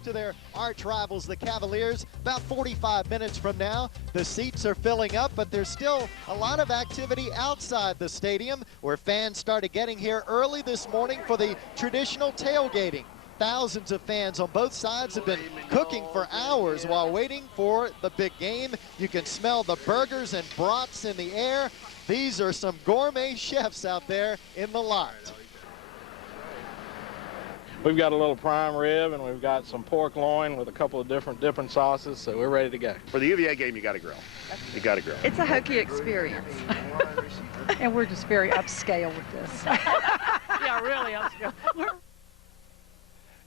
To their arch rivals, the Cavaliers. About 45 minutes from now, the seats are filling up, but there's still a lot of activity outside the stadium where fans started getting here early this morning for the traditional tailgating. Thousands of fans on both sides have been cooking for hours while waiting for the big game. You can smell the burgers and brats in the air. These are some gourmet chefs out there in the lot. We've got a little prime rib, and we've got some pork loin with a couple of different dipping sauces, so we're ready to go. For the UVA game, you got to grill. You got to grill. It's a Hokie experience. And we're just very upscale with this. Yeah, really upscale.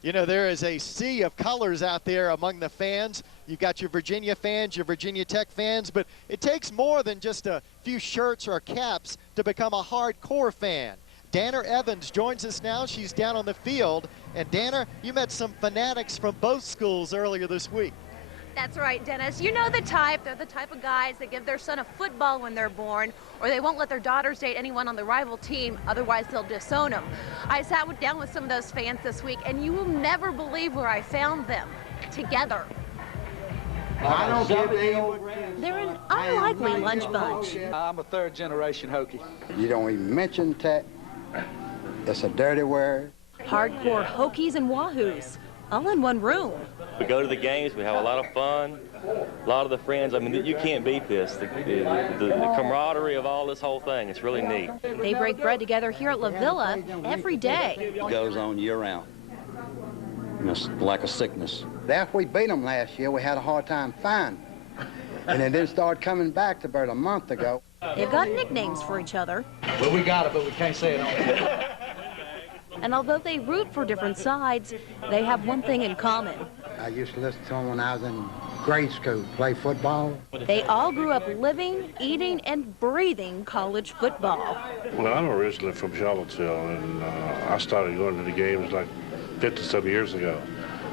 You know, there is a sea of colors out there among the fans. You've got your Virginia fans, your Virginia Tech fans, but it takes more than just a few shirts or caps to become a hardcore fan. Danner Evans joins us now. She's down on the field. And Danner, you met some fanatics from both schools earlier this week. That's right, Dennis. You know the type. They're the type of guys that give their son a football when they're born, or they won't let their daughters date anyone on the rival team, otherwise they'll disown them. I sat down with some of those fans this week, and you will never believe where I found them, together. I don't give They're an unlikely lunch bunch. I'm a third-generation Hokie. You don't even mention Tech. It's a dirty word. Hardcore Hokies and Wahoos, all in one room. We go to the games, we have a lot of fun. A lot of the friends, I mean, you can't beat this. The camaraderie of all this whole thing, it's really neat. They break bread together here at La Villa every day. It goes on year-round. It's like a sickness. After we beat them last year, we had a hard time finding them. And they didn't start coming back to about a month ago. They've got nicknames for each other. Well, we got it, but we can't say it on it. And although they root for different sides, they have one thing in common. I used to listen to them when I was in grade school, play football. They all grew up living, eating, and breathing college football. Well, I'm originally from Charlottesville, and I started going to the games like 50-some years ago.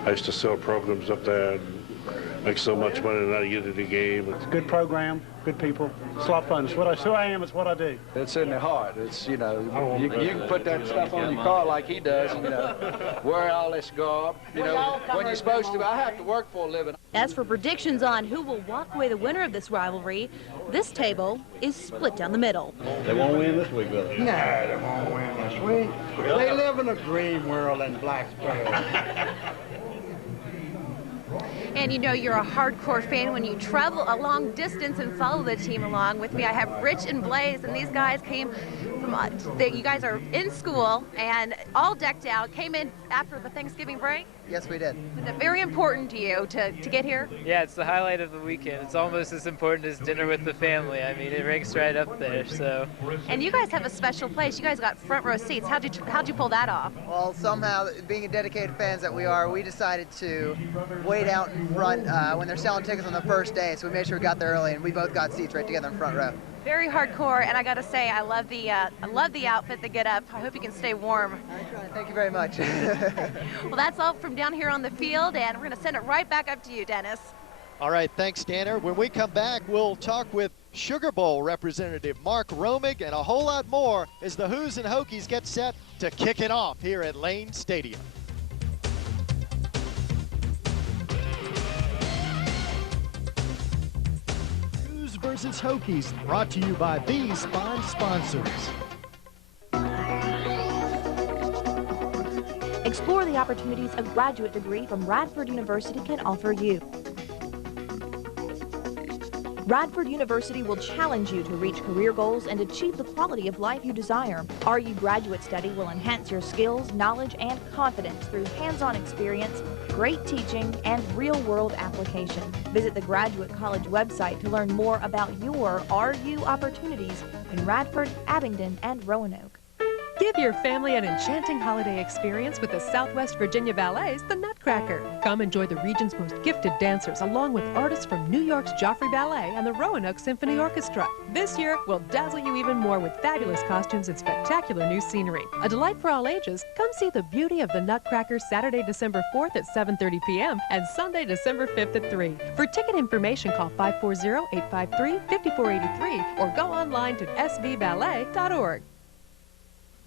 I used to sell programs up there and make so much money that I get to the game. It's a good program, good people. It's a lot of fun. It's who I am, it's what I do. It's in the heart. It's, you know, you can put that stuff on your car like he does, and, you know, wear all this garb. You know, when you're supposed to, I have to work for a living. As for predictions on who will walk away the winner of this rivalry, this table is split down the middle. They won't win this week, will they? No, they won't win this week. They live in a dream world in Blacksburg. And you know you're a hardcore fan when you travel a long distance and follow the team along with me. I have Rich and Blaze, and these guys came from, you guys are in school and all decked out, came in after the Thanksgiving break? Yes, we did. Was it very important to you to get here? Yeah, it's the highlight of the weekend. It's almost as important as dinner with the family. I mean, it ranks right up there, so. And you guys have a special place. You guys got front row seats. How'd you pull that off? Well, somehow, being dedicated fans that we are, we decided to wait out in front when they're selling tickets on the first day, so we made sure we got there early, and we both got seats right together in front row. Very hardcore, and I got to say, I love the outfit, the get up. I hope you can stay warm. Thank you very much. Well, that's all from down here on the field, and we're going to send it right back up to you, Dennis. All right, thanks, Danner. When we come back, we'll talk with Sugar Bowl representative Mark Romig and a whole lot more as the Hoos and Hokies get set to kick it off here at Lane Stadium. Versus Hokies, brought to you by these fine sponsors. Explore the opportunities a graduate degree from Radford University can offer you. Radford University will challenge you to reach career goals and achieve the quality of life you desire. RU Graduate Study will enhance your skills, knowledge, and confidence through hands-on experience, great teaching, and real-world application. Visit the Graduate College website to learn more about your RU opportunities in Radford, Abingdon, and Roanoke. Give your family an enchanting holiday experience with the Southwest Virginia Ballet's The Nutcracker. Come enjoy the region's most gifted dancers along with artists from New York's Joffrey Ballet and the Roanoke Symphony Orchestra. This year, we'll dazzle you even more with fabulous costumes and spectacular new scenery. A delight for all ages, come see the beauty of The Nutcracker Saturday, December 4th at 7:30 p.m. and Sunday, December 5th at 3. For ticket information, call 540-853-5483 or go online to svballet.org.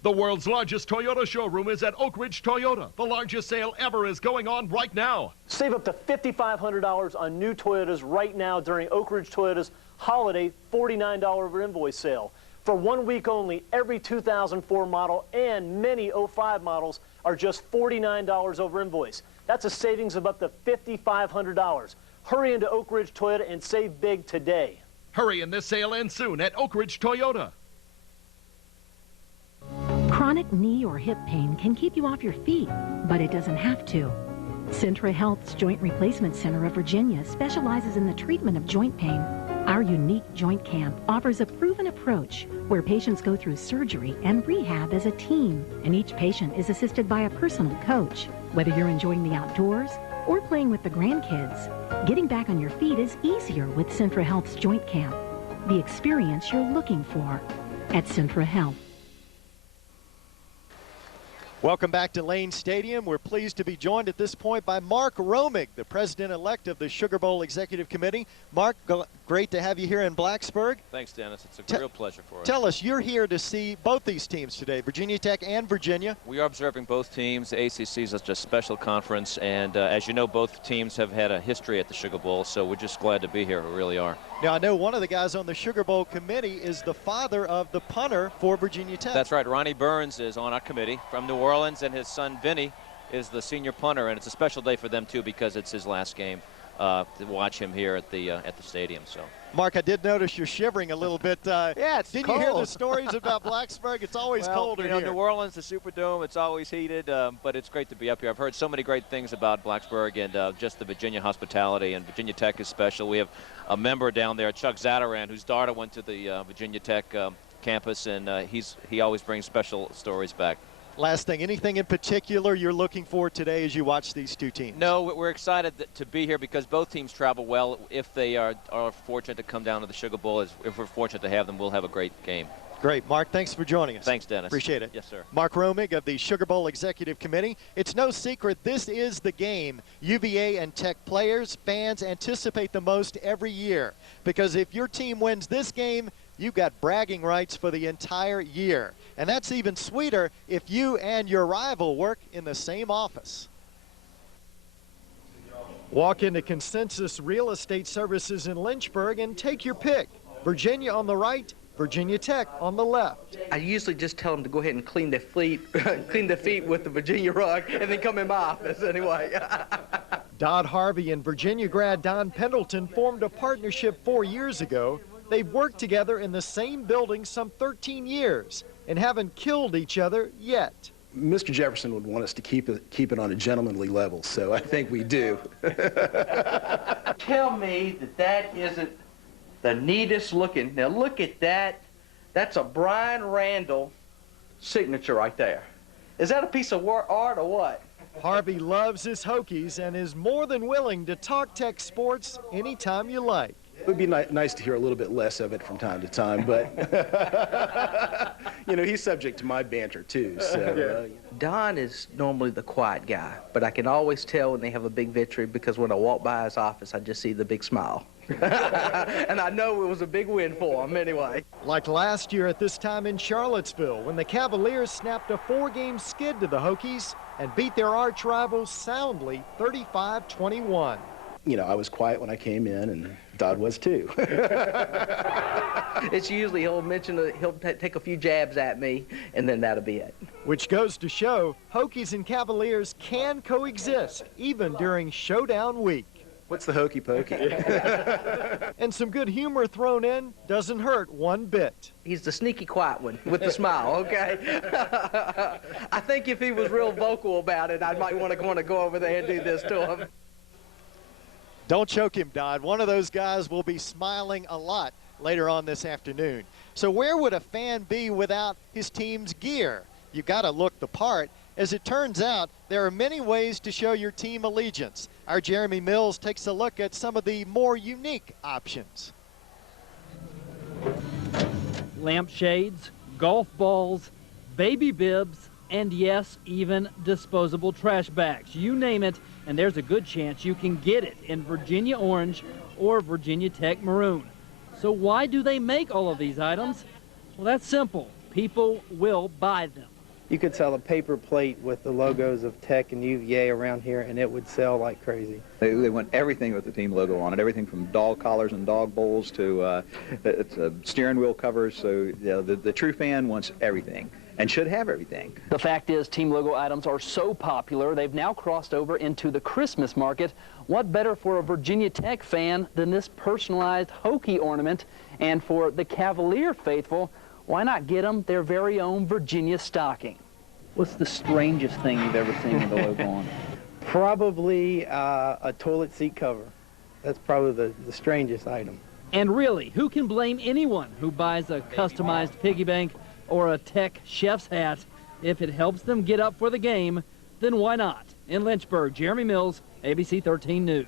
The world's largest Toyota showroom is at Oak Ridge Toyota. The largest sale ever is going on right now. Save up to $5,500 on new Toyotas right now during Oak Ridge Toyota's holiday $49 over invoice sale. For 1 week only, every 2004 model and many 05 models are just $49 over invoice. That's a savings of up to $5,500. Hurry into Oak Ridge Toyota and save big today. Hurry, and this sale ends soon at Oak Ridge Toyota. Chronic knee or hip pain can keep you off your feet, but it doesn't have to. Centra Health's Joint Replacement Center of Virginia specializes in the treatment of joint pain. Our unique joint camp offers a proven approach where patients go through surgery and rehab as a team, and each patient is assisted by a personal coach. Whether you're enjoying the outdoors or playing with the grandkids, getting back on your feet is easier with Centra Health's joint camp. The experience you're looking for at Centra Health. Welcome back to Lane Stadium. We're pleased to be joined at this point by Mark Romig, the president-elect of the Sugar Bowl Executive Committee. Mark, great to have you here in Blacksburg. Thanks, Dennis. It's a real pleasure for us. Tell us, you're here to see both these teams today, Virginia Tech and Virginia. We are observing both teams. The ACC is just a special conference, and as you know, both teams have had a history at the Sugar Bowl, so we're just glad to be here. We really are. Now, I know one of the guys on the Sugar Bowl committee is the father of the punter for Virginia Tech. That's right. Ronnie Burns is on our committee from New Orleans, and his son Vinny is the senior punter, and it's a special day for them too because it's his last game to watch him here at the stadium. So, Mark, I did notice you're shivering a little bit. Yeah, it's Didn't cold. you hear the stories about Blacksburg? It's always colder you know, here. New Orleans, the Superdome, it's always heated, but it's great to be up here. I've heard so many great things about Blacksburg and just the Virginia hospitality, and Virginia Tech is special. We have a member down there, Chuck Zadaran, whose daughter went to the Virginia Tech campus, and he always brings special stories back. Last thing, anything in particular you're looking for today as you watch these two teams? No, we're excited to be here because both teams travel well. If they are fortunate to come down to the Sugar Bowl, if we're fortunate to have them, we'll have a great game. Great. Mark, thanks for joining us. Thanks, Dennis. Appreciate it. Yes, sir. Mark Romig of the Sugar Bowl Executive Committee. It's no secret this is the game UVA and Tech players, fans anticipate the most every year. Because if your team wins this game, you've got bragging rights for the entire year. And that's even sweeter if you and your rival work in the same office. Walk into Consensus Real Estate Services in Lynchburg and take your pick. Virginia on the right, Virginia Tech on the left. I usually just tell them to go ahead and clean their feet with the Virginia rug and then come in my office anyway. Dodd Harvey and Virginia grad Don Pendleton formed a partnership 4 years ago. They've worked together in the same building some 13 years and haven't killed each other yet. Mr. Jefferson would want us to keep it on a gentlemanly level, so I think we do. Tell me that isn't the neatest looking. Now look at that. That's a Brian Randall signature right there. Is that a piece of art or what? Harvey loves his Hokies and is more than willing to talk Tech sports anytime you like. It would be nice to hear a little bit less of it from time to time, but, you know, he's subject to my banter, too. So, Don is normally the quiet guy, but I can always tell when they have a big victory because when I walk by his office, I just see the big smile. And I know it was a big win for him anyway. Like last year at this time in Charlottesville, when the Cavaliers snapped a 4-game skid to the Hokies and beat their arch rivals soundly 35-21. You know, I was quiet when I came in, and Dodd was too. It's usually he'll take a few jabs at me, and then that'll be it. Which goes to show Hokies and Cavaliers can coexist even during showdown week. What's the hokey pokey? And some good humor thrown in doesn't hurt one bit. He's the sneaky quiet one with the smile, okay? I think if he was real vocal about it, I might want to go over there and do this to him. Don't choke him, Dodd. One of those guys will be smiling a lot later on this afternoon. So where would a fan be without his team's gear? You got to look the part. As it turns out, there are many ways to show your team allegiance. Our Jeremy Mills takes a look at some of the more unique options. Lampshades, golf balls, baby bibs, and yes, even disposable trash bags. You name it, and there's a good chance you can get it in Virginia Orange or Virginia Tech Maroon. So why do they make all of these items? Well, that's simple. People will buy them. You could sell a paper plate with the logos of Tech and UVA around here, and it would sell like crazy. They want everything with the team logo on it, everything from dog collars and dog bowls to steering wheel covers. So the true fan wants everything and should have everything. The fact is, team logo items are so popular, they've now crossed over into the Christmas market. What better for a Virginia Tech fan than this personalized Hokie ornament? And for the Cavalier faithful, why not get them their very own Virginia stocking? What's the strangest thing you've ever seen with the logo on? Probably a toilet seat cover. That's probably the strangest item. And really, who can blame anyone who buys a customized piggy bank or a Tech chef's hat? If it helps them get up for the game, then why not? In Lynchburg, Jeremy Mills, ABC 13 News.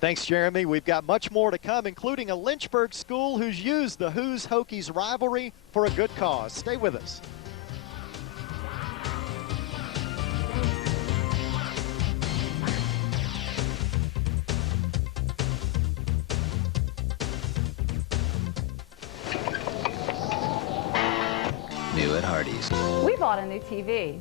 Thanks, Jeremy. We've got much more to come, including a Lynchburg school who's used the Who's Hokies rivalry for a good cause. Stay with us. New at Hardee's. We bought a new TV.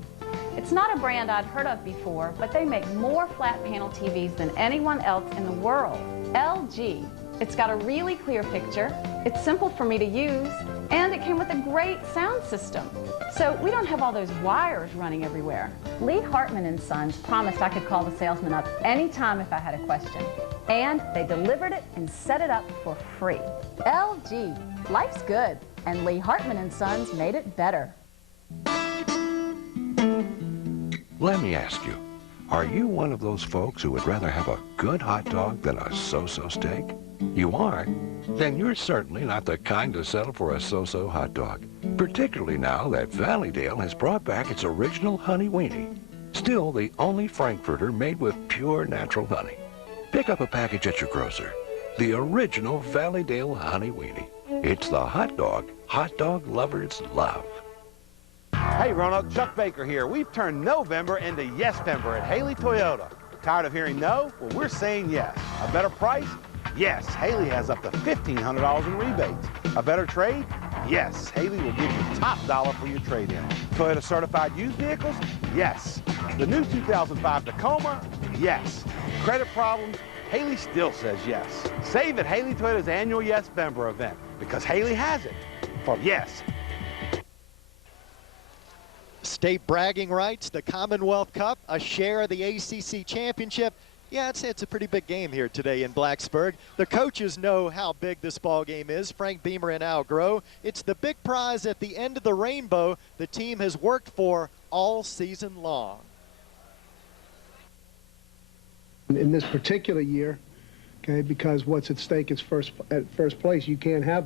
It's not a brand I'd heard of before, but they make more flat panel TVs than anyone else in the world. LG. It's got a really clear picture, it's simple for me to use, and it came with a great sound system. So we don't have all those wires running everywhere. Lee Hartman & Sons promised I could call the salesman up anytime if I had a question. And they delivered it and set it up for free. LG. Life's good, and Lee Hartman & Sons made it better. Let me ask you, are you one of those folks who would rather have a good hot dog than a so-so steak? You are? Then you're certainly not the kind to settle for a so-so hot dog, particularly now that Valleydale has brought back its original honey weenie. Still the only Frankfurter made with pure natural honey. Pick up a package at your grocer. The original Valleydale honey weenie. It's the hot dog lovers love. Hey Roanoke, Chuck Baker here. We've turned November into Yes-Fember at Haley Toyota. Tired of hearing no? Well, we're saying yes. A better price? Yes, Haley has up to $1,500 in rebates. A better trade? Yes, Haley will give you top dollar for your trade-in. Toyota certified used vehicles? Yes. The new 2005 Tacoma? Yes. Credit problems? Haley still says yes. Save at Haley Toyota's annual Yes-Fember event because Haley has it for yes. State bragging rights, the Commonwealth Cup, a share of the ACC championship. Yeah, it's a pretty big game here today in Blacksburg. The coaches know how big this ball game is, Frank Beamer and Al Groh. It's the big prize at the end of the rainbow the team has worked for all season long. In this particular year, okay, because what's at stake is at first place, you can't have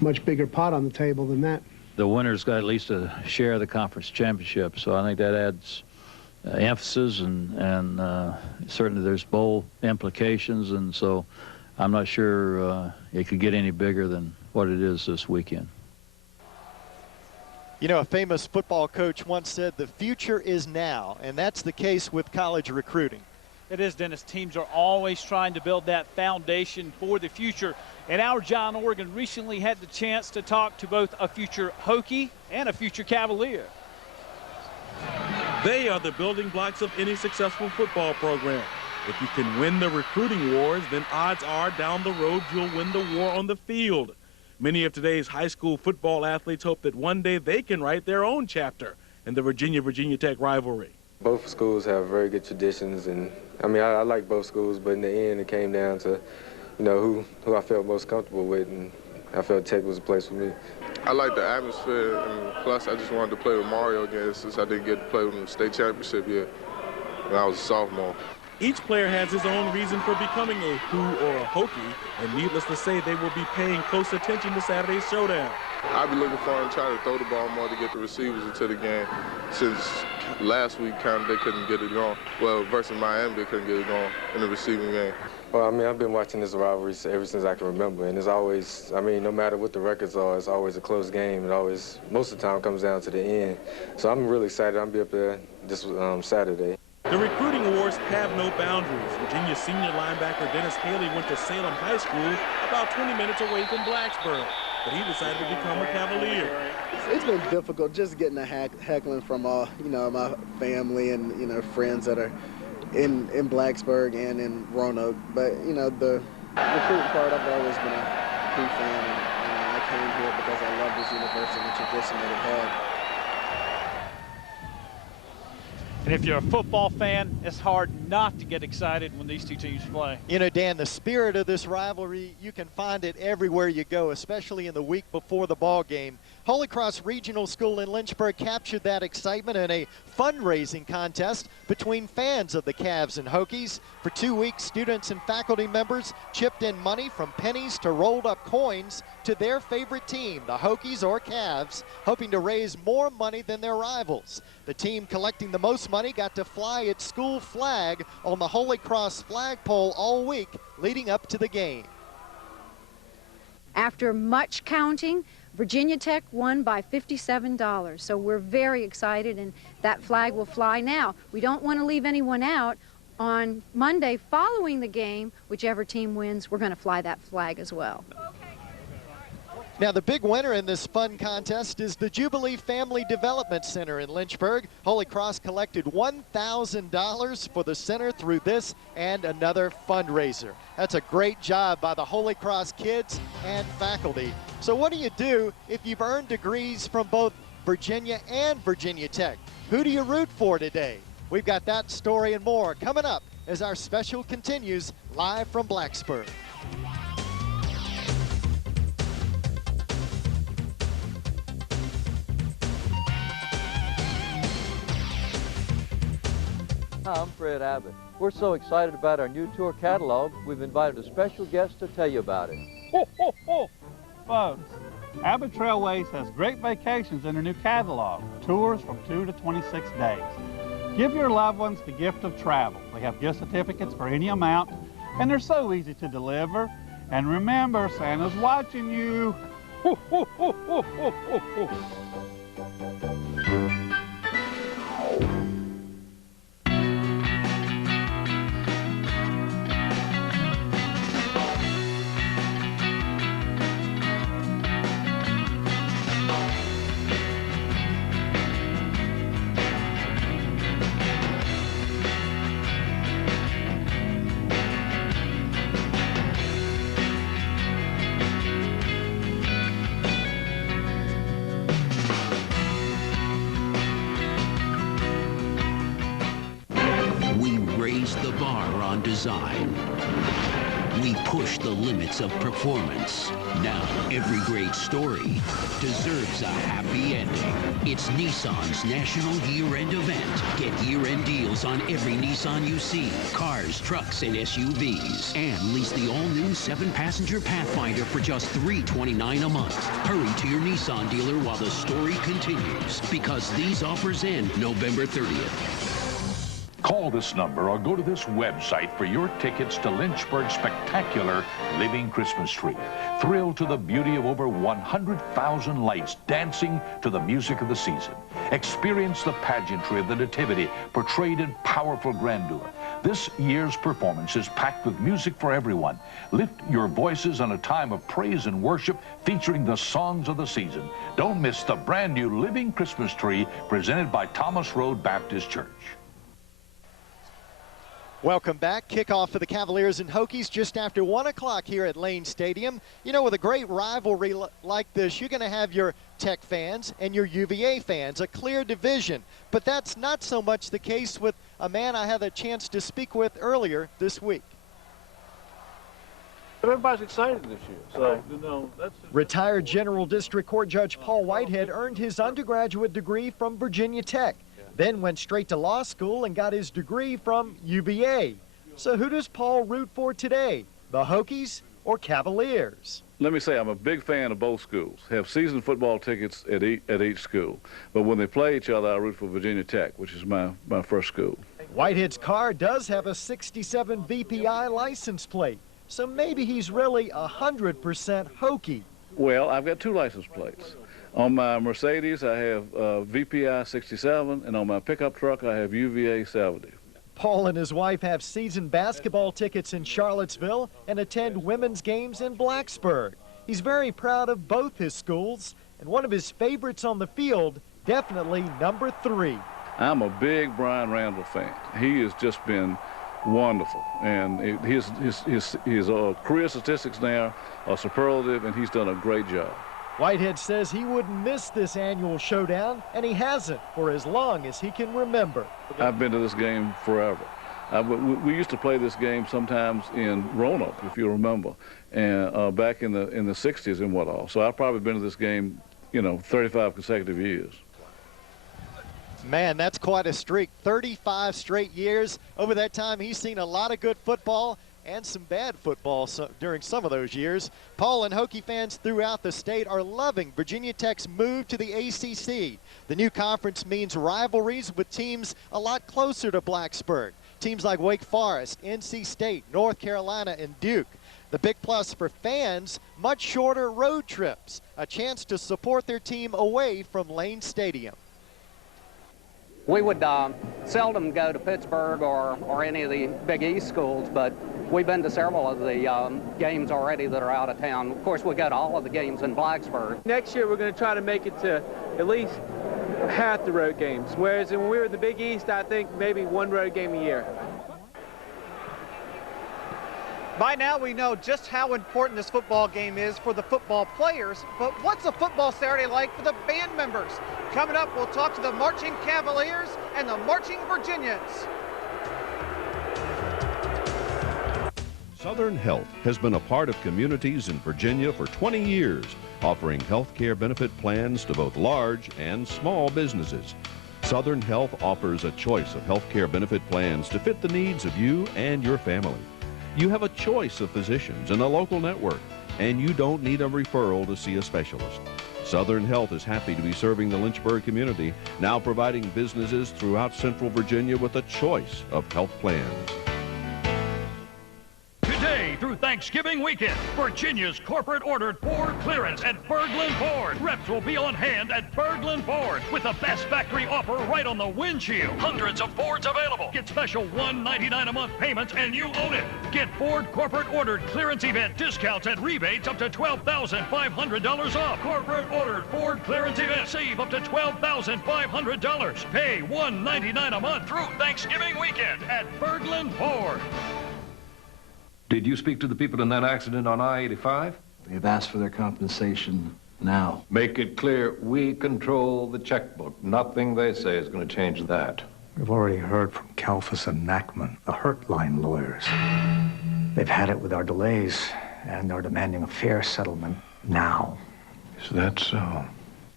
much bigger pot on the table than that. The winner's got at least a share of the conference championship, so I think that adds emphasis and certainly there's bowl implications, and so I'm not sure it could get any bigger than what it is this weekend. You know, a famous football coach once said the future is now, and that's the case with college recruiting. It is, Dennis. Teams are always trying to build that foundation for the future. And our John Oregon recently had the chance to talk to both a future Hokie and a future Cavalier. They are the building blocks of any successful football program. If you can win the recruiting wars, then odds are down the road you'll win the war on the field. Many of today's high school football athletes hope that one day they can write their own chapter in the Virginia Tech rivalry. Both schools have very good traditions, and I mean, I like both schools, but in the end, it came down to, you know, who I felt most comfortable with, and I felt Tech was a place for me. I like the atmosphere, and plus I just wanted to play with Mario again since I didn't get to play with him in the state championship yet when I was a sophomore. Each player has his own reason for becoming a Who or a Hokie, and needless to say, they will be paying close attention to Saturday's showdown. I'll be looking for him to try to throw the ball more to get the receivers into the game, since last week they couldn't get it going. Well, versus Miami, they couldn't get it going in the receiving game. Well, I mean, I've been watching this rivalry ever since I can remember, and it's always, I mean, no matter what the records are, it's always a close game. It always, most of the time, comes down to the end. So I'm really excited. I'll be up there this Saturday. The recruiting wars have no boundaries. Virginia senior linebacker Dennis Haley went to Salem High School about 20 minutes away from Blacksburg. but he decided to become a Cavalier. It's been difficult just getting the heckling from you know, my family and, you know, friends that are in Blacksburg and in Roanoke. But, you know, the recruiting part, I've always been a Crew fan, and I came here because I love this university and the tradition that it had. And if you're a football fan, it's hard not to get excited when these two teams play. You know, Dan, the spirit of this rivalry, you can find it everywhere you go, especially in the week before the ball game. Holy Cross Regional School in Lynchburg captured that excitement in a fundraising contest between fans of the Cavs and Hokies. For 2 weeks, students and faculty members chipped in money from pennies to rolled up coins to their favorite team, the Hokies or Cavs, hoping to raise more money than their rivals. The team collecting the most money got to fly its school flag on the Holy Cross flagpole all week leading up to the game. After much counting, Virginia Tech won by $57. So we're very excited, and that flag will fly now. We don't want to leave anyone out. On Monday following the game, whichever team wins, we're going to fly that flag as well. Now, the big winner in this fun contest is the Jubilee Family Development Center in Lynchburg. Holy Cross collected $1,000 for the center through this and another fundraiser. That's a great job by the Holy Cross kids and faculty. So what do you do if you've earned degrees from both Virginia and Virginia Tech? Who do you root for today? We've got that story and more coming up as our special continues live from Blacksburg. Hi, I'm Fred Abbott. We're so excited about our new tour catalog, we've invited a special guest to tell you about it. Ho, ho, ho. Folks, Abbott Trailways has great vacations in their new catalog, tours from 2 to 26 days. Give your loved ones the gift of travel. They have gift certificates for any amount, and they're so easy to deliver. And remember, Santa's watching you. Ho, ho, ho, ho, ho, ho, ho. The bar on design. We push the limits of performance. Now, every great story deserves a happy ending. It's Nissan's National Year-End event. Get year-end deals on every Nissan you see. Cars, trucks, and SUVs. And lease the all-new 7-passenger Pathfinder for just $329 a month. Hurry to your Nissan dealer while the story continues, because these offers end November 30th. Call this number or go to this website for your tickets to Lynchburg's spectacular Living Christmas Tree. Thrill to the beauty of over 100,000 lights dancing to the music of the season. Experience the pageantry of the Nativity portrayed in powerful grandeur. This year's performance is packed with music for everyone. Lift your voices in a time of praise and worship featuring the songs of the season. Don't miss the brand new Living Christmas Tree presented by Thomas Road Baptist Church. Welcome back. Kickoff for the Cavaliers and Hokies just after 1 o'clock here at Lane Stadium. You know, with a great rivalry like this, you're going to have your Tech fans and your UVA fans, a clear division. But that's not so much the case with a man I had a chance to speak with earlier this week. Everybody's excited this year, so, you know, that's... Retired General District Court Judge Paul Whitehead earned his undergraduate degree from Virginia Tech. Then went straight to law school and got his degree from UVA. So who does Paul root for today? The Hokies or Cavaliers? Let me say I'm a big fan of both schools. Have season football tickets at each school. But when they play each other, I root for Virginia Tech, which is my first school. Whitehead's car does have a 67 VPI license plate. So maybe he's really 100% Hokie. Well, I've got 2 license plates. On my Mercedes, I have VPI 67, and on my pickup truck, I have UVA 70. Paul and his wife have season basketball tickets in Charlottesville and attend women's games in Blacksburg. He's very proud of both his schools, and one of his favorites on the field, definitely number 3. I'm a big Brian Randall fan. He has just been wonderful, and his career statistics now are superlative, and he's done a great job. Whitehead says he wouldn't miss this annual showdown, and he hasn't for as long as he can remember. I've been to this game forever. We used to play this game sometimes in Roanoke, if you remember, and back in the 60s and what all. So I've probably been to this game, 35 consecutive years. Man, that's quite a streak. 35 straight years. Over that time, he's seen a lot of good football and some bad football during some of those years. Paul and Hokie fans throughout the state are loving Virginia Tech's move to the ACC. The new conference means rivalries with teams a lot closer to Blacksburg. Teams like Wake Forest, NC State, North Carolina, and Duke. The big plus for fans, much shorter road trips, a chance to support their team away from Lane Stadium. We would seldom go to Pittsburgh or any of the Big East schools, but we've been to several of the games already that are out of town. Of course, we go to all of the games in Blacksburg. Next year, we're going to try to make it to at least half the road games, whereas when we were in the Big East, I think maybe one road game a year. By now, we know just how important this football game is for the football players, but what's a football Saturday like for the band members? Coming up, we'll talk to the Marching Cavaliers and the Marching Virginians. Southern Health has been a part of communities in Virginia for 20 years, offering health care benefit plans to both large and small businesses. Southern Health offers a choice of health care benefit plans to fit the needs of you and your family. You have a choice of physicians in a local network, and you don't need a referral to see a specialist. Southern Health is happy to be serving the Lynchburg community, now providing businesses throughout Central Virginia with a choice of health plans. Today through Thanksgiving weekend, Virginia's corporate ordered Ford clearance at Berglund Ford. Reps will be on hand at Berglund Ford with the best factory offer right on the windshield. Hundreds of Fords available. Get special $199 a month payments and you own it. Get Ford corporate ordered clearance event discounts and rebates up to $12,500 off. Corporate ordered Ford clearance event. Save up to $12,500. Pay $199 a month through Thanksgiving weekend at Berglund Ford. Did you speak to the people in that accident on I-85? They've asked for their compensation now. Make it clear, we control the checkbook. Nothing they say is going to change that. We've already heard from Kalfas and Nachman, the Hurtline lawyers. They've had it with our delays, and they're demanding a fair settlement now. Is that so?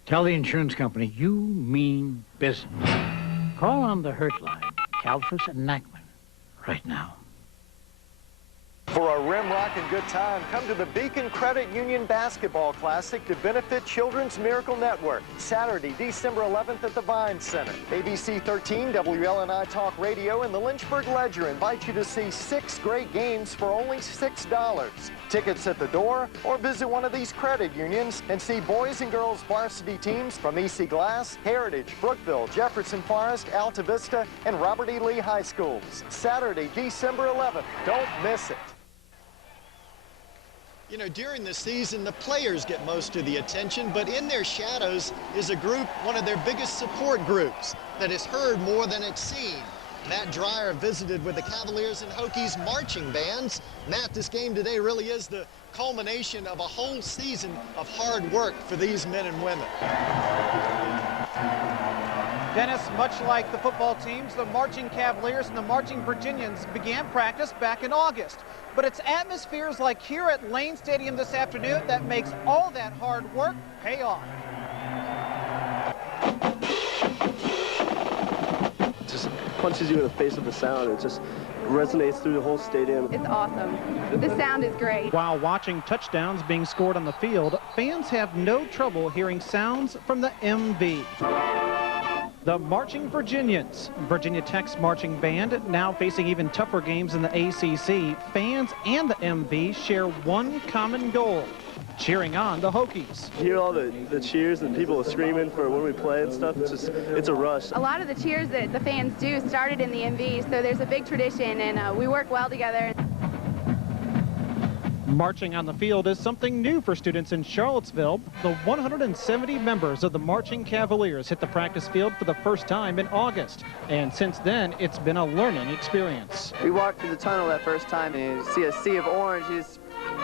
Tell the insurance company you mean business. Call on the Hurtline, Kalfas and Nachman, right now. For a rim-rocking good time, come to the Beacon Credit Union Basketball Classic to benefit Children's Miracle Network. Saturday, December 11th at the Vine Center. ABC 13, WLNI Talk Radio, and the Lynchburg Ledger invite you to see 6 great games for only $6. Tickets at the door, or visit one of these credit unions and see boys and girls varsity teams from EC Glass, Heritage, Brookville, Jefferson Forest, Alta Vista, and Robert E. Lee High Schools. Saturday, December 11th. Don't miss it. You know, during the season, the players get most of the attention, but in their shadows is a group, one of their biggest support groups, that is heard more than it's seen. Matt Dreyer visited with the Cavaliers and Hokies marching bands. Matt, this game today really is the culmination of a whole season of hard work for these men and women. Dennis, much like the football teams, the Marching Cavaliers and the Marching Virginians began practice back in August. But it's atmospheres like here at Lane Stadium this afternoon that makes all that hard work pay off. It just punches you in the face with the sound. It just resonates through the whole stadium. It's awesome. The sound is great. While watching touchdowns being scored on the field, fans have no trouble hearing sounds from the MV. The Marching Virginians, Virginia Tech's marching band, now facing even tougher games in the ACC. Fans and the MV share one common goal: cheering on the Hokies. You hear all the cheers and people screaming for when we play and stuff. It's a rush. A lot of the cheers that the fans do started in the MV, so there's a big tradition, and we work well together. Marching on the field is something new for students in Charlottesville. The 170 members of the Marching Cavaliers hit the practice field for the first time in August. And since then, it's been a learning experience. We walked through the tunnel that first time and you see a sea of orange.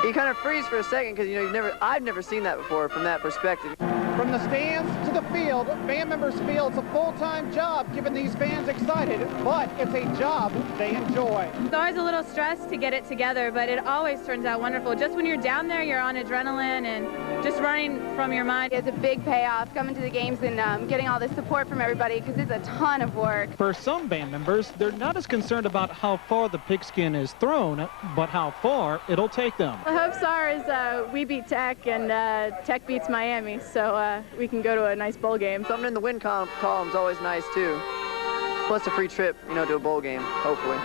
You kind of freeze for a second because, you know, I've never seen that before from that perspective. From the stands to the field, band members feel it's a full-time job keeping these fans excited, but it's a job they enjoy. It's always a little stress to get it together, but it always turns out wonderful. Just when you're down there, you're on adrenaline and just running from your mind. It's a big payoff coming to the games and getting all the support from everybody because it's a ton of work. For some band members, they're not as concerned about how far the pigskin is thrown, but how far it'll take them. The hopes are is we beat Tech and Tech beats Miami, so we can go to a nice bowl game. Something in the win column's always nice too. Plus a free trip, you know, to a bowl game, hopefully.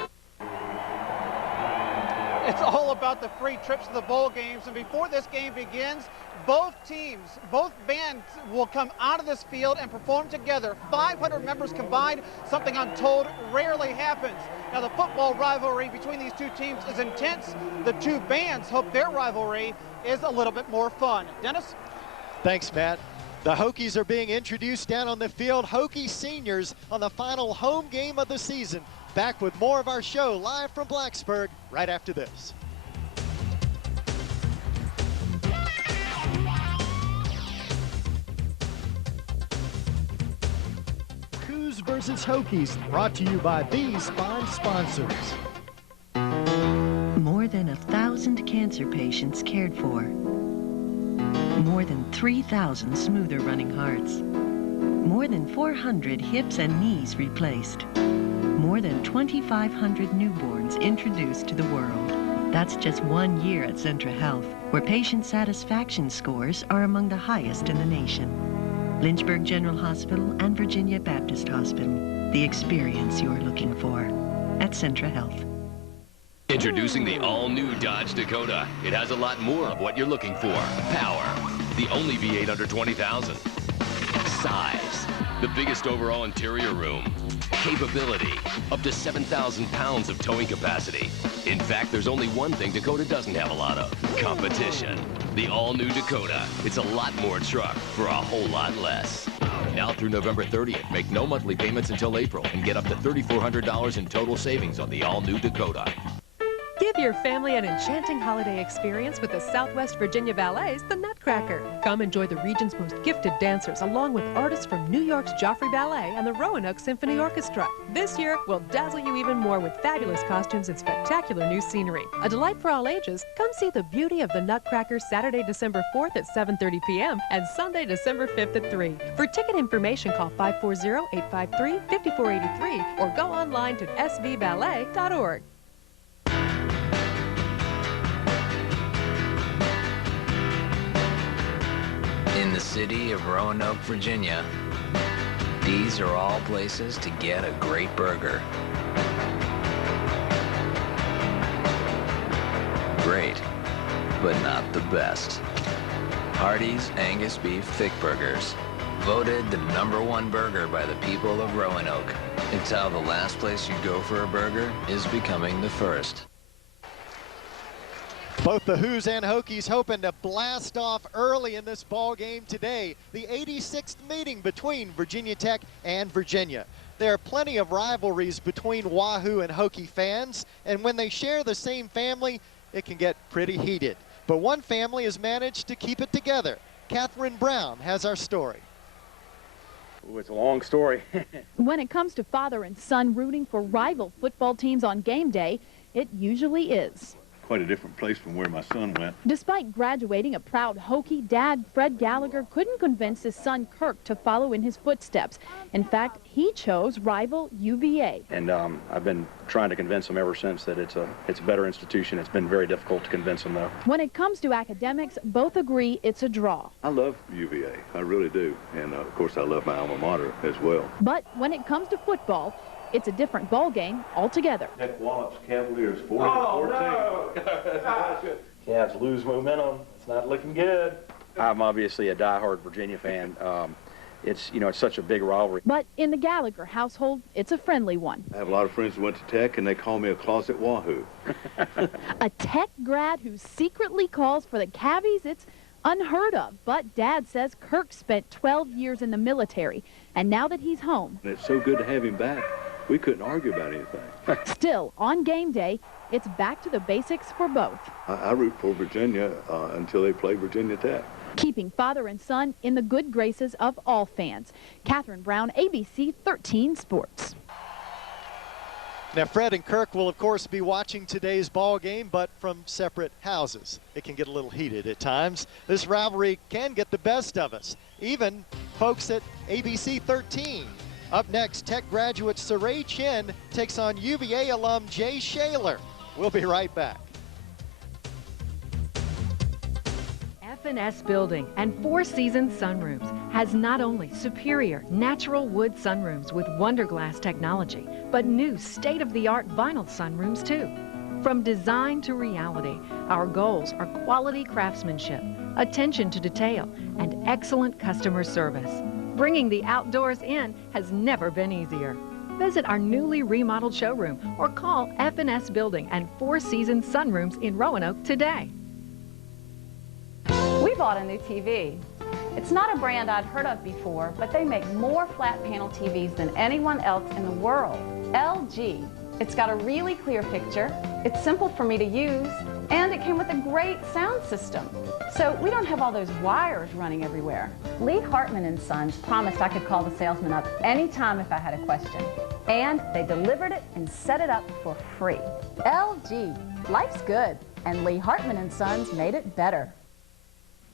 It's all about the free trips to the bowl games, and before this game begins, both teams, both bands will come out of this field and perform together. 500 members combined, something I'm told rarely happens. Now, the football rivalry between these two teams is intense. The two bands hope their rivalry is a little bit more fun. Dennis? Thanks, Matt. The Hokies are being introduced down on the field. Hokie seniors on the final home game of the season. Back with more of our show live from Blacksburg right after this. Cougs versus Hokies, brought to you by these fine sponsors. More than 1,000 cancer patients cared for. More than 3,000 smoother running hearts. More than 400 hips and knees replaced. More than 2,500 newborns introduced to the world. That's just 1 year at Centra Health, where patient satisfaction scores are among the highest in the nation. Lynchburg General Hospital and Virginia Baptist Hospital. The experience you're looking for at Centra Health. Introducing the all-new Dodge Dakota. It has a lot more of what you're looking for. Power, the only V8 under 20,000. Size, the biggest overall interior room. Capability, up to 7,000 pounds of towing capacity. In fact, there's only one thing Dakota doesn't have a lot of: competition. The all-new Dakota. It's a lot more truck for a whole lot less. Now through November 30th, make no monthly payments until April and get up to $3,400 in total savings on the all-new Dakota. Give your family an enchanting holiday experience with the Southwest Virginia Ballet's The Nutcracker. Come enjoy the region's most gifted dancers along with artists from New York's Joffrey Ballet and the Roanoke Symphony Orchestra. This year, we'll dazzle you even more with fabulous costumes and spectacular new scenery. A delight for all ages, come see the beauty of The Nutcracker Saturday, December 4th at 7:30 p.m. and Sunday, December 5th at 3. For ticket information, call 540-853-5483 or go online to svballet.org. In the city of Roanoke, Virginia, these are all places to get a great burger. Great, but not the best. Hardee's Angus Beef Thick Burgers, voted the #1 burger by the people of Roanoke. It's how the last place you go for a burger is becoming the first. Both the Who's and Hokies hoping to blast off early in this ball game today. The 86th meeting between Virginia Tech and Virginia. There are plenty of rivalries between Wahoo and Hokie fans, and when they share the same family, it can get pretty heated. But one family has managed to keep it together. Catherine Brown has our story. Ooh, it's a long story. When it comes to father and son rooting for rival football teams on game day, it usually is. Quite a different place from where my son went. Despite graduating a proud Hokie, Dad Fred Gallagher couldn't convince his son Kirk to follow in his footsteps. In fact, he chose rival UVA. And I've been trying to convince him ever since that it's a better institution. It's been very difficult to convince him, though. When it comes to academics, both agree it's a draw. I love UVA. I really do. And, of course, I love my alma mater as well. But when it comes to football, it's a different ball game altogether. Tech Wallops Cavaliers 40-14. Oh, no. Cavs lose momentum. It's not looking good. I'm obviously a diehard Virginia fan. it's, you know, it's such a big rivalry. But in the Gallagher household, it's a friendly one. I have a lot of friends who went to Tech, and they call me a closet wahoo. A Tech grad who secretly calls for the Cavies, it's unheard of. But Dad says Kirk spent 12 years in the military, and now that he's home, And it's so good to have him back. We couldn't argue about anything. still on game day, it's back to the basics for both. I root for Virginia until they play Virginia Tech. Keeping father and son in the good graces of all fans. Catherine Brown, ABC 13 Sports. Now, Fred and Kirk will, of course, be watching today's ball game, but from separate houses. It can get a little heated at times. This rivalry can get the best of us, even folks at ABC 13. Up next, Tech graduate Saray Chin takes on UVA alum Jay Shaler. We'll be right back. F&S Building and Four Seasons Sunrooms has not only superior natural wood sunrooms with Wonderglass technology, but new state-of-the-art vinyl sunrooms too. From design to reality, our goals are quality craftsmanship, attention to detail, and excellent customer service. Bringing the outdoors in has never been easier. Visit our newly remodeled showroom or call F&S Building and Four Seasons Sunrooms in Roanoke today. We bought a new TV. It's not a brand I'd heard of before, but they make more flat panel TVs than anyone else in the world. LG. It's got a really clear picture, it's simple for me to use, and it came with a great sound system. So we don't have all those wires running everywhere. Lee Hartman & Sons promised I could call the salesman up anytime if I had a question. And they delivered it and set it up for free. LG. Life's good, and Lee Hartman & Sons made it better.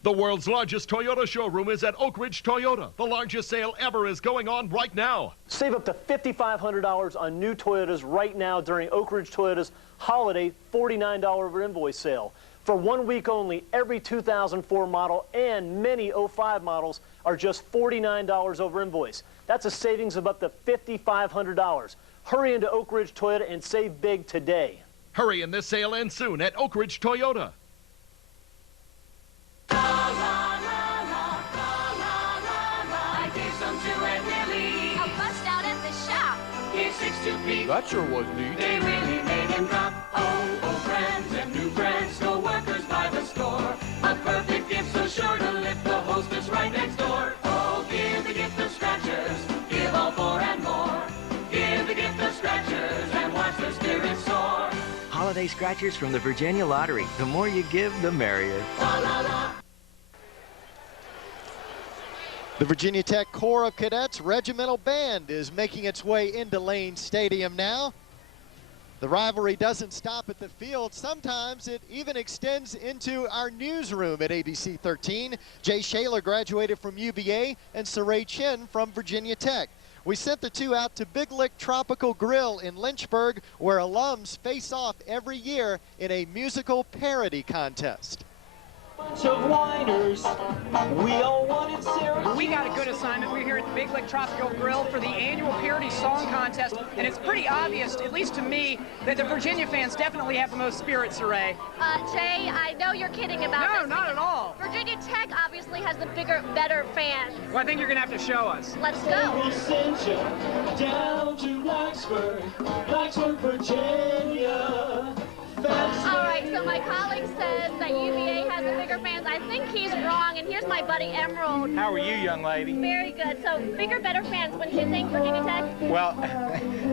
The world's largest Toyota showroom is at Oak Ridge Toyota. The largest sale ever is going on right now. Save up to $5,500 on new Toyotas right now during Oak Ridge Toyota's holiday $49 over invoice sale. For 1 week only, every 2004 model and many 05 models are just $49 over invoice. That's a savings of up to $5,500. Hurry into Oak Ridge Toyota and save big today. Hurry, and this sale ends soon at Oak Ridge Toyota. That sure was neat. They really made him drop. Oh, friends and new friends, co-workers by the store. A perfect gift so sure to lift the hostess right next door. Oh, give the gift of scratchers. Give all four and more. Give the gift of scratchers and watch the spirits soar. Holiday scratchers from the Virginia Lottery. The more you give, the merrier. La la la. The Virginia Tech Corps of Cadets Regimental Band is making its way into Lane Stadium now. The rivalry doesn't stop at the field. Sometimes it even extends into our newsroom at ABC 13. Jay Shaler graduated from UVA and Saray Chin from Virginia Tech. We sent the two out to Big Lick Tropical Grill in Lynchburg, where alums face off every year in a musical parody contest. Of whiners, we all wanted Sarah. We got a good assignment. We're here at the Big Lick Tropical Grill for the annual parody song contest, and it's pretty obvious, at least to me, that the Virginia fans definitely have the most spirit, Saray. Jay, I know you're kidding about this. No, not at all. Virginia Tech obviously has the bigger, better fans. Well, I think you're going to have to show us. Let's go. We'll send you down to Blacksburg, Virginia. All right, so my colleague says that UVA has the bigger fans. I think he's wrong, and here's my buddy Emerald. How are you, young lady? Very good. So bigger, better fans, wouldn't you think, Virginia Tech? Well,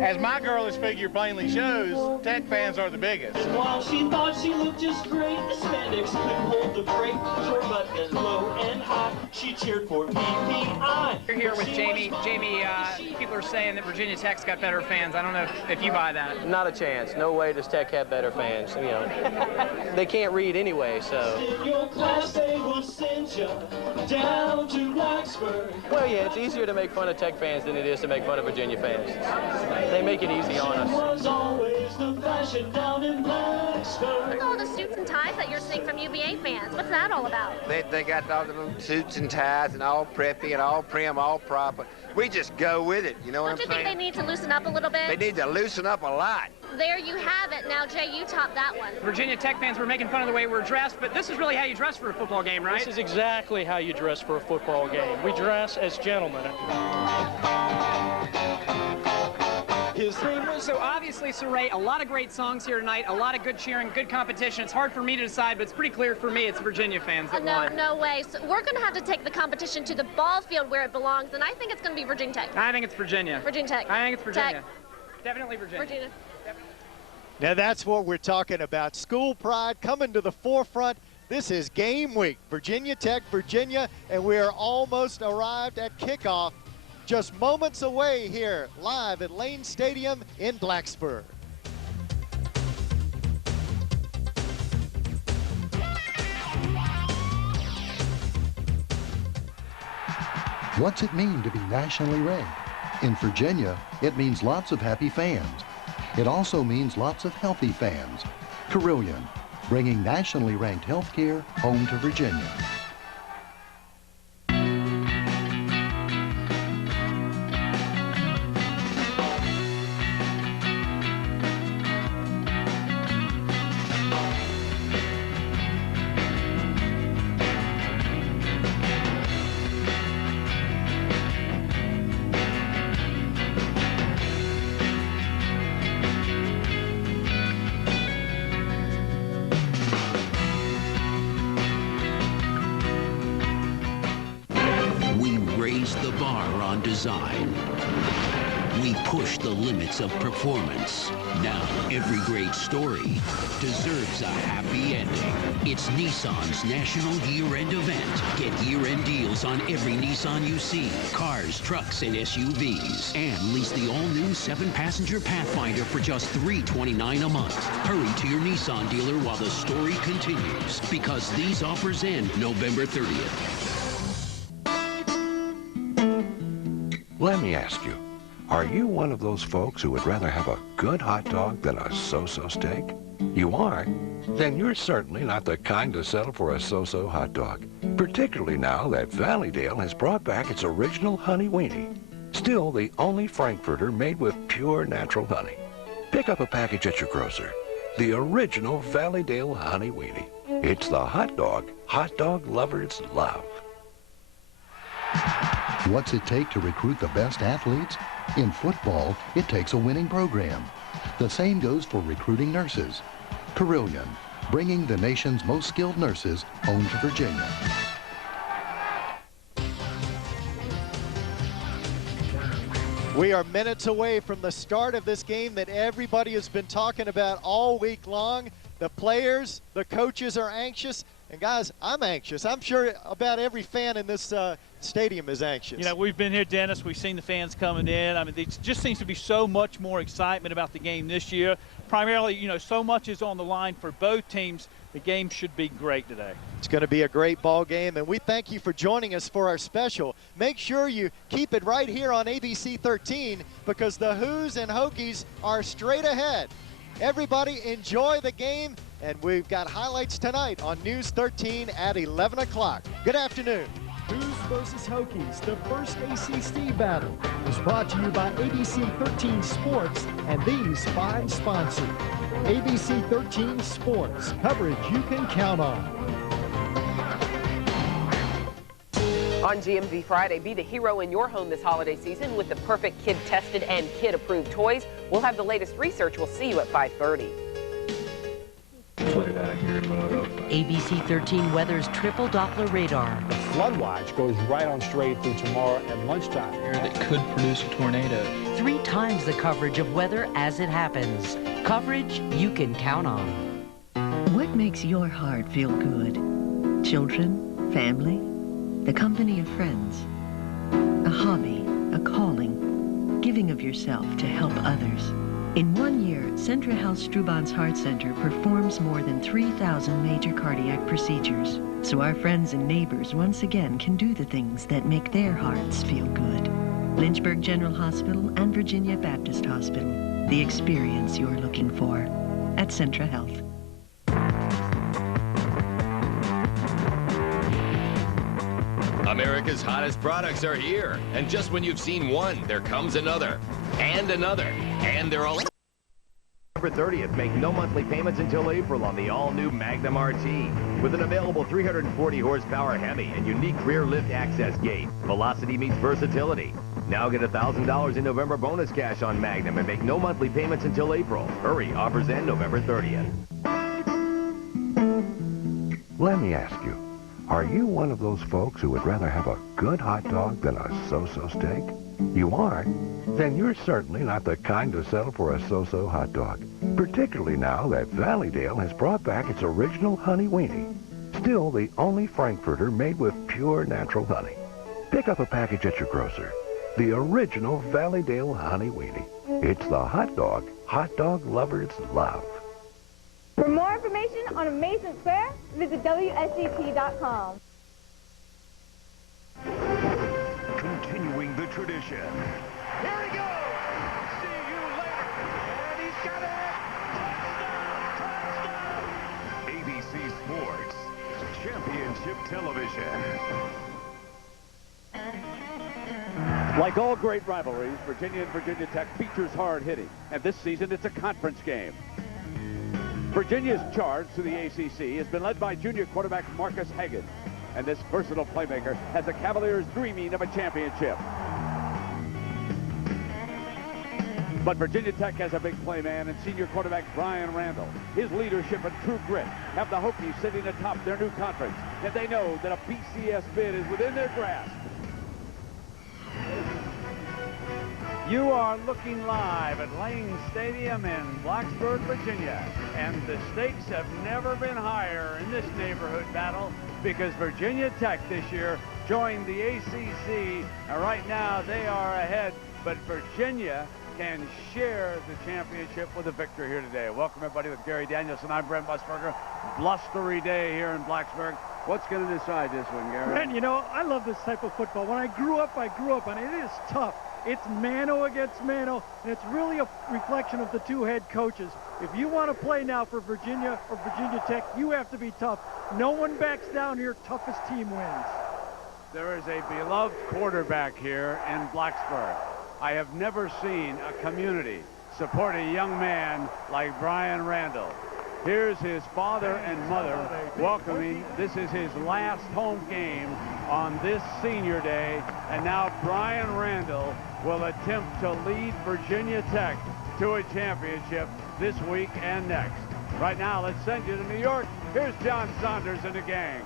as my girlish figure plainly shows, Tech fans are the biggest. And while she thought she looked just great, the spandex couldn't hold the brake. Short buttons low and high, she cheered for VPI. We're here with Jamie. Jamie, people are saying that Virginia Tech's got better fans. I don't know if you buy that. Not a chance. No way does Tech have better fans. You know, they can't read anyway, so. In your class, they will send you down to Blacksburg. Well, yeah, it's easier to make fun of Tech fans than it is to make fun of Virginia fans. They make it easy on us. Was always the fashion down in Blacksburg. What's all the suits and ties that you're seeing from UVA fans? What's that all about? They got all the little suits and ties and all preppy and all prim, all proper. We just go with it, you know what I'm saying? Don't you think they need to loosen up a little bit? They need to loosen up a lot. there you have it. Now, Jay, you top that one. Virginia Tech fans were making fun of the way we're dressed, but this is really how you dress for a football game, right? This is exactly how you dress for a football game. We dress as gentlemen. So obviously, Saray, a lot of great songs here tonight, a lot of good cheering, good competition. It's hard for me to decide, but it's pretty clear for me it's Virginia fans that won. No way. So we're going to have to take the competition to the ball field where it belongs, and I think it's going to be Virginia Tech. I think it's Virginia. Virginia Tech. I think it's Virginia. Tech. Definitely Virginia. Virginia. Now that's what we're talking about. School pride coming to the forefront. This is game week. Virginia Tech, Virginia, and we are almost arrived at kickoff. Just moments away here, live at Lane Stadium in Blacksburg. What's it mean to be nationally ranked? In Virginia, it means lots of happy fans. It also means lots of healthy fans. Carillion, bringing nationally ranked healthcare home to Virginia. We push the limits of performance. Now, every great story deserves a happy ending. It's Nissan's National Year-End event. Get year-end deals on every Nissan you see. Cars, trucks, and SUVs. And lease the all-new 7-passenger Pathfinder for just $329 a month. Hurry to your Nissan dealer while the story continues, because these offers end November 30th. Let me ask you, are you one of those folks who would rather have a good hot dog than a so-so steak? You are? Then you're certainly not the kind to settle for a so-so hot dog, particularly now that Valleydale has brought back its original honey weenie. Still the only Frankfurter made with pure natural honey. Pick up a package at your grocer. The original Valleydale honey weenie. It's the hot dog lovers love. What's it take to recruit the best athletes? In football, it takes a winning program. The same goes for recruiting nurses. Carillion, bringing the nation's most skilled nurses home to Virginia. We are minutes away from the start of this game that everybody has been talking about all week long. The players, the coaches are anxious. And guys, I'm anxious. I'm sure about every fan in this stadium is anxious. You know, we've been here, Dennis. We've seen the fans coming in. I mean, it just seems to be so much more excitement about the game this year. Primarily, you know, so much is on the line for both teams. The game should be great today. It's going to be a great ball game, and we thank you for joining us for our special. Make sure you keep it right here on ABC 13 because the Who's and Hokies are straight ahead. Everybody enjoy the game, and we've got highlights tonight on News 13 at 11 o'clock. Good afternoon. Who's versus Hokies, the first ACC battle, is brought to you by ABC 13 Sports and these fine sponsors. ABC 13 Sports, coverage you can count on. On GMV Friday, be the hero in your home this holiday season with the perfect kid-tested and kid-approved toys. We'll have the latest research. We'll see you at 5:30. ABC 13 Weather's triple Doppler radar. The flood watch goes right on straight through tomorrow at lunchtime. That could produce a tornado. 3 times the coverage of weather as it happens. Coverage you can count on. What makes your heart feel good? Children, family, the company of friends, a hobby, a calling, giving of yourself to help others. In 1 year, Centra Health Strubans Heart Center performs more than 3,000 major cardiac procedures, so our friends and neighbors once again can do the things that make their hearts feel good. Lynchburg General Hospital and Virginia Baptist Hospital, the experience you're looking for at Centra Health. America's hottest products are here. And just when you've seen one, there comes another. And another. And they're all... November 30th, make no monthly payments until April on the all-new Magnum RT. With an available 340 horsepower Hemi and unique rear lift access gate, velocity meets versatility. Now get $1,000 in November bonus cash on Magnum and make no monthly payments until April. Hurry, offers end November 30th. Let me ask you, are you one of those folks who would rather have a good hot dog than a so-so steak? You aren't? Then you're certainly not the kind to settle for a so-so hot dog. Particularly now that Valleydale has brought back its original honey weenie. Still the only Frankfurter made with pure natural honey. Pick up a package at your grocer. The original Valleydale honey weenie. It's the hot dog lovers love. For more information on Amazement Square, visit WSCT.com. Continuing the tradition. Here he goes. See you later. And he's got it. Touchdown. ABC Sports Championship Television. Like all great rivalries, Virginia and Virginia Tech features hard hitting. And this season, it's a conference game. Virginia's charge to the ACC has been led by junior quarterback Marcus Hagan. And this versatile playmaker has the Cavaliers dreaming of a championship. But Virginia Tech has a big play man and senior quarterback Brian Randall. His leadership and true grit have the Hokies sitting atop their new conference. And they know that a BCS bid is within their grasp. You are looking live at Lane Stadium in Blacksburg, Virginia. And the stakes have never been higher in this neighborhood battle because Virginia Tech this year joined the ACC. And right now they are ahead, but Virginia can share the championship with a victory here today. Welcome everybody with Gary Danielson. I'm Brent Musburger. Blustery day here in Blacksburg. What's going to decide this one, Gary? Brent, you know, I love this type of football. When I grew up, and it is tough. It's mano against mano, and it's really a reflection of the two head coaches. If you want to play now for Virginia or Virginia Tech, you have to be tough. No one backs down here. Toughest team wins. There is a beloved quarterback here in Blacksburg. I have never seen a community support a young man like Brian Randall. Here's his father and mother welcoming. This is his last home game on this senior day. And now Brian Randall will attempt to lead Virginia Tech to a championship this week and next. Right now, let's send you to New York. Here's John Saunders and the gang.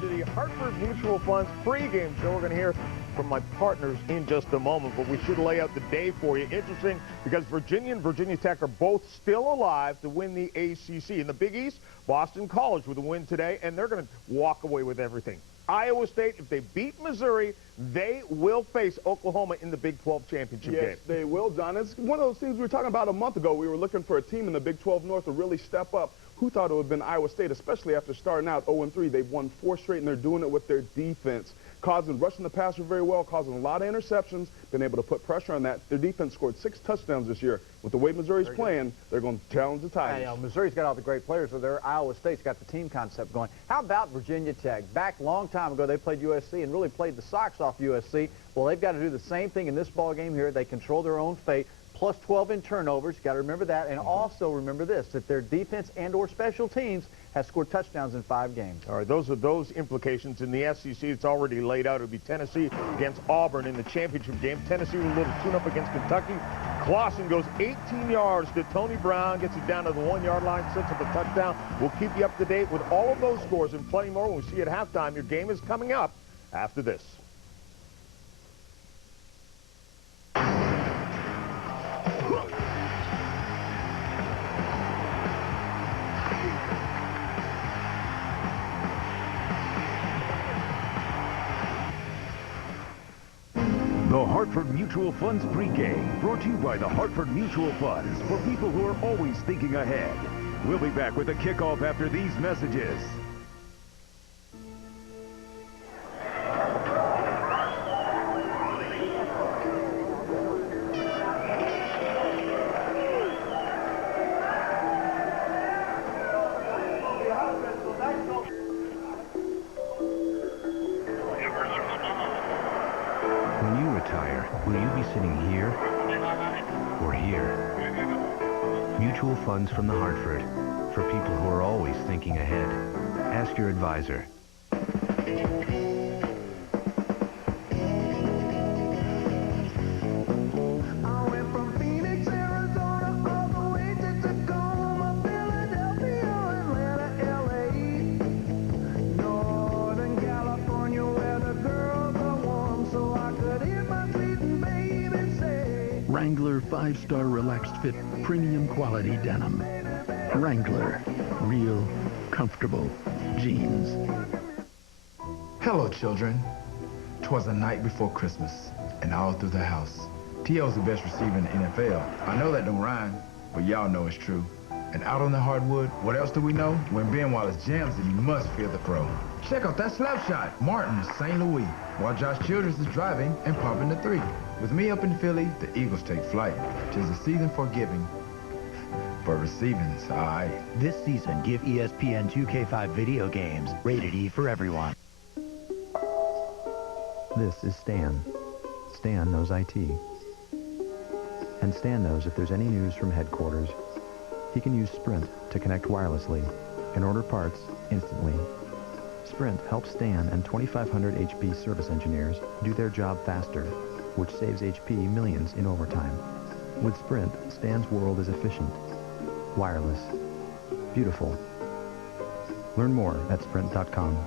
To the Hartford Mutual Funds pregame show. We're going to hear from my partners in just a moment, but we should lay out the day for you. Interesting because Virginia and Virginia Tech are both still alive to win the ACC. In the Big East, Boston College with a win today, and they're going to walk away with everything. Iowa State, if they beat Missouri, they will face Oklahoma in the Big 12 championship game. Yes, they will, John. It's one of those things we were talking about a month ago. We were looking for a team in the Big 12 North to really step up. Who thought it would have been Iowa State, especially after starting out 0-3. They've won 4 straight, and they're doing it with their defense, rushing the passer very well, causing a lot of interceptions, been able to put pressure on that. Their defense scored 6 touchdowns this year. With the way Missouri's playing, they're going to challenge the Tigers. You know, Missouri's got all the great players, so their Iowa State's got the team concept going. How about Virginia Tech? Back a long time ago, they played USC and really played the socks off USC. Well, they've got to do the same thing in this ball game here. They control their own fate. Plus 12 in turnovers. Got to remember that. And also remember this, that their defense and or special teams has scored touchdowns in 5 games. All right, those are those implications. In the SEC, it's already laid out. It'll be Tennessee against Auburn in the championship game. Tennessee with a little tune-up against Kentucky. Clausen goes 18 yards to Tony Brown, gets it down to the 1-yard line, sets up a touchdown. We'll keep you up to date with all of those scores and plenty more when we see you at halftime. Your game is coming up after this. The Hartford Mutual Funds pregame, brought to you by the Hartford Mutual Funds, for people who are always thinking ahead. We'll be back with the kickoff after these messages. When you retire, will you be sitting here mutual funds from the Hartford. For people who are always thinking ahead. Ask your advisor. Wrangler 5-star relaxed fit premium quality denim. Wrangler, real, comfortable jeans. Hello, children. 'Twas the night before Christmas, and all through the house. T.O.'s the best receiver in the NFL. I know that don't rhyme, but y'all know it's true. And out on the hardwood, what else do we know? When Ben Wallace jams it, you must feel the throw. Check out that slap shot. Martin, St. Louis, while Josh Childress is driving and popping the 3. With me up in Philly, the Eagles take flight. 'Tis the season for giving. For receiving's, aye. This season, give ESPN 2K5 video games. Rated E for everyone. This is Stan. Stan knows IT. And Stan knows if there's any news from headquarters, he can use Sprint to connect wirelessly and order parts instantly. Sprint helps Stan and 2,500 HP service engineers do their job faster, which saves HP millions in overtime. With Sprint, Stan's world is efficient, wireless, beautiful. Learn more at sprint.com.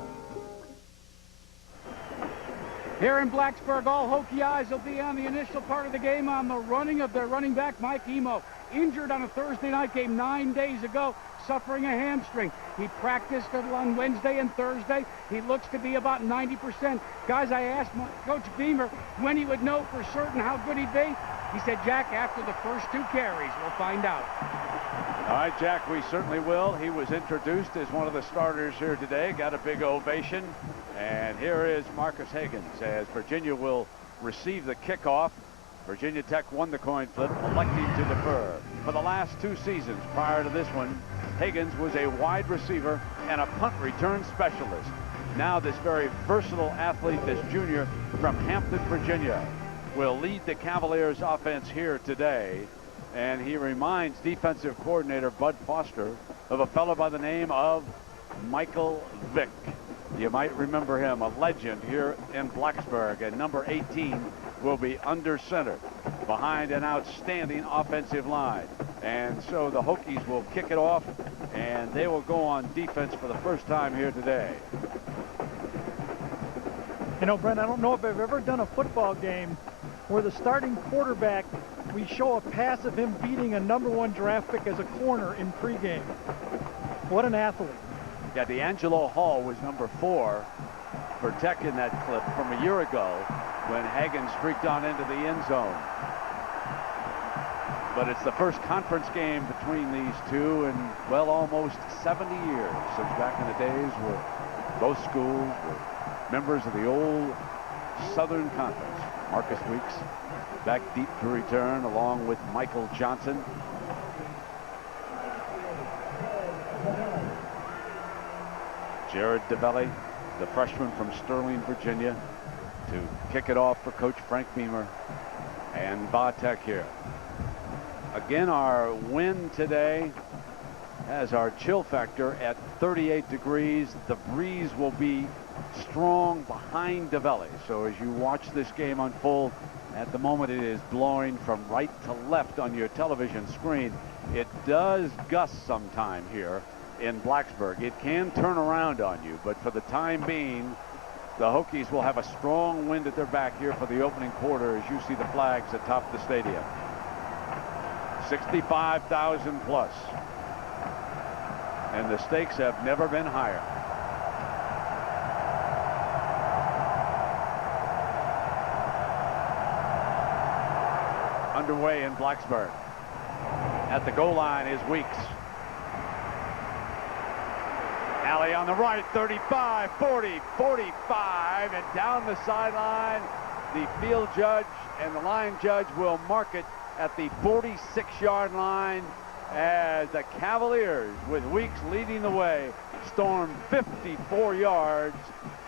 Here in Blacksburg, all Hokie eyes will be on the initial part of the game on the running of their running back, Mike Emo. Injured on a Thursday night game 9 days ago, suffering a hamstring. He practiced on Wednesday and Thursday. He looks to be about 90%. Guys, I asked Coach Beamer when he would know for certain how good he'd be. He said, Jack, after the first 2 carries, we'll find out. All right, Jack, we certainly will. He was introduced as one of the starters here today, got a big ovation. And here is Marcus Higgins as Virginia will receive the kickoff. Virginia Tech won the coin flip, electing to defer. For the last 2 seasons prior to this one, Higgins was a wide receiver and a punt return specialist. Now this very versatile athlete, this junior from Hampton, Virginia, will lead the Cavaliers offense here today. And he reminds defensive coordinator Bud Foster of a fellow by the name of Michael Vick. You might remember him, a legend here in Blacksburg, and number 18 will be under center behind an outstanding offensive line. And so the Hokies will kick it off, and they will go on defense for the first time here today. You know, Brent, I don't know if I've ever done a football game where the starting quarterback, we show a pass of him beating a #1 draft pick as a corner in pregame. What an athlete. Yeah, D'Angelo Hall was number 4 for Tech in that clip from a year ago when Hagen streaked on into the end zone. But it's the first conference game between these two in, well, almost 70 years, since back in the days where both schools were members of the old Southern Conference. Marcus Weeks back deep to return along with Michael Johnson. Jared DeBelli, the freshman from Sterling, Virginia, to kick it off for Coach Frank Beamer and Va-Tech here. Again, our wind today has our chill factor at 38 degrees. The breeze will be strong behind DeBelli. So as you watch this game unfold, at the moment it is blowing from right to left on your television screen. It does gust sometime here in Blacksburg. It can turn around on you, but for the time being, the Hokies will have a strong wind at their back here for the opening quarter as you see the flags atop the stadium. 65,000 plus. And the stakes have never been higher. Underway in Blacksburg. At the goal line is Weeks. Alley on the right, 35, 40, 45, and down the sideline, the field judge and the line judge will mark it at the 46-yard line as the Cavaliers, with Weeks leading the way, storm 54 yards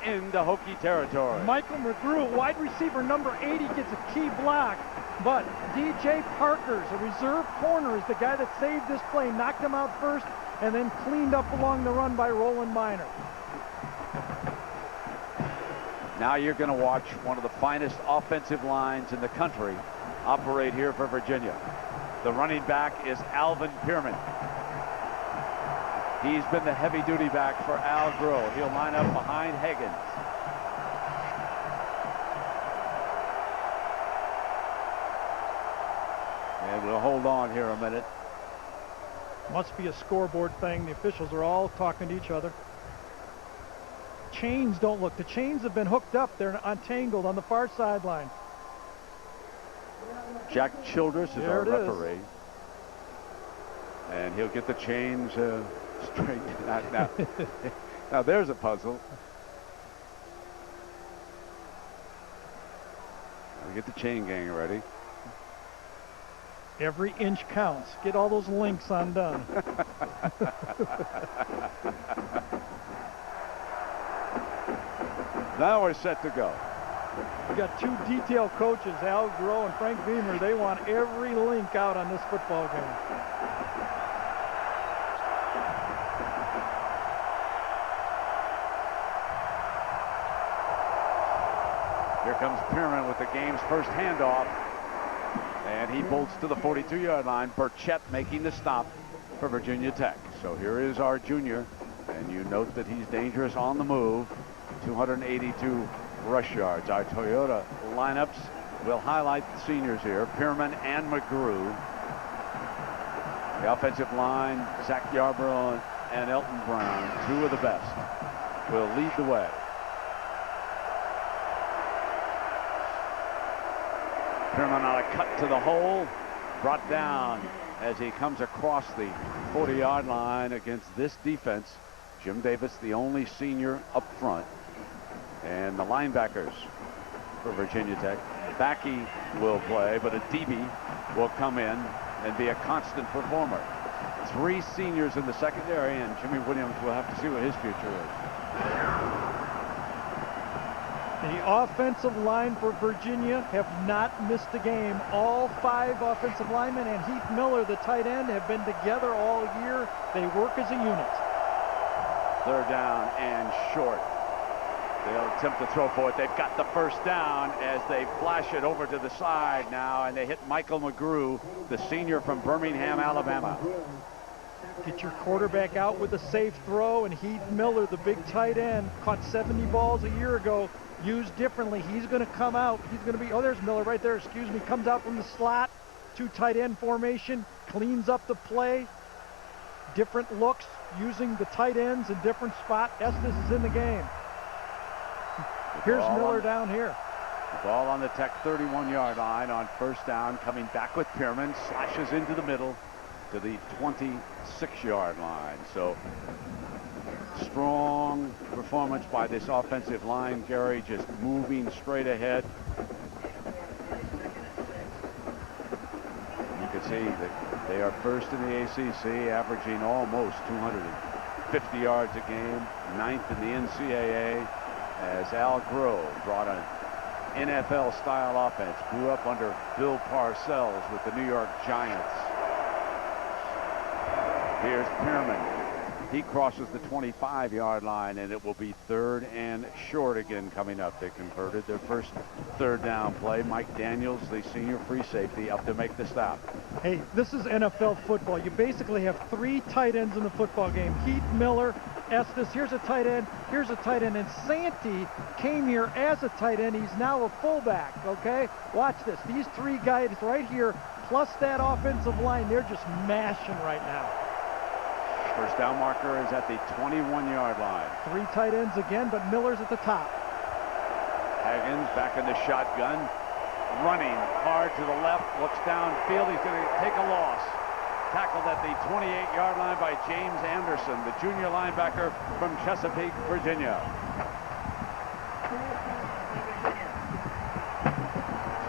into Hokie territory. Michael McGrew, wide receiver number 80, gets a key block. But DJ Parker's a reserve corner, is the guy that saved this play, knocked him out first, and then cleaned up along the run by Roland Minor. Now you're going to watch one of the finest offensive lines in the country operate here for Virginia. The running back is Alvin Pierman. He's been the heavy-duty back for Al Groh. He'll line up behind Higgins. And we'll hold on here a minute. Must be a scoreboard thing. The officials are all talking to each other. Chains don't look. The chains have been hooked up. They're untangled on the far sideline. Jack Childress is our referee. Is. And he'll get the chains straight. Now there's a puzzle. We'll get the chain gang ready. Every inch counts. Get all those links undone. Now we're set to go. We got two detail coaches, Al Groh and Frank Beamer. They want every link out on this football game. Here comes Pierman with the game's first handoff. And he bolts to the 42-yard line. Burchett making the stop for Virginia Tech. So here is our junior. And you note that he's dangerous on the move. 282 rush yards. Our Toyota lineups will highlight the seniors here. Pierman and McGrew. The offensive line, Zach Yarborough and Elton Brown, two of the best, will lead the way. Pierman on a cut to the hole, brought down as he comes across the 40-yard line against this defense. Jim Davis, the only senior up front. And the linebackers for Virginia Tech. Backey will play, but Adibi will come in and be a constant performer. Three seniors in the secondary, and Jimmy Williams will have to see what his future is. The offensive line for Virginia have not missed a game. All five offensive linemen and Heath Miller, the tight end, have been together all year. They work as a unit. Third down and short. They'll attempt to throw for it. They've got the first down as they flash it over to the side now, and they hit Michael McGrew, the senior from Birmingham, Alabama. Get your quarterback out with a safe throw, and Heath Miller, the big tight end, caught 70 balls a year ago, used differently. He's going to come out. He's going to be, oh, there's Miller right there, excuse me, comes out from the slot, two tight end formation, cleans up the play, different looks, using the tight ends in different spots. Estes is in the game. Here's Miller down here. The ball on the Tech 31-yard line on first down, coming back with Pierman, slashes into the middle to the 26-yard line. So strong performance by this offensive line, Gary, just moving straight ahead. You can see that they are first in the ACC, averaging almost 250 yards a game, ninth in the NCAA, as Al Groh brought an NFL-style offense, grew up under Bill Parcells with the New York Giants. Here's Pierman. He crosses the 25-yard line, and it will be third and short again coming up. They converted their first third down play. Mike Daniels, the senior free safety, up to make the stop. Hey, this is NFL football. You basically have three tight ends in the football game. Heath Miller, Estes, here's a tight end, here's a tight end, and Santee came here as a tight end. He's now a fullback, okay? Watch this. These three guys right here, plus that offensive line, they're just mashing right now. First down marker is at the 21-yard line. Three tight ends again, but Miller's at the top. Higgins back in the shotgun, running hard to the left, looks downfield. He's going to take a loss. Tackled at the 28-yard line by James Anderson, the junior linebacker from Chesapeake, Virginia.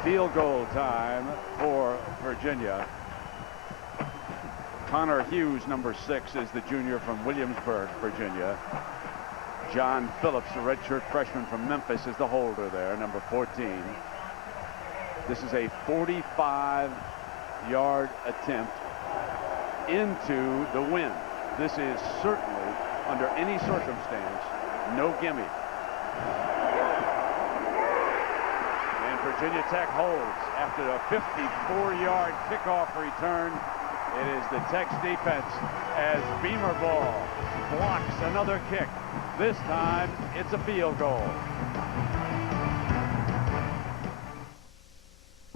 Field goal time for Virginia. Connor Hughes, number 6, is the junior from Williamsburg, Virginia. John Phillips, a redshirt freshman from Memphis, is the holder there, number 14. This is a 45-yard attempt into the wind. This is certainly, under any circumstance, no gimme. And Virginia Tech holds after a 54-yard kickoff return. It is the Tech's defense as Beamer Ball blocks another kick. This time, it's a field goal.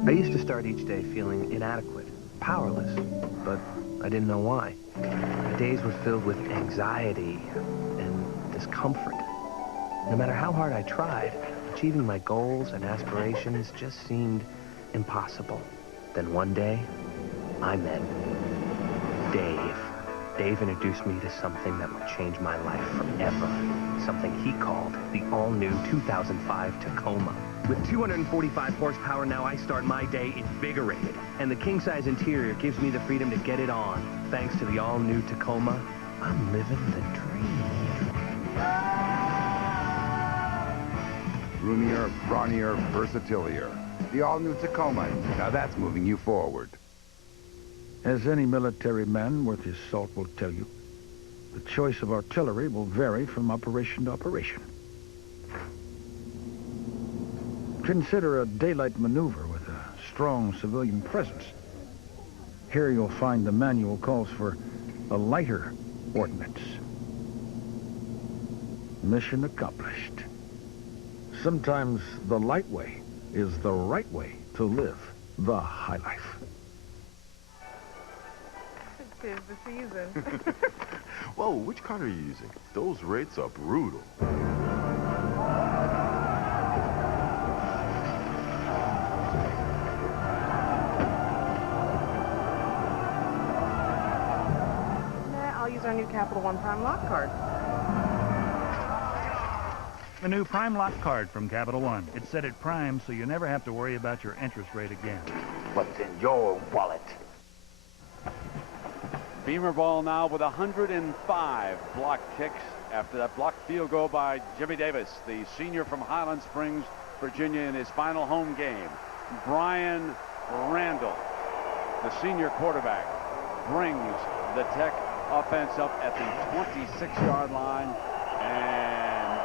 I used to start each day feeling inadequate, powerless, but I didn't know why. The days were filled with anxiety and discomfort. No matter how hard I tried, achieving my goals and aspirations just seemed impossible. Then one day, I met Dave. Dave introduced me to something that would change my life forever. Something he called the all-new 2005 Tacoma. With 245 horsepower now, I start my day invigorated. And the king-size interior gives me the freedom to get it on. Thanks to the all-new Tacoma, I'm living the dream. Roomier, brawnier, versatilier. The all-new Tacoma. Now that's moving you forward. As any military man worth his salt will tell you, the choice of artillery will vary from operation to operation. Consider a daylight maneuver with a strong civilian presence. Here you'll find the manual calls for a lighter ordnance. Mission accomplished. Sometimes the light way is the right way to live the high life. Tis the season. Whoa, which card are you using? Those rates are brutal. I'll use our new Capital One Prime Lock card. The new Prime Lock card from Capital One. It's set at Prime, so you never have to worry about your interest rate again. What's in your wallet? Beamer Ball now with 105 block kicks after that blocked field goal by Jimmy Davis, the senior from Highland Springs, Virginia, in his final home game. Brian Randall, the senior quarterback, brings the Tech offense up at the 26-yard line, and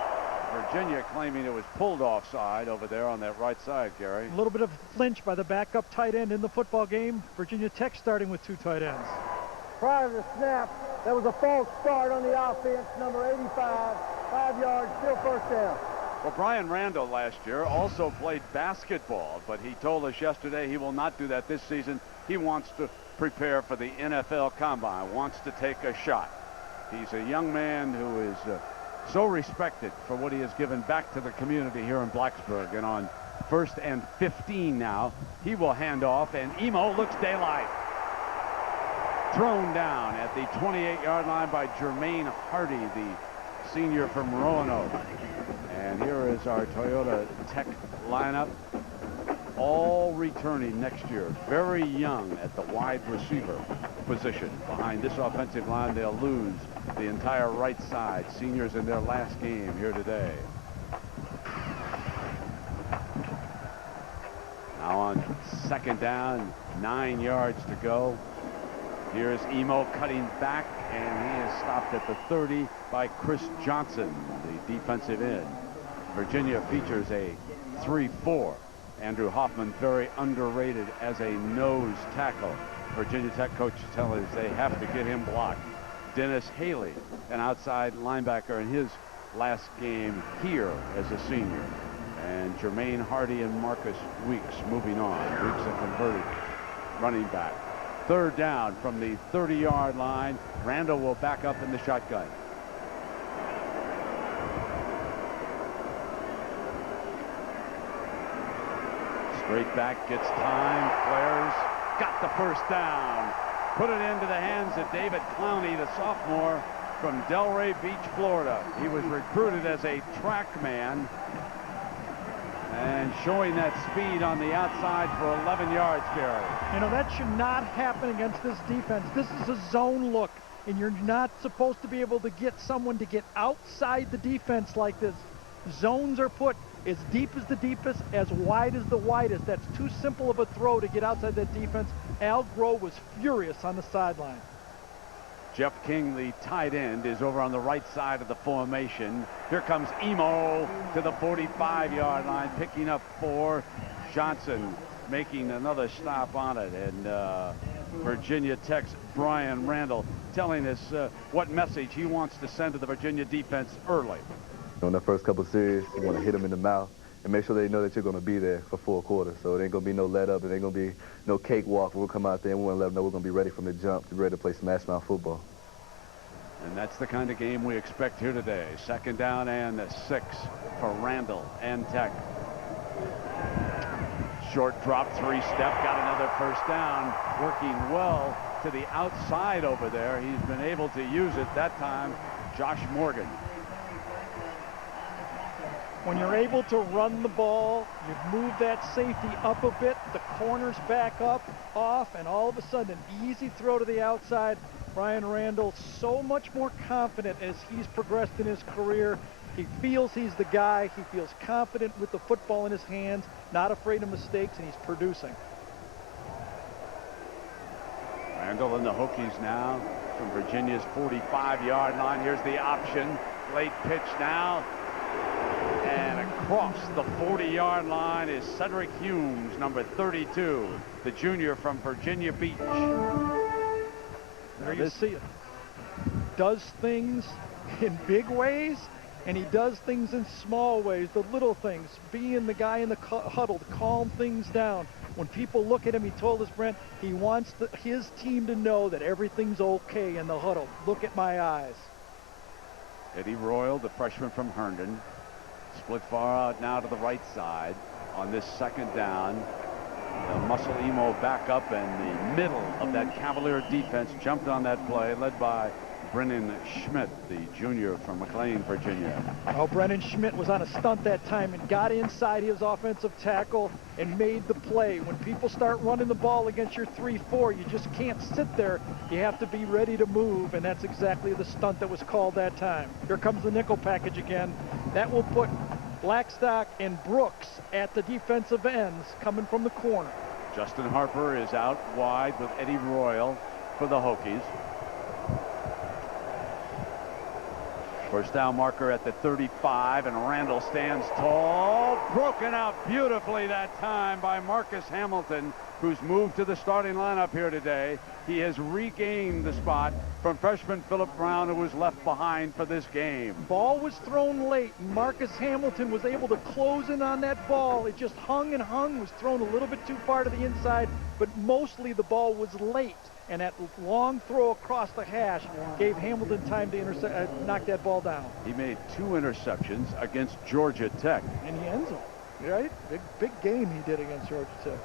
Virginia claiming it was pulled offside over there on that right side, Gary. A little bit of flinch by the backup tight end in the football game. Virginia Tech starting with two tight ends. Prior to the snap, there was a false start on the offense, number 85, 5 yards, still first down. Well, Brian Randall last year also played basketball, but he told us yesterday he will not do that this season. He wants to prepare for the NFL Combine, wants to take a shot. He's a young man who is so respected for what he has given back to the community here in Blacksburg. And on 1st and 15 now, he will hand off, and Emo looks daylight. Thrown down at the 28-yard line by Jermaine Hardy, the senior from Roanoke. And here is our Toyota Tech lineup, all returning next year. Very young at the wide receiver position. Behind this offensive line, they'll lose the entire right side. Seniors in their last game here today. Now on 2nd down, 9 yards to go. Here's Emo cutting back, and he is stopped at the 30 by Chris Johnson, the defensive end. Virginia features a 3-4. Andrew Hoffman, very underrated as a nose tackle. Virginia Tech coaches tell us they have to get him blocked. Dennis Haley, an outside linebacker in his last game here as a senior. And Jermaine Hardy and Marcus Weeks moving on. Weeks a converted running back. 3rd down from the 30-yard line. Randall will back up in the shotgun. Straight back, gets time, flares, got the 1st down. Put it into the hands of David Clowney, the sophomore from Delray Beach, Florida. He was recruited as a track man and showing that speed on the outside for 11 yards, Gary. You know, that should not happen against this defense. This is a zone look, and you're not supposed to be able to get someone to get outside the defense like this. Zones are put As deep as the deepest, as wide as the widest. That's too simple of a throw to get outside that defense. Al Groh was furious on the sideline. Jeff King, the tight end, is over on the right side of the formation. Here comes Emo to the 45-yard line, picking up 4. Johnson making another stop on it. And Virginia Tech's Brian Randall telling us what message he wants to send to the Virginia defense early. On the first couple of series, you want to hit them in the mouth and make sure they know that you're going to be there for 4 quarters. So it ain't going to be no let up. It ain't going to be no cakewalk. We'll come out there and we want to let them know we're going to be ready from the jump, to be ready to play smash mouth football. And that's the kind of game we expect here today. 2nd down and 6 for Randall and Tech. Short drop, 3-step, got another first down, working well to the outside over there. He's been able to use it that time. Josh Morgan. When you're able to run the ball, you move that safety up a bit, the corners back up, off, and all of a sudden an easy throw to the outside. Brian Randall so much more confident as he's progressed in his career. He feels he's the guy. He feels confident with the football in his hands, not afraid of mistakes, and he's producing. Randall and the Hokies now from Virginia's 45-yard line. Here's the option. Late pitch now. And across the 40-yard line is Cedric Humes, number 32, the junior from Virginia Beach. There you see it. Does things in big ways, and he does things in small ways, the little things, being the guy in the huddle to calm things down. When people look at him, he told us, Brent, he wants his team to know that everything's okay in the huddle. Look at my eyes. Eddie Royal, the freshman from Herndon, split far out now to the right side on this 2nd down. They'll muscle Emo back up, and the middle of that Cavalier defense jumped on that play, led by Brennan Schmidt, the junior from McLean, Virginia. Oh, Brennan Schmidt was on a stunt that time and got inside his offensive tackle and made the play. When people start running the ball against your 3-4, you just can't sit there. You have to be ready to move, and that's exactly the stunt that was called that time. Here comes the nickel package again. That will put Blackstock and Brooks at the defensive ends coming from the corner. Justin Harper is out wide with Eddie Royal for the Hokies. First down marker at the 35, and Randall stands tall. Broken out beautifully that time by Marcus Hamilton, who's moved to the starting lineup here today. He has regained the spot from freshman Philip Brown, who was left behind for this game. Ball was thrown late. Marcus Hamilton was able to close in on that ball. It just hung and hung, was thrown a little bit too far to the inside, but mostly the ball was late. And that long throw across the hash gave Hamilton time to knock that ball down. He made 2 interceptions against Georgia Tech. And he ends them, right? Big game he did against Georgia Tech.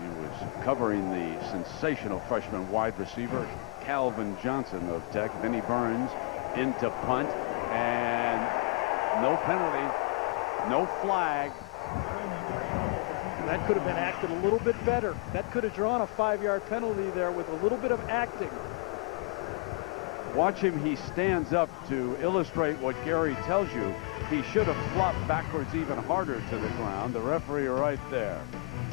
He was covering the sensational freshman wide receiver, Calvin Johnson of Tech. Vinnie Burns into punt, and no penalty, no flag. That could have been acted a little bit better. That could have drawn a 5-yard penalty there with a little bit of acting. Watch him. He stands up to illustrate what Gary tells you. He should have flopped backwards even harder to the ground. The referee right there.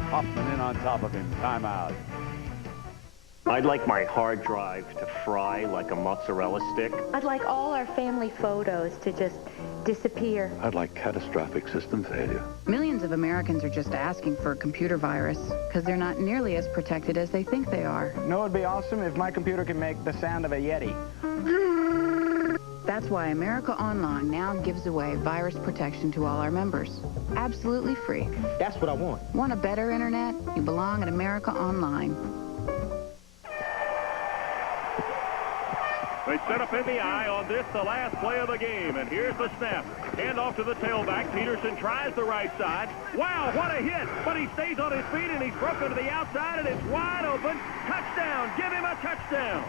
Hoffman in on top of him. Timeout. I'd like my hard drive to fry like a mozzarella stick. I'd like all our family photos to just disappear. I'd like catastrophic system failure. Millions of Americans are just asking for a computer virus because they're not nearly as protected as they think they are. You know, it'd be awesome if my computer could make the sound of a Yeti. That's why America Online now gives away virus protection to all our members. Absolutely free. That's what I want. Want a better internet? You belong at America Online. They set up in the eye on this, the last play of the game. And here's the snap. Hand off to the tailback. Peterson tries the right side. Wow, what a hit. But he stays on his feet, and he's broken to the outside, and it's wide open. Touchdown. Give him a touchdown.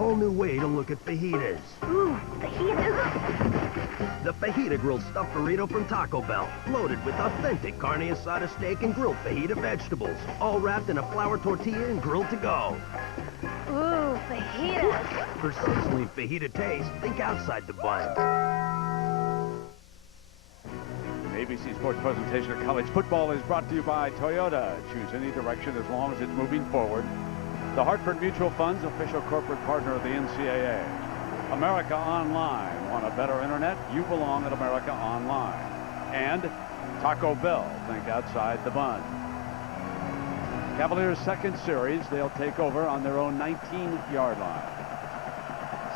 whole new way to look at fajitas. Ooh, fajitas. The Fajita Grilled Stuffed Burrito from Taco Bell, loaded with authentic carne asada steak and grilled fajita vegetables, all wrapped in a flour tortilla and grilled to go. Ooh, fajitas. For sizzling fajita taste, think outside the bun. ABC Sports presentation of college football is brought to you by Toyota. Choose any direction as long as it's moving forward. The Hartford Mutual Fund's official corporate partner of the NCAA. America Online. Want a better internet? You belong at America Online. And Taco Bell. Think outside the bun. Cavaliers' second series. They'll take over on their own 19-yard line.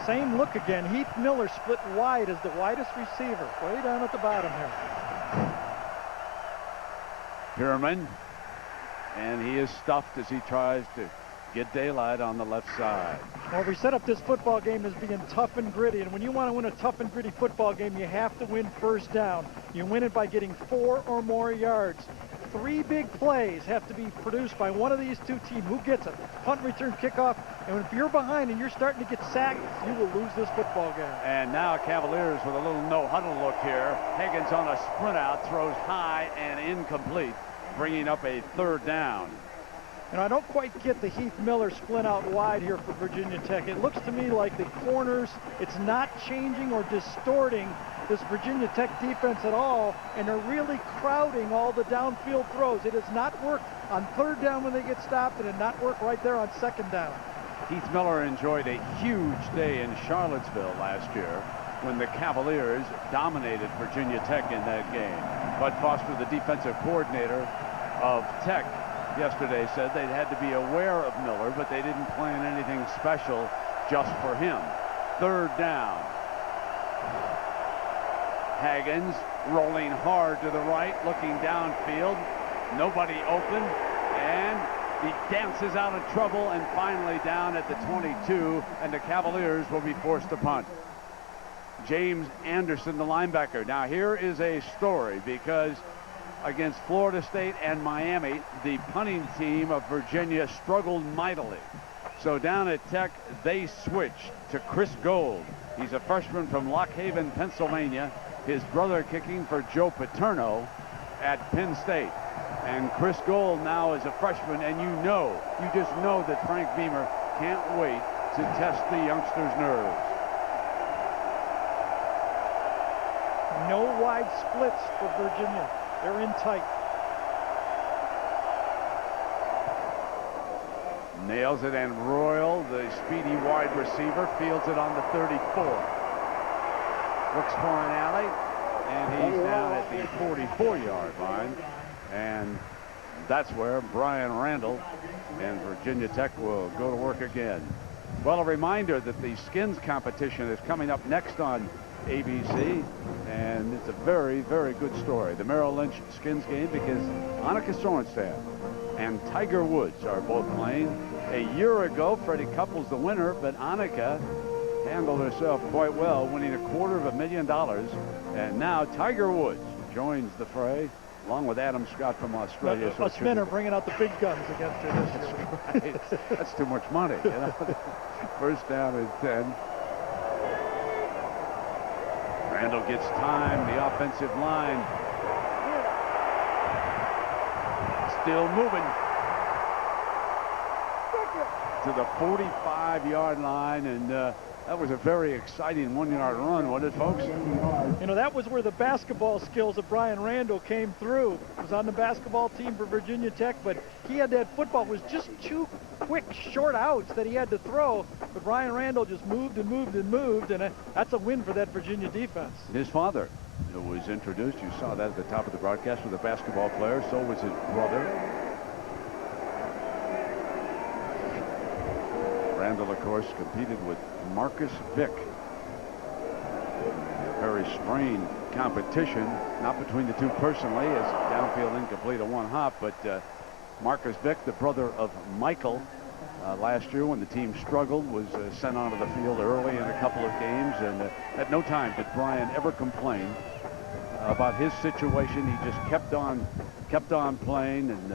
Same look again. Heath Miller split wide as the widest receiver. Way down at the bottom here. Pierman, and he is stuffed as he tries to get daylight on the left side. Well, we set up this football game as being tough and gritty, and when you want to win a tough and gritty football game, you have to win first down. You win it by getting 4 or more yards. 3 big plays have to be produced by one of these two teams. Who gets it? Punt, return, kickoff. And if you're behind and you're starting to get sacked, you will lose this football game. And now Cavaliers with a little no-huddle look here. Higgins on a sprint out, throws high and incomplete, bringing up a 3rd down. And I don't quite get the Heath Miller split out wide here for Virginia Tech. It looks to me like the corners, it's not changing or distorting this Virginia Tech defense at all, and they're really crowding all the downfield throws. It has not worked on 3rd down when they get stopped, and it not worked right there on 2nd down. Heath Miller enjoyed a huge day in Charlottesville last year when the Cavaliers dominated Virginia Tech in that game. Bud Foster, the defensive coordinator of Tech, yesterday said they had to be aware of Miller, but they didn't plan anything special just for him. 3rd down. Higgins rolling hard to the right, looking downfield. Nobody open, and he dances out of trouble and finally down at the 22, and the Cavaliers will be forced to punt. James Anderson, the linebacker. Now here is a story, because against Florida State and Miami, the punting team of Virginia struggled mightily. So down at Tech, they switched to Chris Gold. He's a freshman from Lock Haven, Pennsylvania. His brother kicking for Joe Paterno at Penn State. And Chris Gold now is a freshman, and you just know that Frank Beamer can't wait to test the youngsters' nerves. No wide splits for Virginia. They're in tight. Nails it, and Royal, the speedy wide receiver, fields it on the 34. Looks for an alley, and he's down at the 44-yard line. And that's where Brian Randall and Virginia Tech will go to work again. Well, a reminder that the skins competition is coming up next on ABC, and it's a very, very good story. The Merrill Lynch skins game, because Annika Sorenstam and Tiger Woods are both playing. A year ago, Freddie Couples the winner, but Annika handled herself quite well, winning $250,000. And now Tiger Woods joins the fray, along with Adam Scott from Australia. So men are bringing out the big guns against her this year. Right. That's too much money. You know? 1st down and 10. Randall gets time. The offensive line still moving to the 45-yard line, and that was a very exciting 1-yard run, wasn't it, folks? You know, that was where the basketball skills of Brian Randall came through. He was on the basketball team for Virginia Tech, but he had that football. It was just 2 quick, short outs that he had to throw. But Brian Randall just moved and moved and moved, and that's a win for that Virginia defense. His father was introduced. You saw that at the top of the broadcast with a basketball player. So was his brother. Randall, of course, competed with Marcus Vick. Very strained competition, not between the two personally, as downfield incomplete, a 1-hop, but Marcus Vick, the brother of Michael, last year when the team struggled, was sent onto the field early in a couple of games, and at no time did Brian ever complain about his situation. He just kept on playing, and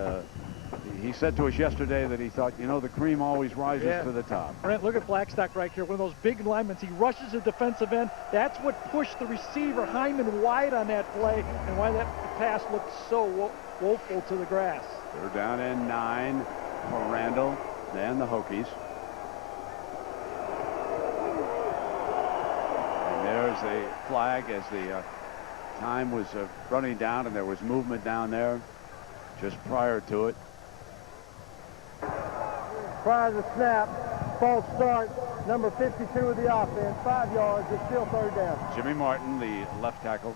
he said to us yesterday that he thought, you know, the cream always rises to the top. Brent, look at Blackstock right here. One of those big linemen. He rushes the defensive end. That's what pushed the receiver, Hyman, wide on that play, and why that pass looked so woeful to the grass. They're down in 9 for Randall and the Hokies. And there's a flag as the time was running down, and there was movement down there just prior to it. Prior to the snap, false start, number 52 of the offense, 5 yards, it's still third down. Jimmy Martin, the left tackle.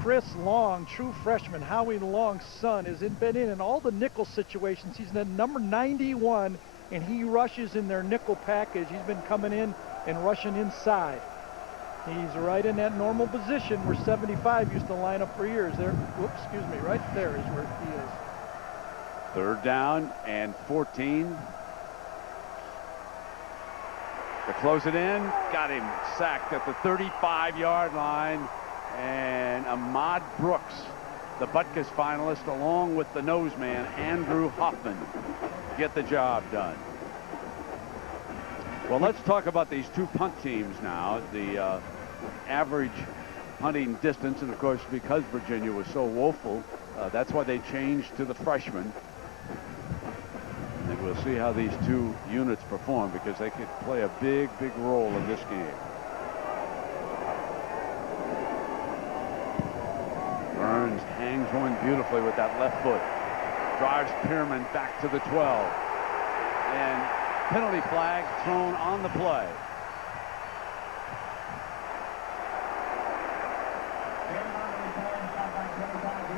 Chris Long, true freshman, Howie Long's son, has been in all the nickel situations. He's the number 91, and he rushes in their nickel package. He's been coming in and rushing inside. He's right in that normal position where 75 used to line up for years. There, whoops, excuse me, right there is where he is. Third down and 14. To close it in, got him sacked at the 35-yard line. And Ahmad Brooks, the Butkus finalist, along with the nose man, Andrew Hoffman, get the job done. Well, let's talk about these two punt teams now. The average punting distance, and of course, because Virginia was so woeful, that's why they changed to the freshmen. And we'll see how these two units perform, because they could play a big, big role in this game. Burns hangs one beautifully with that left foot. Drives Pearman back to the 12. And penalty flag thrown on the play.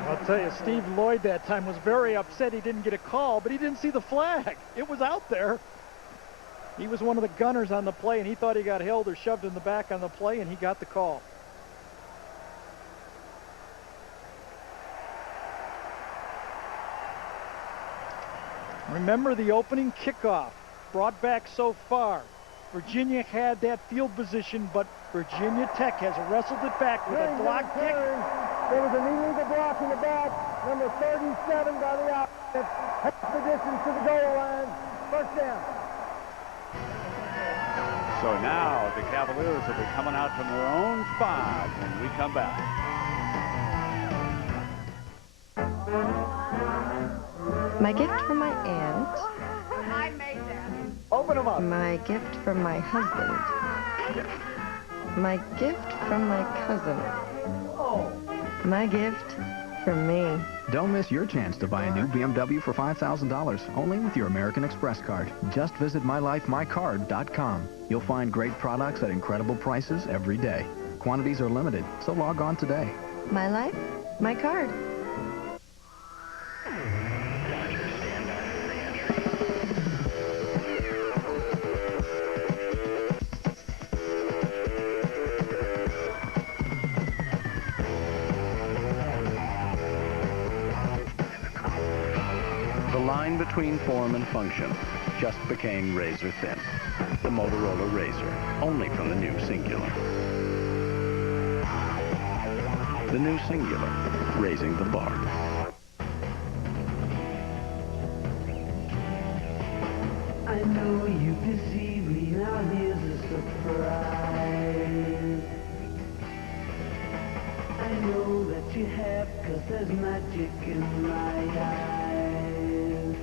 I'll tell you, Steve Lloyd that time was very upset he didn't get a call, but he didn't see the flag. It was out there. He was one of the gunners on the play, and he thought he got held or shoved in the back on the play, and he got the call. Remember the opening kickoff brought back so far. Virginia had that field position, but Virginia Tech has wrestled it back with a block kick. There was an illegal block in the back. Number 37 by the offense. Half the distance to the goal line. First down. So now the Cavaliers will be coming out from their own 5 when we come back. My gift from my aunt. I made that. Open them up. My gift from my husband. My gift from my cousin. My gift from me. Don't miss your chance to buy a new BMW for $5,000, only with your American Express card. Just visit mylifemycard.com. You'll find great products at incredible prices every day. Quantities are limited, so log on today. My life, my card. The line between form and function just became razor thin. The Motorola Razr, only from the new Singular. The new Singular, raising the bar. I know you deceive me, now here's a surprise. I know that you have, 'cause there's magic in my eyes.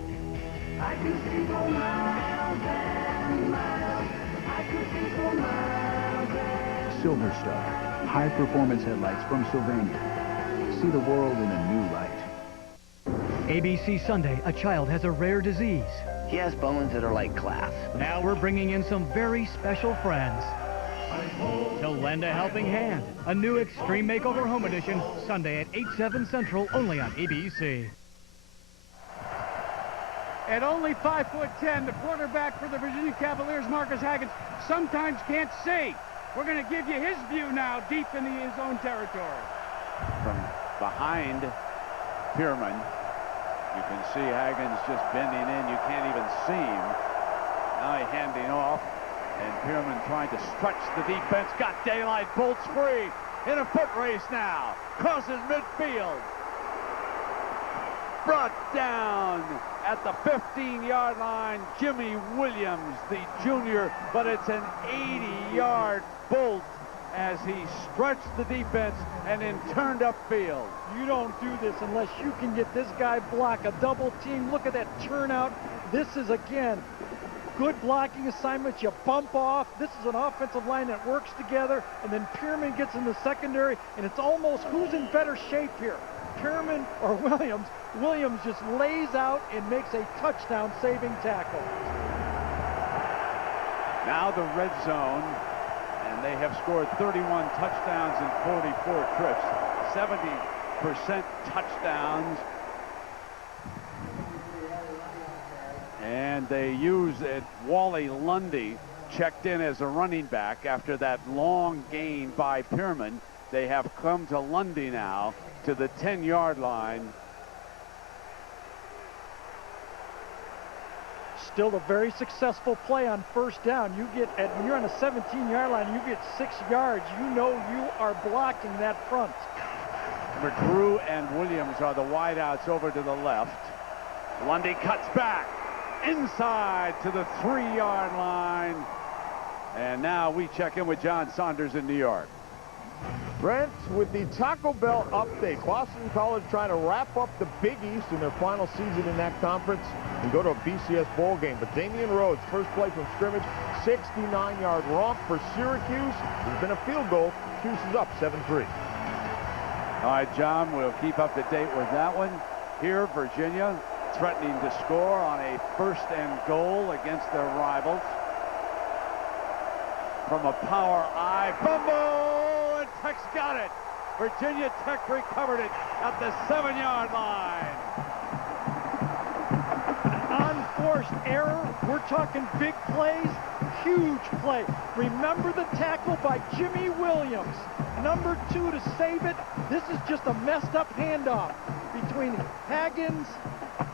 I can see for miles and miles. I can see for miles and Silver Star, high-performance headlights from Sylvania. See the world in a new light. ABC Sunday, a child has a rare disease. He has bones that are like glass. Now we're bringing in some very special friends to lend a helping hand. A new Extreme Makeover Home Edition, Sunday at 8/7 Central, only on ABC. At only 5'10", the quarterback for the Virginia Cavaliers, Marcus Haggins, sometimes can't see. We're going to give you his view now, deep in his own territory. From behind Pearman, you can see Haggins just bending in. You can't even see him. Now he's handing off, and Pearman trying to stretch the defense. Got daylight, bolts free in a foot race now. Crosses midfield. Brought down at the 15-yard line. Jimmy Williams, the junior, but it's an 80-yard bolt as he stretched the defense and then turned upfield. You don't do this unless you can get this guy block a double team. Look at that turnout. This is, again, good blocking assignments. You bump off. This is an offensive line that works together, and then Pearman gets in the secondary, and it's almost who's in better shape here, Pearman or Williams. Williams just lays out and makes a touchdown-saving tackle. Now the red zone, and they have scored 31 touchdowns in 44 trips, 70% touchdowns. And they use it. Wally Lundy checked in as a running back after that long gain by Pearman. They have come to Lundy now to the 10-yard line. Still a very successful play on first down. You get when you're on a 17-yard line, you get 6 yards. You know you are blocking that front. McGrew and Williams are the wideouts over to the left. Lundy cuts back inside to the 3-yard line. And now we check in with John Saunders in New York. Brent, with the Taco Bell update, Boston College trying to wrap up the Big East in their final season in that conference and go to a BCS bowl game. But Damian Rhodes, first play from scrimmage, 69-yard romp for Syracuse. There's been a field goal. Cuse is up 7-3. All right, John, we'll keep up to date with that one. Here, Virginia threatening to score on a 1st and goal against their rivals. From a power I fumble, and Tech's got it. Virginia Tech recovered it at the 7-yard line. Unforced error. We're talking big plays, huge play. Remember the tackle by Jimmy Williams. Number 2 to save it. This is just a messed up handoff between Haggins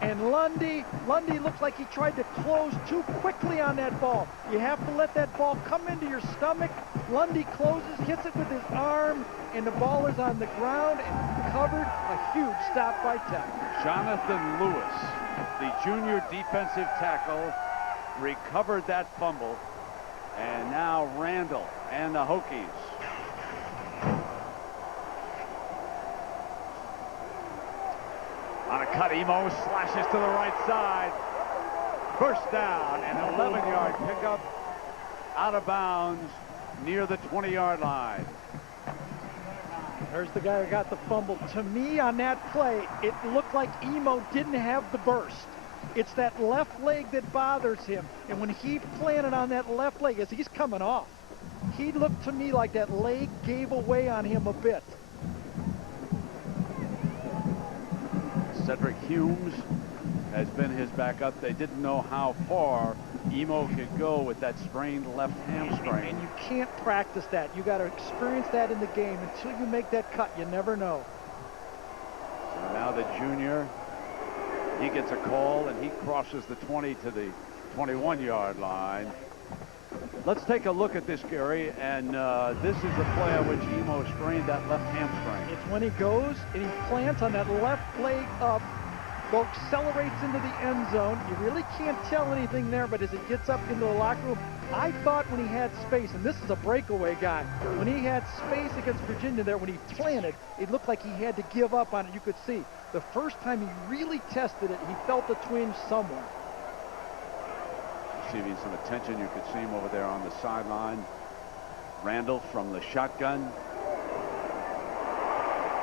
and Lundy. Lundy looks like he tried to close too quickly on that ball. You have to let that ball come into your stomach. Lundy closes, hits it with his arm, and the ball is on the ground and covered. A huge stop by Tech. Jonathan Lewis, the junior defensive tackle, recovered that fumble. And now Randall and the Hokies. On a cut, Emo slashes to the right side. First down, and an 11-yard pickup out of bounds near the 20-yard line. There's the guy who got the fumble. To me, on that play, it looked like Emo didn't have the burst. It's that left leg that bothers him. And when he planted on that left leg as he's coming off, he looked to me like that leg gave away on him a bit. Cedric Humes has been his backup. They didn't know how far Emo could go with that strained left hamstring. And you can't practice that. You got to experience that in the game. Until you make that cut, you never know. So now the junior, he gets a call, and he crosses the 20 to the 21-yard line. Let's take a look at this, Gary, and this is the play at which Emo strained that left hamstring. It's when he goes and he plants on that left leg up, accelerates into the end zone. You really can't tell anything there, but as he gets up into the locker room, I thought when he had space, and this is a breakaway guy, when he had space against Virginia there, when he planted, it looked like he had to give up on it. You could see the first time he really tested it, he felt the twinge somewhere. Receiving some attention. You could see him over there on the sideline. Randall from the shotgun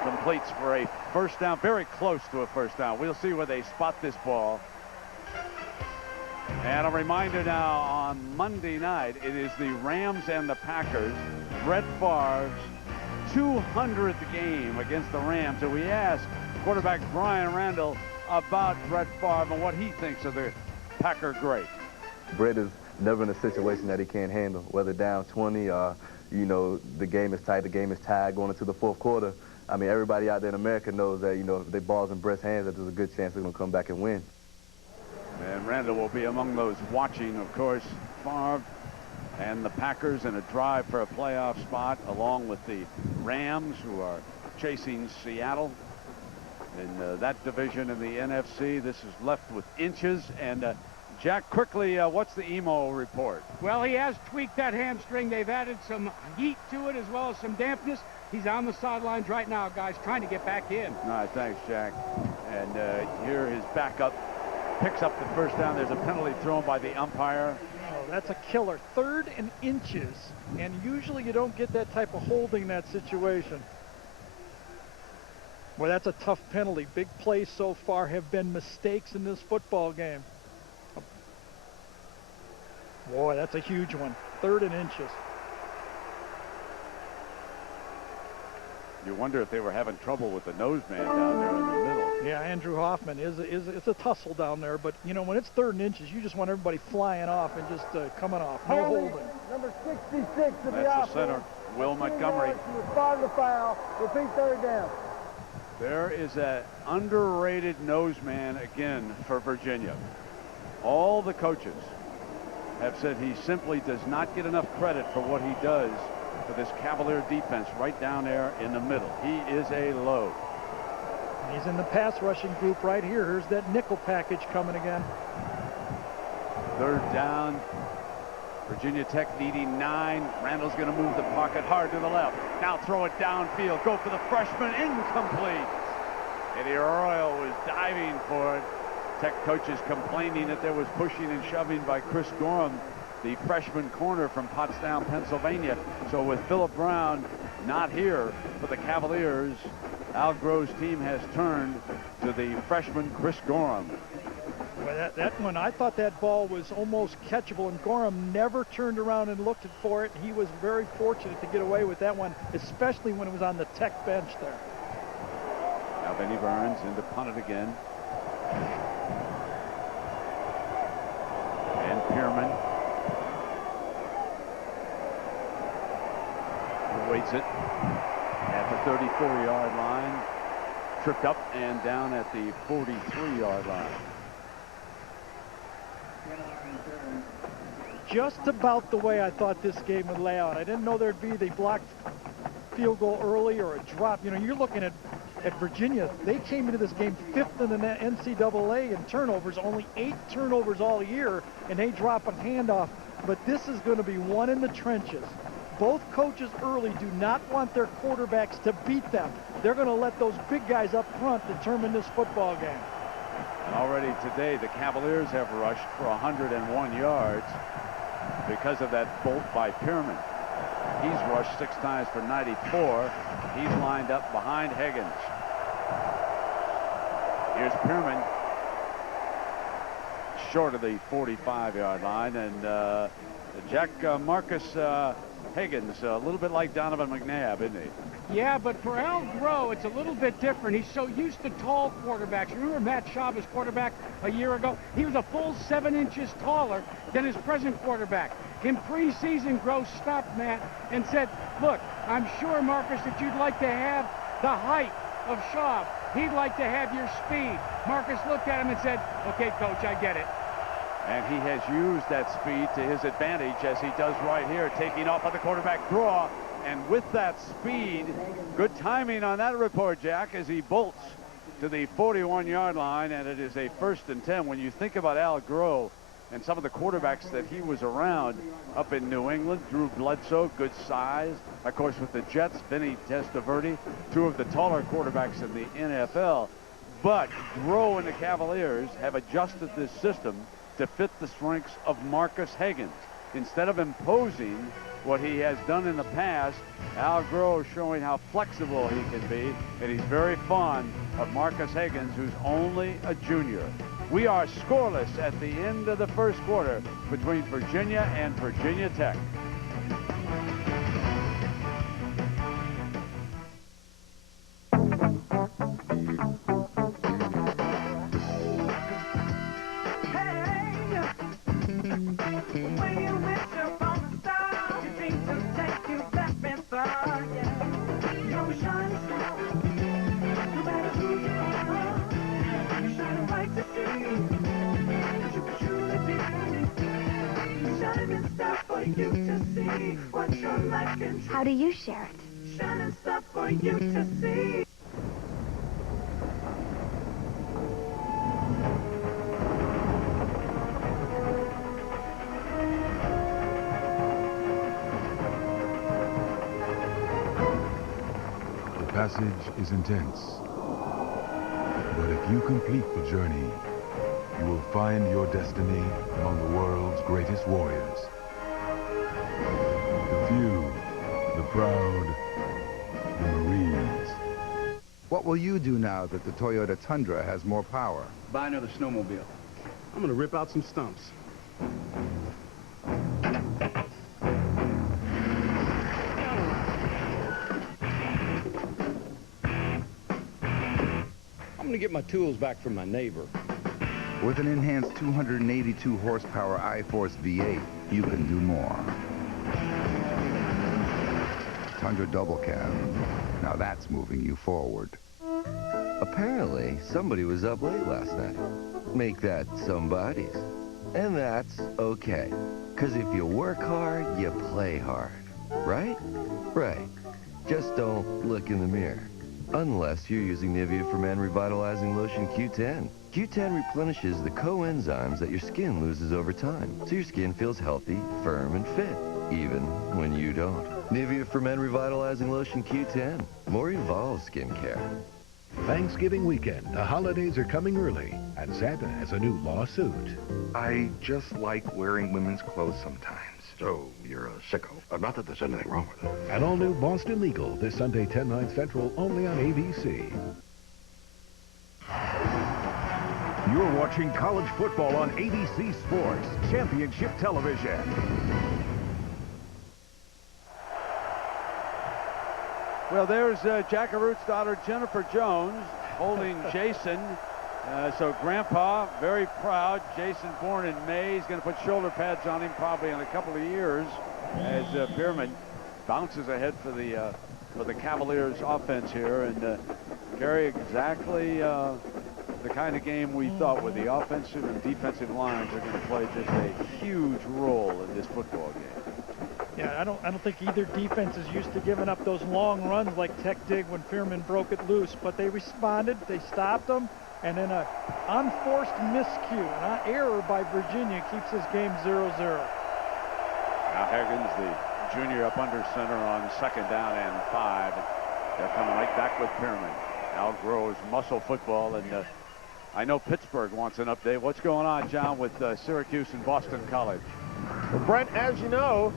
completes for a first down, very close to a first down. We'll see where they spot this ball. And a reminder now, on Monday night, it is the Rams and the Packers. Brett Favre's 200th game against the Rams. And we asked quarterback Brian Randall about Brett Favre and what he thinks of the Packer great. Brett is never in a situation that he can't handle, whether down 20 or, you know, the game is tight, the game is tied going into the 4th quarter. I mean, everybody out there in America knows that, you know, if the ball's in Brett's hands, that there's a good chance they're going to come back and win. And Randall will be among those watching, of course, Favre and the Packers in a drive for a playoff spot, along with the Rams, who are chasing Seattle. in that division in the NFC. This is left with inches. And Jack, quickly, what's the Emo report? Well, he has tweaked that hamstring. They've added some heat to it as well as some dampness. He's on the sidelines right now, guys, trying to get back in. All right, thanks, Jack. And here his backup picks up the first down. There's a penalty thrown by the umpire. Oh, that's a killer. 3rd and inches. And usually you don't get that type of holding in that situation. Well, that's a tough penalty. Big plays so far have been mistakes in this football game. Boy, that's a huge one. 3rd and inches. You wonder if they were having trouble with the nose man down there in the middle. Yeah, Andrew Hoffman it's a tussle down there, but you know, when it's 3rd and inches, you just want everybody flying off and just coming off. No holding. Number 66 of the That's the center, Will Montgomery. He was part of the foul. Repeat 3rd down. There is an underrated nose man again for Virginia. All the coaches have said he simply does not get enough credit for what he does for this Cavalier defense right down there in the middle. He is a load. He's in the pass rushing group right here. Here's that nickel package coming again. 3rd down. Virginia Tech needing 9. Randall's going to move the pocket hard to the left. Now throw it downfield. Go for the freshman. Incomplete. Eddie Arroyo was diving for it. Tech coaches complaining that there was pushing and shoving by Chris Gorham, the freshman corner from Pottstown, Pennsylvania. So with Philip Brown not here for the Cavaliers, Al Groh's team has turned to the freshman Chris Gorham. Well, that one, I thought that ball was almost catchable, and Gorham never turned around and looked for it. He was very fortunate to get away with that one, especially when it was on the Tech bench there. Now Benny Burns into punt it again. And Pierman waits it at the 34-yard line. Tripped up and down at the 43-yard line. Just about the way I thought this game would lay out. I didn't know there'd be the blocked field goal early or a drop. You know, you're looking at Virginia. They came into this game 5th in the NCAA in turnovers, only 8 turnovers all year, and they drop a handoff. But this is going to be one in the trenches. Both coaches early do not want their quarterbacks to beat them. They're going to let those big guys up front determine this football game. Already today, the Cavaliers have rushed for 101 yards because of that bolt by Pierman. He's rushed 6 times for 94. He's lined up behind Higgins. Here's Pierman, short of the 45-yard line, and Jack Marcus Higgins, a little bit like Donovan McNabb, isn't he? Yeah, but for Al Groh, it's a little bit different. He's so used to tall quarterbacks. Remember Matt Schaub, his quarterback a year ago? He was a full 7 inches taller than his present quarterback. In preseason, Groh stopped Matt and said, look, I'm sure, Marcus, that you'd like to have the height of Schaub. He'd like to have your speed. Marcus looked at him and said, okay, coach, I get it. And he has used that speed to his advantage, as he does right here, taking off on the quarterback draw. And with that speed, good timing on that report, Jack, as he bolts to the 41-yard line, and it is a 1st and 10. When you think about Al Groh and some of the quarterbacks that he was around up in New England, Drew Bledsoe, good size. Of course, with the Jets, Vinny Testaverde, 2 of the taller quarterbacks in the NFL. But Groh and the Cavaliers have adjusted this system to fit the strengths of Marcus Higgins. Instead of imposing what he has done in the past, Al Groh showing how flexible he can be, and he's very fond of Marcus Higgins, who's only a junior. We are scoreless at the end of the first quarter between Virginia and Virginia Tech. How do you share it? Shining stuff for you to see. passage is intense. But if you complete the journey, you will find your destiny among the world's greatest warriors. The few, the proud, the Marines. What will you do now that the Toyota Tundra has more power? Buy another snowmobile. I'm gonna rip out some stumps. I'm gonna get my tools back from my neighbor. With an enhanced 282 horsepower I-Force V8, you can do more. Tundra Double Cab. Now that's moving you forward. Apparently, somebody was up late last night. Make that somebody's. And that's okay. 'Cause if you work hard, you play hard. Right? Right. Just don't look in the mirror. Unless you're using Nivea for Men Revitalizing Lotion Q10. Q10 replenishes the coenzymes that your skin loses over time, so your skin feels healthy, firm, and fit, even when you don't. Nivea for Men Revitalizing Lotion Q10. More evolved skincare. Thanksgiving weekend, the holidays are coming early, and Santa has a new lawsuit. I just like wearing women's clothes sometimes. So, you're a sicko. Not that there's anything wrong with it. An all-new Boston Legal this Sunday, 10/9 Central, only on ABC. You're watching college football on ABC Sports, Championship Television. Well, there's Jackaroot's daughter, Jennifer Jones, holding Jason. So Grandpa, very proud. Jason, born in May. He's going to put shoulder pads on him probably in a couple of years as Pierman bounces ahead for the Cavaliers offense here. And Gary, exactly the kind of game we thought, where the offensive and defensive lines are going to play just a huge role in this football game. Yeah, I don't think either defense is used to giving up those long runs like Tech did when Pierman broke it loose, but they responded, they stopped them, and then an unforced miscue, an error by Virginia keeps this game 0-0. Now Higgins, the junior, up under center on 2nd down and 5. They're coming right back with Pierman. Al grows muscle football, and I know Pittsburgh wants an update. What's going on, John, with Syracuse and Boston College? Well, Brent, as you know,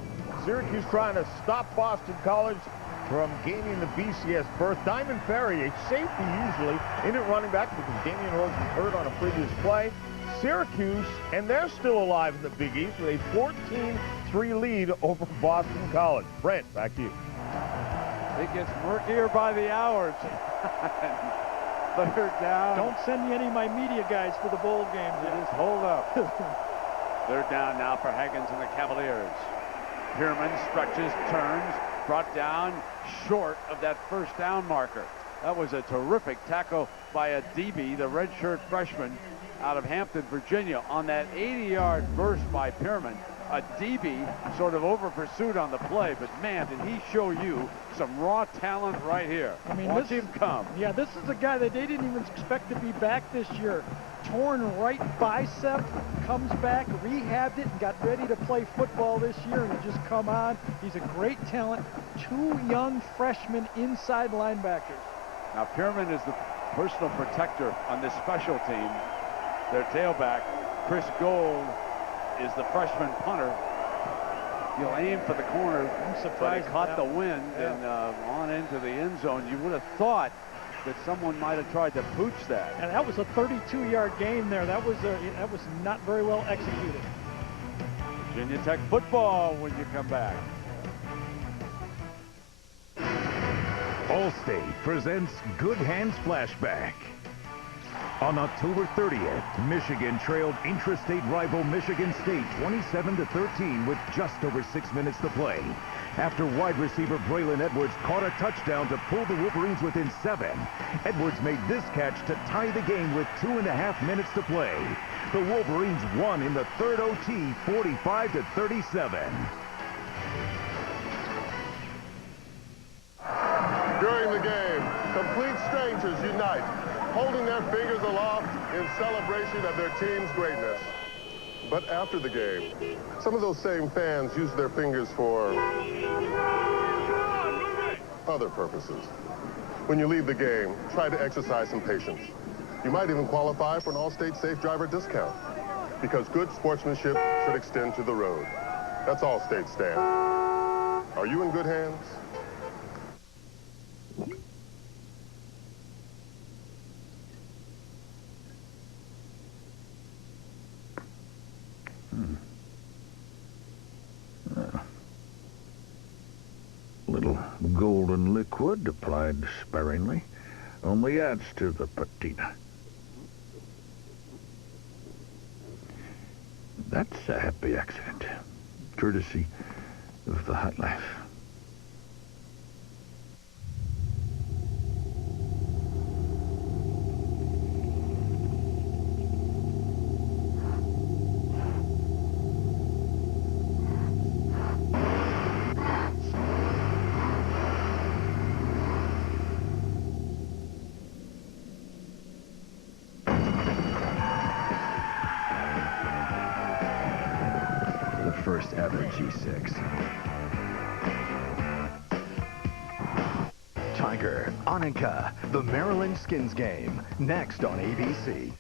Syracuse trying to stop Boston College from gaining the BCS berth. Diamond Ferry, a safety usually, in at running back because Damian Rhodes was hurt on a previous play. Syracuse, and they're still alive in the Big East with a 14-3 lead over Boston College. Brent, back to you. It gets murkier by the hour. Third down. Don't send me any of my media guys to the bowl games. Just hold up. Third down now for Higgins and the Cavaliers. Pierman stretches, turns, brought down short of that first down marker. That was a terrific tackle by a DB, the redshirt freshman out of Hampton, Virginia, on that 80-yard burst by Pierman. A DB sort of over pursuit on the play, but man, did he show you some raw talent right here. I mean, watch him come. Yeah, this is a guy that they didn't even expect to be back this year. Torn right bicep, comes back, rehabbed it, and got ready to play football this year, and he just come on. He's a great talent. 2 young freshmen inside linebackers. Now, Pierman is the personal protector on this special team. Their tailback, Chris Gold, is the freshman punter. He'll aim for the corner. I'm surprised. But he caught the wind and on into the end zone. You would have thought that someone might have tried to pooch that. And that was a 32-yard gain there. That was not very well executed. Virginia Tech football when you come back. Allstate presents Good Hands Flashback. On October 30th, Michigan trailed intrastate rival Michigan State 27-13 with just over 6 minutes to play. After wide receiver Braylon Edwards caught a touchdown to pull the Wolverines within 7, Edwards made this catch to tie the game with 2.5 minutes to play. The Wolverines won in the third OT 45-37. During the game, complete strangers unite, holding their fingers aloft in celebration of their team's greatness. But after the game, some of those same fans use their fingers for other purposes. When you leave the game, try to exercise some patience. You might even qualify for an All-State Safe Driver discount, because good sportsmanship should extend to the road. That's All-State, Stan. Are you in good hands? Little golden liquid applied sparingly only adds to the patina. That's a happy accident, courtesy of the hot life. First ever G6. Tiger, Annika, the Maryland Skins game, next on ABC.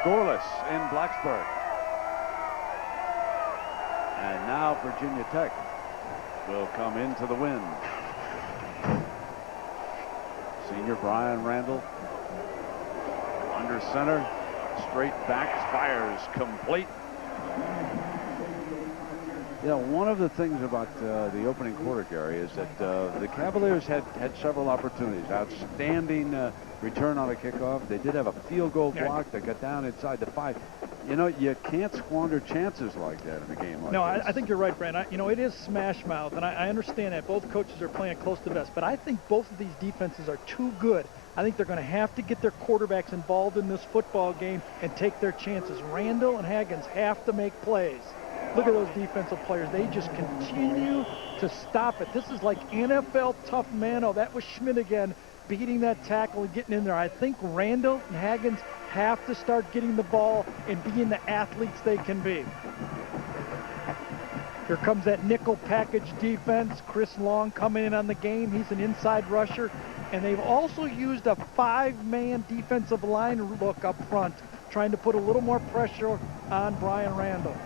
Scoreless in Blacksburg. And now Virginia Tech will come into the wind. Senior Brian Randall under center. Straight back, fires complete. You know, one of the things about the opening quarter, Gary, is that the Cavaliers had several opportunities. Outstanding return on a kickoff. They did have a field goal block that got down inside the 5. You know, you can't squander chances like that in a game like this. I think you're right, Brent. You know, it is smash mouth, and I understand that both coaches are playing close to the vest, but I think both of these defenses are too good. I think they're going to have to get their quarterbacks involved in this football game and take their chances. Randall and Haggins have to make plays. Look at those defensive players. They just continue to stop it. This is like NFL tough mano. That was Schmidt again, beating that tackle and getting in there. I think Randall and Haggins have to start getting the ball and being the athletes they can be. Here comes that nickel package defense. Chris Long coming in on the game. He's an inside rusher. And they've also used a 5-man defensive line look up front, trying to put a little more pressure on Brian Randall.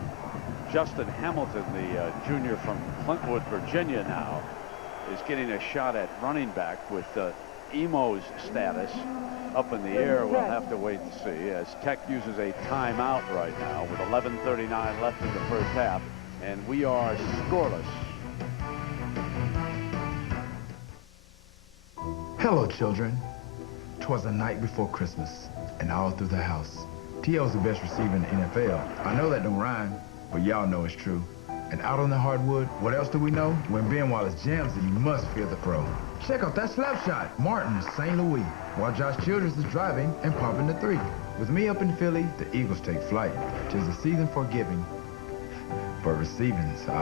Justin Hamilton, the junior from Clintwood, Virginia now, is getting a shot at running back with Emo's status up in the air. We'll have to wait and see as Tech uses a timeout right now with 11:39 left in the first half, and we are scoreless. Hello, children. 'Twas the night before Christmas, and all through the house. T.O.'s the best receiver in the NFL. I know that don't rhyme, but y'all know it's true. And out on the hardwood, what else do we know? When Ben Wallace jams it, you must feel the throw. Check out that slap shot. Martin, St. Louis, while Josh Childress is driving and popping the 3. With me up in Philly, the Eagles take flight. 'Tis the season for giving. For receiving, so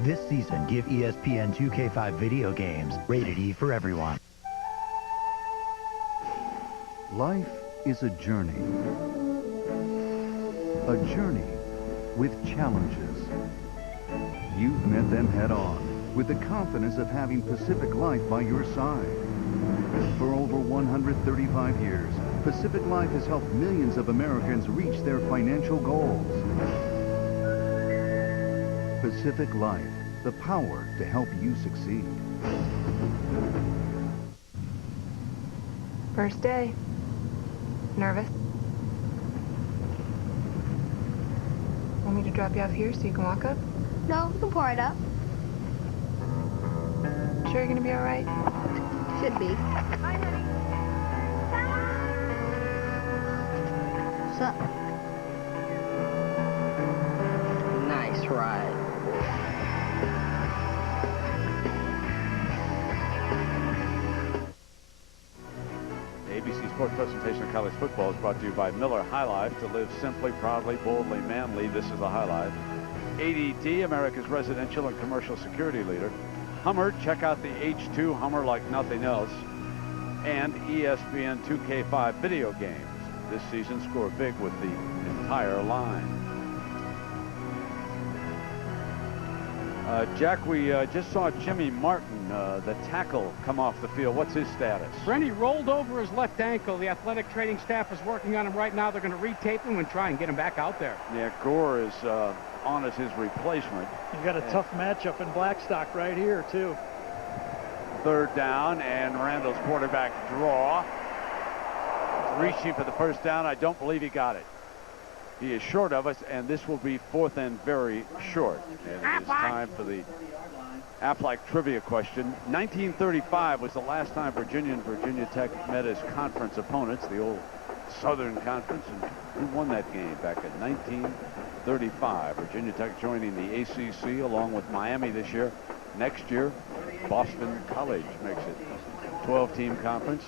This season, give ESPN 2K5 video games. Rated E for everyone. Life is a journey. A journey with challenges. You've met them head on with the confidence of having Pacific Life by your side. For over 135 years, Pacific Life has helped millions of Americans reach their financial goals. Pacific Life, the power to help you succeed. First day. Nervous? Want me to drop you off here so you can walk up? No, we can pour it up. Sure you're gonna be all right? Should be. Bye, honey. What's up? Nice ride. ABC Sports presentation of college football is brought to you by Miller High Life. To live simply, proudly, boldly, manly, this is the High Life. ADT, America's residential and commercial security leader. Hummer, check out the H2 Hummer like nothing else. And ESPN 2K5 video games. This season, score big with the entire line. Jack, we just saw Jimmy Martin, the tackle, come off the field. What's his status? Brenny rolled over his left ankle. The athletic training staff is working on him right now. They're going to retape him and try and get him back out there. Yeah, Gore is on as his replacement. You got a tough matchup in Blackstock right here, too. Third down, and Randall's quarterback draw. Reaching for the first down. I don't believe he got it. He is short of us, and this will be fourth and very short. And it is time for the Aflac trivia question. 1935 was the last time Virginia and Virginia Tech met as conference opponents, the old Southern Conference, and who won that game back in 1935? Virginia Tech joining the ACC along with Miami this year. Next year, Boston College makes it 12-team conference.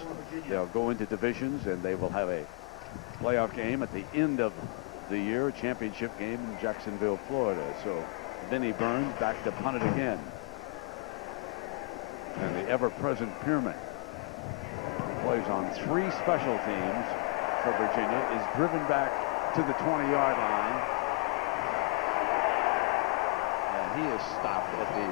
They'll go into divisions, and they will have a playoff game at the end of the year, a championship game in Jacksonville, Florida. So Vinnie Burns back to punt it again. And the ever-present Pierman plays on 3 special teams for Virginia, is driven back to the 20-yard line. And he is stopped at the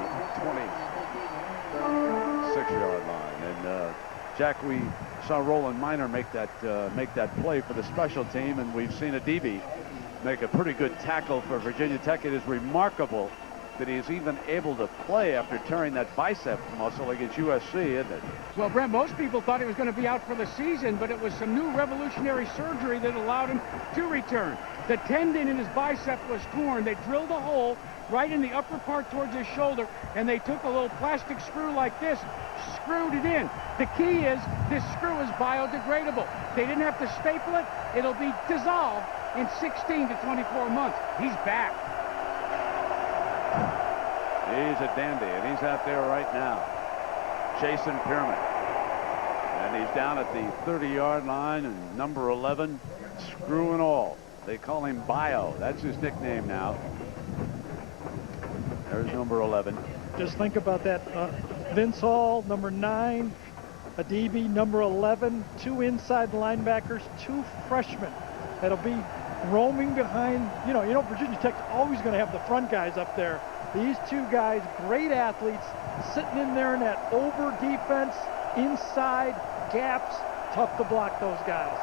26-yard line. And Jack, we saw Roland Miner make that play for the special team, and we've seen a DB make a pretty good tackle for Virginia Tech. It is remarkable that he is even able to play after tearing that bicep muscle against USC, isn't it? Well, Brent, most people thought he was going to be out for the season, but it was some new revolutionary surgery that allowed him to return. The tendon in his bicep was torn. They drilled a hole right in the upper part towards his shoulder, and they took a little plastic screw like this, screwed it in. The key is this screw is biodegradable. They didn't have to staple it. It'll be dissolved in 16 to 24 months. He's back. He's a dandy, and he's out there right now. Jason Pierman. And he's down at the 30-yard line, and number 11, screw and all. They call him Bio. That's his nickname now. There's number 11. Just think about that. Vince Hall, number 9, a DB, number 11, 2 inside linebackers, 2 freshmen that'll be roaming behind. You know, Virginia Tech's always going to have the front guys up there. These 2 guys, great athletes, sitting in there in that over defense, inside gaps, tough to block those guys.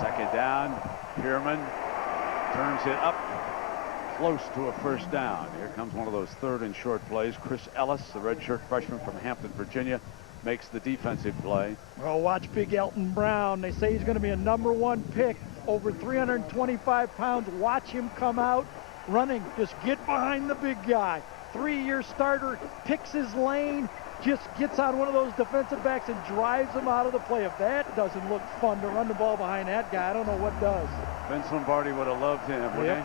Second down, Pierman turns it up close to a first down. Here comes one of those 3rd and short plays. Chris Ellis, the redshirt freshman from Hampton, Virginia, makes the defensive play. Well, watch big Elton Brown. They say he's going to be a number 1 pick, over 325 pounds. Watch him come out running. Just get behind the big guy. 3-year starter, picks his lane, just gets on one of those defensive backs and drives him out of the play. If that doesn't look fun to run the ball behind that guy, I don't know what does. Vince Lombardi would have loved him, wouldn't he?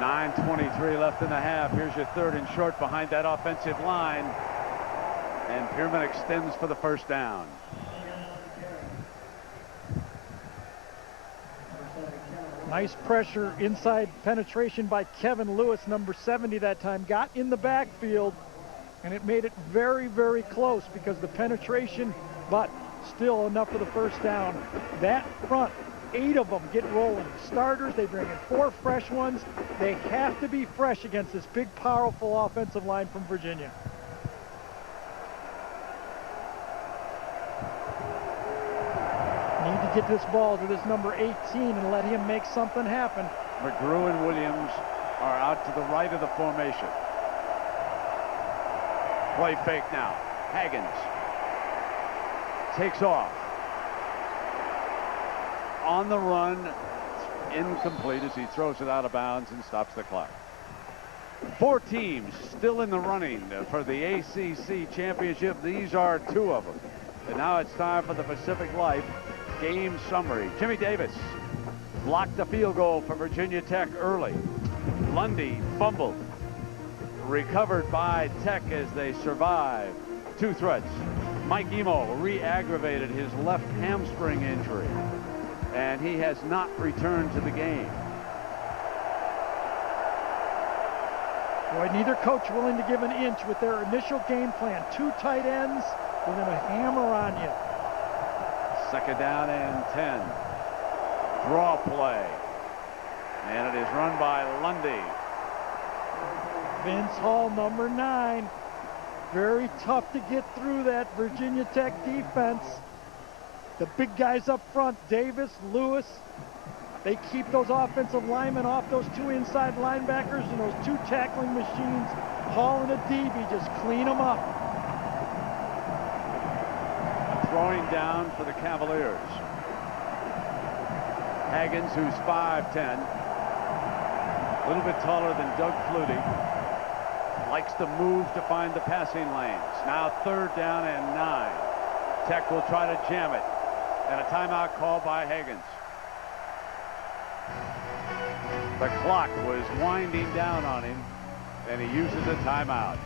9:23 left in the half. Here's your 3rd and short behind that offensive line. And Pierman extends for the first down. Nice pressure, inside penetration by Kevin Lewis, number 70 that time. Got in the backfield, and it made it very, very close because the penetration, but still enough for the first down. That front, 8 of them get rolling. Starters, they bring in 4 fresh ones. They have to be fresh against this big, powerful offensive line from Virginia. Need to get this ball to this number 18 and let him make something happen. McGrew and Williams are out to the right of the formation. Play fake now. Haggins takes off. On the run, incomplete as he throws it out of bounds and stops the clock. 4 teams still in the running for the ACC championship. These are 2 of them. And now it's time for the Pacific Life game summary. Jimmy Davis blocked the field goal for Virginia Tech early. Lundy fumbled. Recovered by Tech as they survive 2 threats. Mike Emo re-aggravated his left hamstring injury, and he has not returned to the game. Boy, neither coach willing to give an inch with their initial game plan. 2 tight ends, we're going to hammer on you. Second down and 10. Draw play. And it is run by Lundy. Vince Hall, number 9. Very tough to get through that Virginia Tech defense. The big guys up front, Davis, Lewis, they keep those offensive linemen off those 2 inside linebackers and those 2 tackling machines. Hall and Adibi just clean them up. Throwing down for the Cavaliers. Haggins, who's 5'10", a little bit taller than Doug Flutie, likes to move to find the passing lanes. Now 3rd down and 9. Tech will try to jam it. And a timeout called by Haggins. The clock was winding down on him, and he uses a timeout.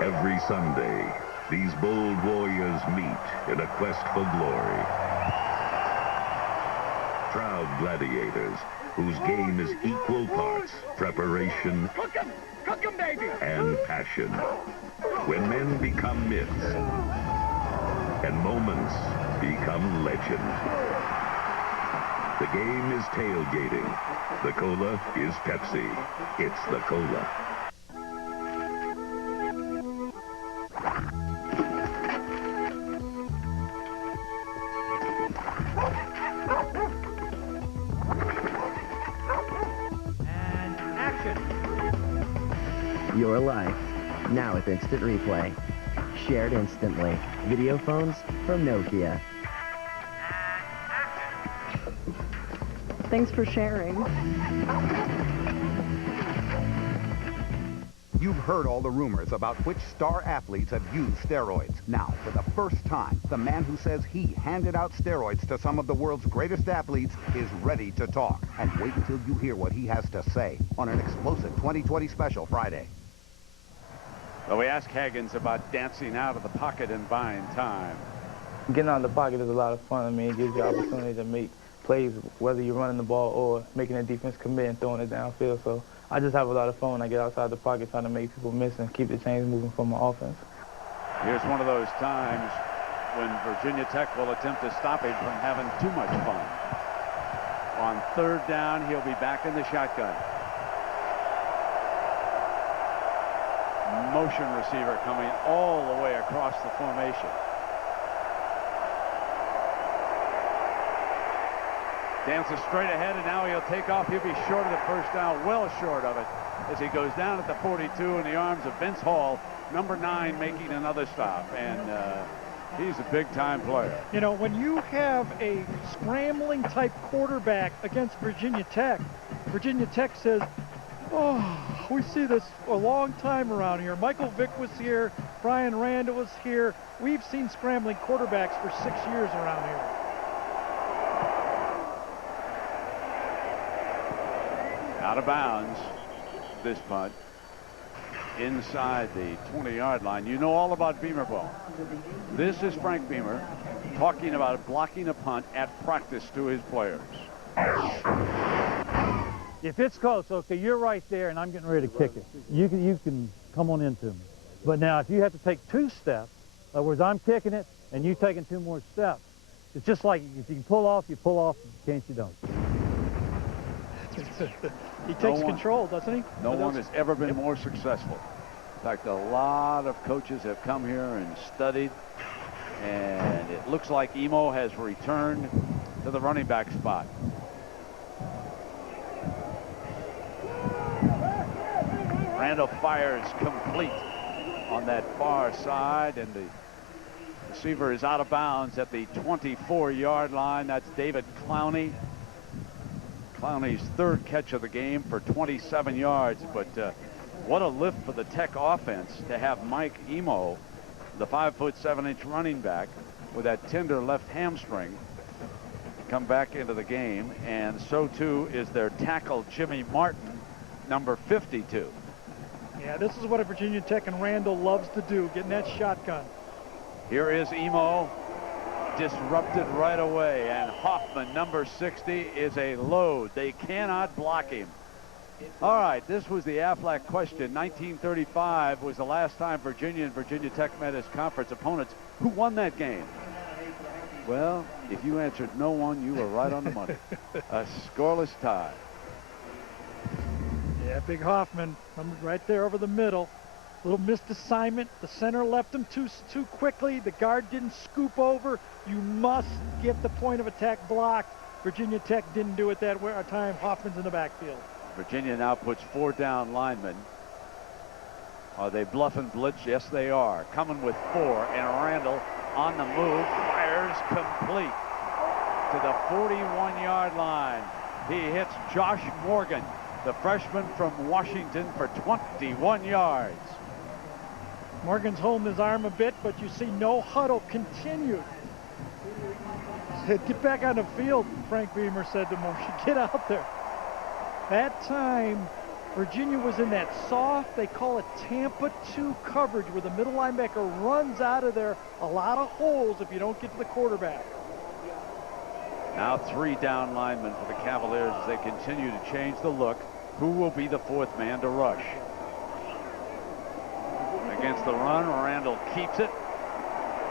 Every Sunday, these bold warriors meet in a quest for glory. Proud gladiators whose game is equal parts preparation and passion. When men become myths and moments become legend. The game is tailgating. The cola is Pepsi. It's the cola. Your life, now with Instant Replay. Shared instantly. Video phones from Nokia. Thanks for sharing. You've heard all the rumors about which star athletes have used steroids. Now, for the first time, the man who says he handed out steroids to some of the world's greatest athletes is ready to talk. And wait until you hear what he has to say on an explosive 2020 special Friday. Well, we asked Haggins about dancing out of the pocket and buying time. Getting out of the pocket is a lot of fun. I mean, it gives you the opportunity to make plays, whether you're running the ball or making a defense commit and throwing it downfield. So I just have a lot of fun when I get outside the pocket trying to make people miss and keep the chains moving for my offense. Here's one of those times when Virginia Tech will attempt to stop him from having too much fun. On 3rd down, he'll be back in the shotgun. Motion receiver coming all the way across the formation. Dances straight ahead, and now he'll take off. He'll be short of the first down, well short of it, as he goes down at the 42 in the arms of Vince Hall, number 9, making another stop. And he's a big-time player. You know, when you have a scrambling-type quarterback against Virginia Tech says, oh, we see this a long time around here. Michael Vick was here. Brian Randall was here. We've seen scrambling quarterbacks for 6 years around here. Out of bounds, this punt. Inside the 20-yard line. You know all about Beamer ball. This is Frank Beamer talking about blocking a punt at practice to his players. If it's close, okay, you're right there, and I'm getting ready to kick it. You can come on into me. But now, if you have to take 2 steps, in other words, I'm kicking it, and you taking 2 more steps, it's just like if you can pull off, you pull off. If you can't, you don't. He takes control, doesn't he? No one has ever been more successful. In fact, a lot of coaches have come here and studied, and it looks like Emo has returned to the running back spot. Randall fires complete on that far side, and the receiver is out of bounds at the 24-yard line. That's David Clowney. Clowney's 3rd catch of the game for 27 yards, but what a lift for the Tech offense to have Mike Emo the 5'7" running back with that tender left hamstring, come back into the game, and so too is their tackle Jimmy Martin, number 52. Yeah, this is what a Virginia Tech and Randall loves to do, getting that shotgun. Here is Emo, disrupted right away, and Hoffman, number 60, is a load. They cannot block him. All right, this was the Aflac question. 1935 was the last time Virginia and Virginia Tech met as conference opponents. Who won that game? Well, if you answered no one, you were right on the money. A scoreless tie. Yeah, Big Hoffman right there over the middle. Little missed assignment. The center left him too quickly. The guard didn't scoop over. You must get the point of attack blocked. Virginia Tech didn't do it that time. Hoffman's in the backfield. Virginia now puts 4 down linemen. Are they bluffing blitz? Yes, they are. Coming with 4, and Randall on the move, fires complete to the 41-yard line. He hits Josh Morgan, the freshman from Washington, for 21 yards. Morgan's holding his arm a bit, but you see no huddle continued. Said, get back on the field, Frank Beamer said to Morgan. Get out there. That time, Virginia was in that soft, they call it Tampa 2 coverage, where the middle linebacker runs out of there. A lot of holes if you don't get to the quarterback. Now 3 down linemen for the Cavaliers as they continue to change the look. Who will be the 4th man to rush? Against the run, Randall keeps it,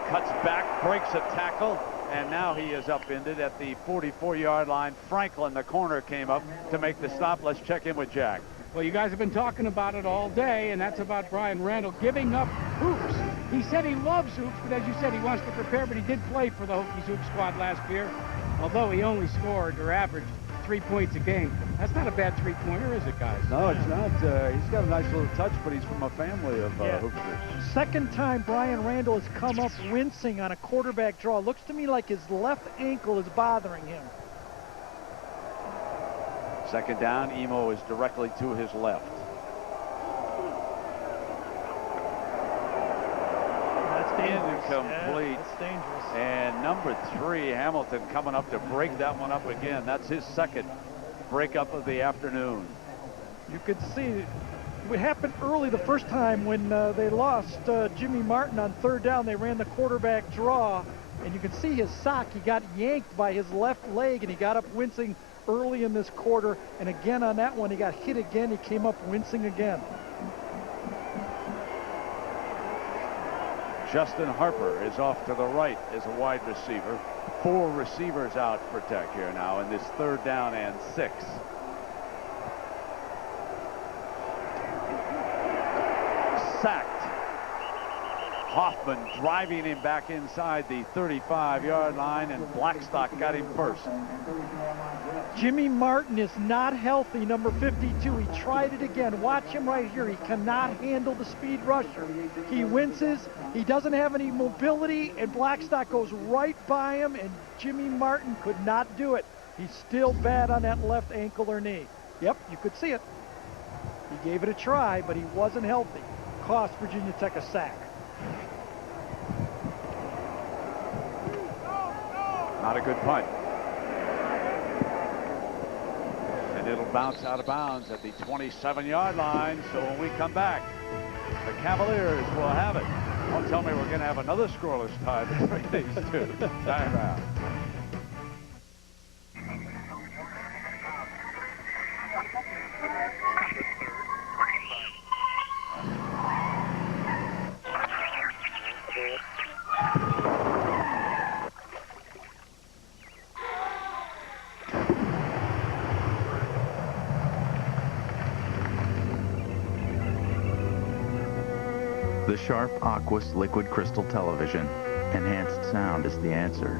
cuts back, breaks a tackle, and now he is upended at the 44-yard line. Franklin, the corner, came up to make the stop. Let's check in with Jack. Well, you guys have been talking about it all day, and that's about Brian Randall giving up hoops. He said he loves hoops, but as you said, he wants to prepare, but he did play for the Hokies Hoop Squad last year, although he only scored or averaged 3 points a game. That's not a bad three-pointer, is it, guys? No, it's not. He's got a nice little touch, but he's from a family of hoopsters. Second time Brian Randall has come up wincing on a quarterback draw. Looks to me like his left ankle is bothering him. Second down, Emo is directly to his left. That's dangerous. Incomplete. Yeah, that's dangerous. And number 3, Hamilton, coming up to break that one up again. That's his second breakup of the afternoon. You could see it happened early the first time when they lost Jimmy Martin on 3rd down. They ran the quarterback draw, and you can see his sock. He got yanked by his left leg, and he got up wincing early in this quarter. And again on that one, he got hit again. He came up wincing again. Justin Harper is off to the right as a wide receiver. 4 receivers out for Tech here now in this 3rd down and 6. Sacked. Hoffman driving him back inside the 35-yard line, and Blackstock got him first. Jimmy Martin is not healthy, number 52. He tried it again. Watch him right here. He cannot handle the speed rusher. He winces. He doesn't have any mobility, and Blackstock goes right by him, and Jimmy Martin could not do it. He's still bad on that left ankle or knee. Yep, you could see it. He gave it a try, but he wasn't healthy. Cost Virginia Tech a sack. Not a good punt. And it'll bounce out of bounds at the 27-yard line. So when we come back, the Cavaliers will have it. Don't tell me we're going to have another scoreless tie between these two. Time out. The Sharp Aquos Liquid Crystal Television. Enhanced sound is the answer.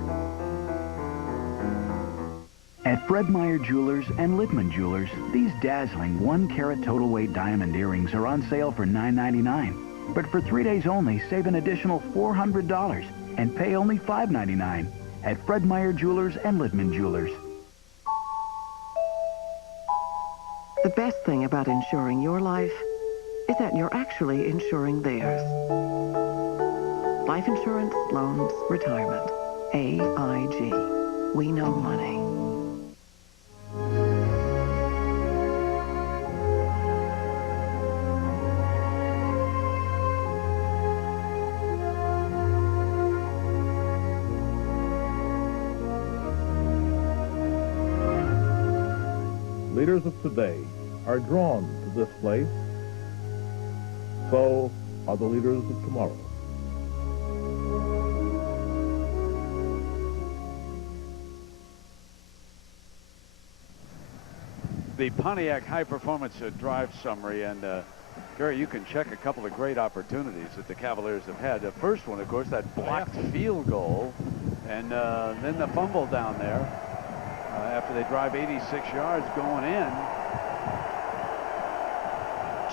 At Fred Meyer Jewelers and Littman Jewelers, these dazzling 1-carat total weight diamond earrings are on sale for $9.99. But for 3 days only, save an additional $400 and pay only $5.99 at Fred Meyer Jewelers and Littman Jewelers. The best thing about insuring your life is that you're actually insuring theirs. Life insurance, loans, retirement. AIG. We know money. Leaders of today are drawn to this place. So are the leaders of tomorrow. The Pontiac High Performance Drive Summary, and Gary, you can check a couple of great opportunities that the Cavaliers have had. The first one, of course, that blocked field goal, and then the fumble down there after they drive 86 yards going in.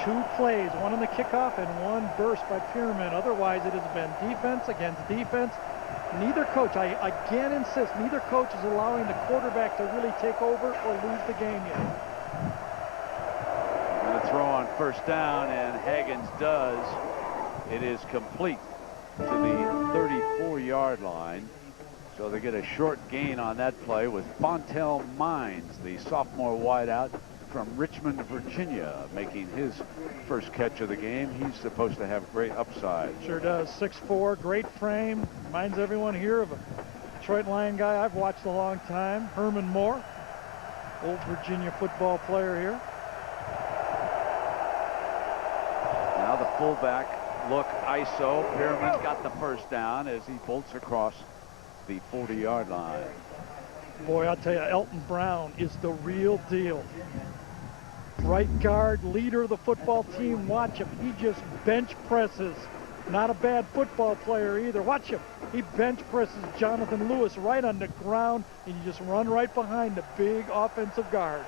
2 plays, one on the kickoff and one burst by Pierman. Otherwise, it has been defense against defense. Neither coach, I again insist, neither coach is allowing the quarterback to really take over or lose the game yet. And a throw on first down, and Haggins does. It is complete to the 34-yard line. So they get a short gain on that play with Fontel Mines, the sophomore wideout from Richmond, Virginia, making his first catch of the game. He's supposed to have great upside. Sure does. 6'4", great frame. Reminds everyone here of a Detroit Lion guy I've watched a long time, Herman Moore, old Virginia football player here. Now the fullback look ISO. Pierman got the first down as he bolts across the 40-yard line. Boy, I'll tell you, Elton Brown is the real deal. Right guard, leader of the football team. Watch him. He just bench presses. Not a bad football player either. Watch him. He bench presses Jonathan Lewis right on the ground, and you just run right behind the big offensive guard.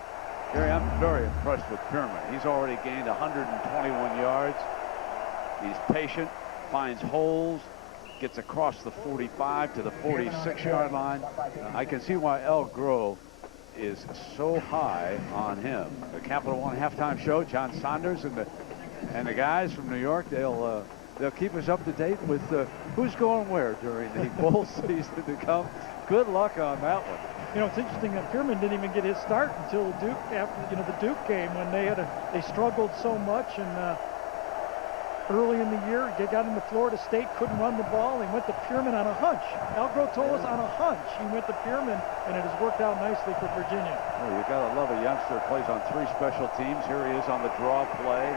Gary, I'm very impressed with Pierman. He's already gained 121 yards. He's patient, finds holes, gets across the 45 to the 46-yard line. I can see why El Grove is so high on him. The Capital One halftime show, John Saunders and the guys from New York, they'll keep us up to date with who's going where during the bowl season to come. Good luck on that one. You know, it's interesting that Pierman didn't even get his start until Duke, after the Duke game, when they struggled so much, and early in the year, they got into Florida State, couldn't run the ball. He went to Pierman on a hunch. Al Grove told us on a hunch he went to Pierman, and it has worked out nicely for Virginia. Well, you got to love a youngster who plays on 3 special teams. Here he is on the draw play.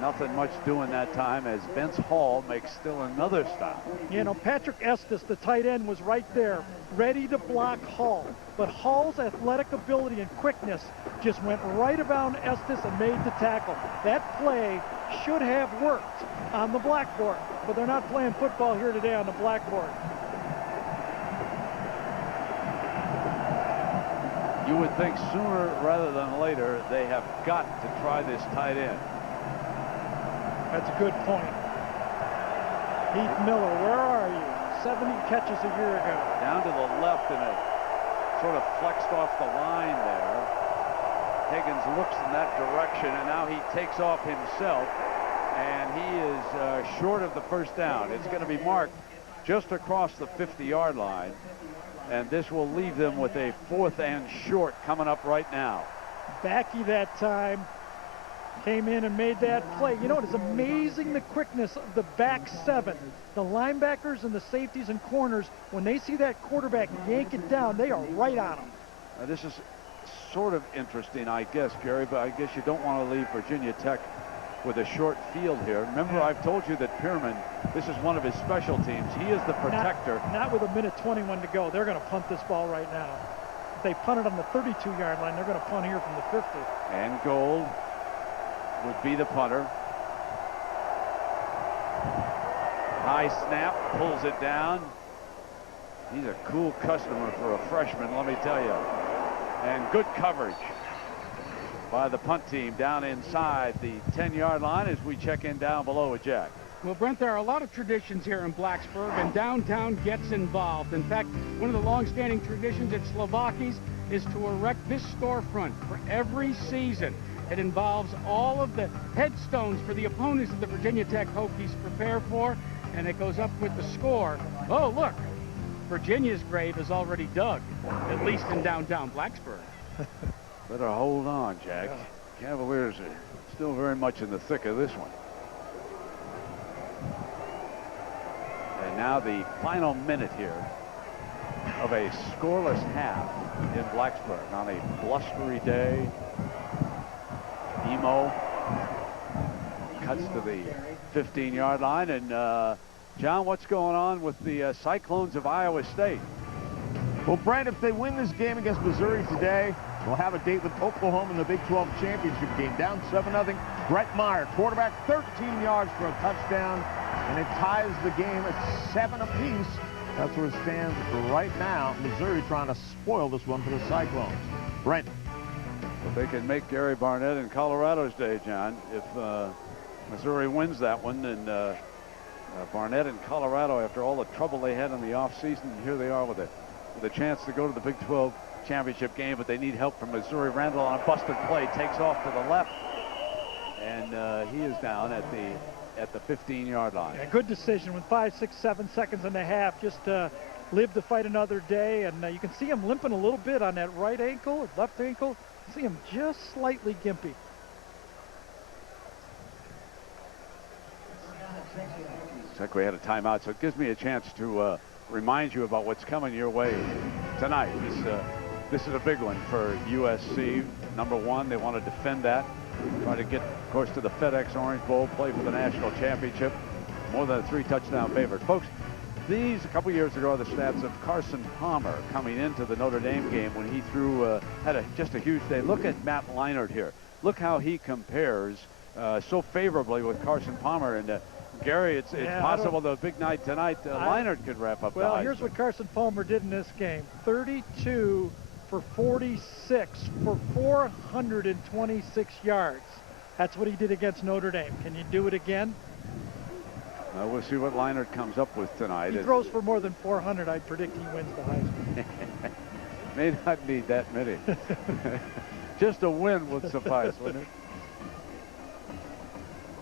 Nothing much doing that time as Vince Hall makes still another stop. You know, Patrick Estes, the tight end, was right there, ready to block Hall. But Hall's athletic ability and quickness just went right around Estes and made the tackle. That play should have worked on the blackboard, but they're not playing football here today on the blackboard. You would think sooner rather than later they have got to try this tight end. That's a good point. Heath Miller, where are you? 70 catches a year ago. Down to the left, and it sort of flexed off the line there. Higgins looks in that direction, and now he takes off himself, and he is short of the first down. It's going to be marked just across the 50-yard line, and this will leave them with a 4th and short coming up right now. Backey that time came in and made that play. You know, it is amazing the quickness of the back 7. The linebackers and the safeties and corners, when they see that quarterback yank it down, they are right on him. This is sort of interesting, I guess, Gary, but I guess you don't want to leave Virginia Tech with a short field here. Remember, I've told you that Pierman, this is one of his special teams. He is the protector. Not with 1:21 to go. They're going to punt this ball right now. If they punt it on the 32-yard line, they're going to punt here from the 50. And Gold would be the punter. High snap, pulls it down. He's a cool customer for a freshman, let me tell you. And good coverage by the punt team down inside the 10-yard line as we check in down below with Jack. Well, Brent, there are a lot of traditions here in Blacksburg, and downtown gets involved. In fact, one of the long-standing traditions at Slovaki's is to erect this storefront for every season. It involves all of the headstones for the opponents that the Virginia Tech Hokies prepare for. and it goes up with the score. Oh, look, Virginia's grave is already dug, at least in downtown Blacksburg. Better hold on, Jack. Cavaliers are still very much in the thick of this one. And now the final minute here of a scoreless half in Blacksburg on a blustery day. Emo cuts to the 15-yard line. And, John, what's going on with the Cyclones of Iowa State? Well, Brent, if they win this game against Missouri today, they'll have a date with Oklahoma in the Big 12 championship game. Down 7-0. Brett Meyer, quarterback, 13 yards for a touchdown, and it ties the game at 7 apiece. That's where it stands right now. Missouri trying to spoil this one for the Cyclones. Brent. Well, they can make Gary Barnett in Colorado's day, John, if Missouri wins that one. And Barnett in Colorado, after all the trouble they had in the offseason, here they are with a chance to go to the Big 12 championship game, but they need help from Missouri. Randall on a busted play takes off to the left, and he is down at the 15-yard line. Yeah, good decision with 5, 6, 7 seconds and a half. Just live to fight another day, and you can see him limping a little bit on that right ankle or left ankle. See him just slightly gimpy. Looks like we had a timeout, so it gives me a chance to remind you about what's coming your way tonight. This is a big one for USC. Number one, they want to defend that. Try to get, of course, to the FedEx Orange Bowl, play for the national championship. More than a 3-touchdown favorite. Folks, these, a couple years ago, are the stats of Carson Palmer coming into the Notre Dame game when he threw, had just a huge day. Look at Matt Leinart here. Look how he compares so favorably with Carson Palmer. And Gary, it's possible the big night tonight, Leinart could wrap up the Heisman. Well, here's what Carson Palmer did in this game. 32 for 46 for 426 yards. That's what he did against Notre Dame. Can you do it again? We'll see what Leinart comes up with tonight. He throws for more than 400. I predict he wins the Heisman. May not need that many. Just a win would suffice, wouldn't it?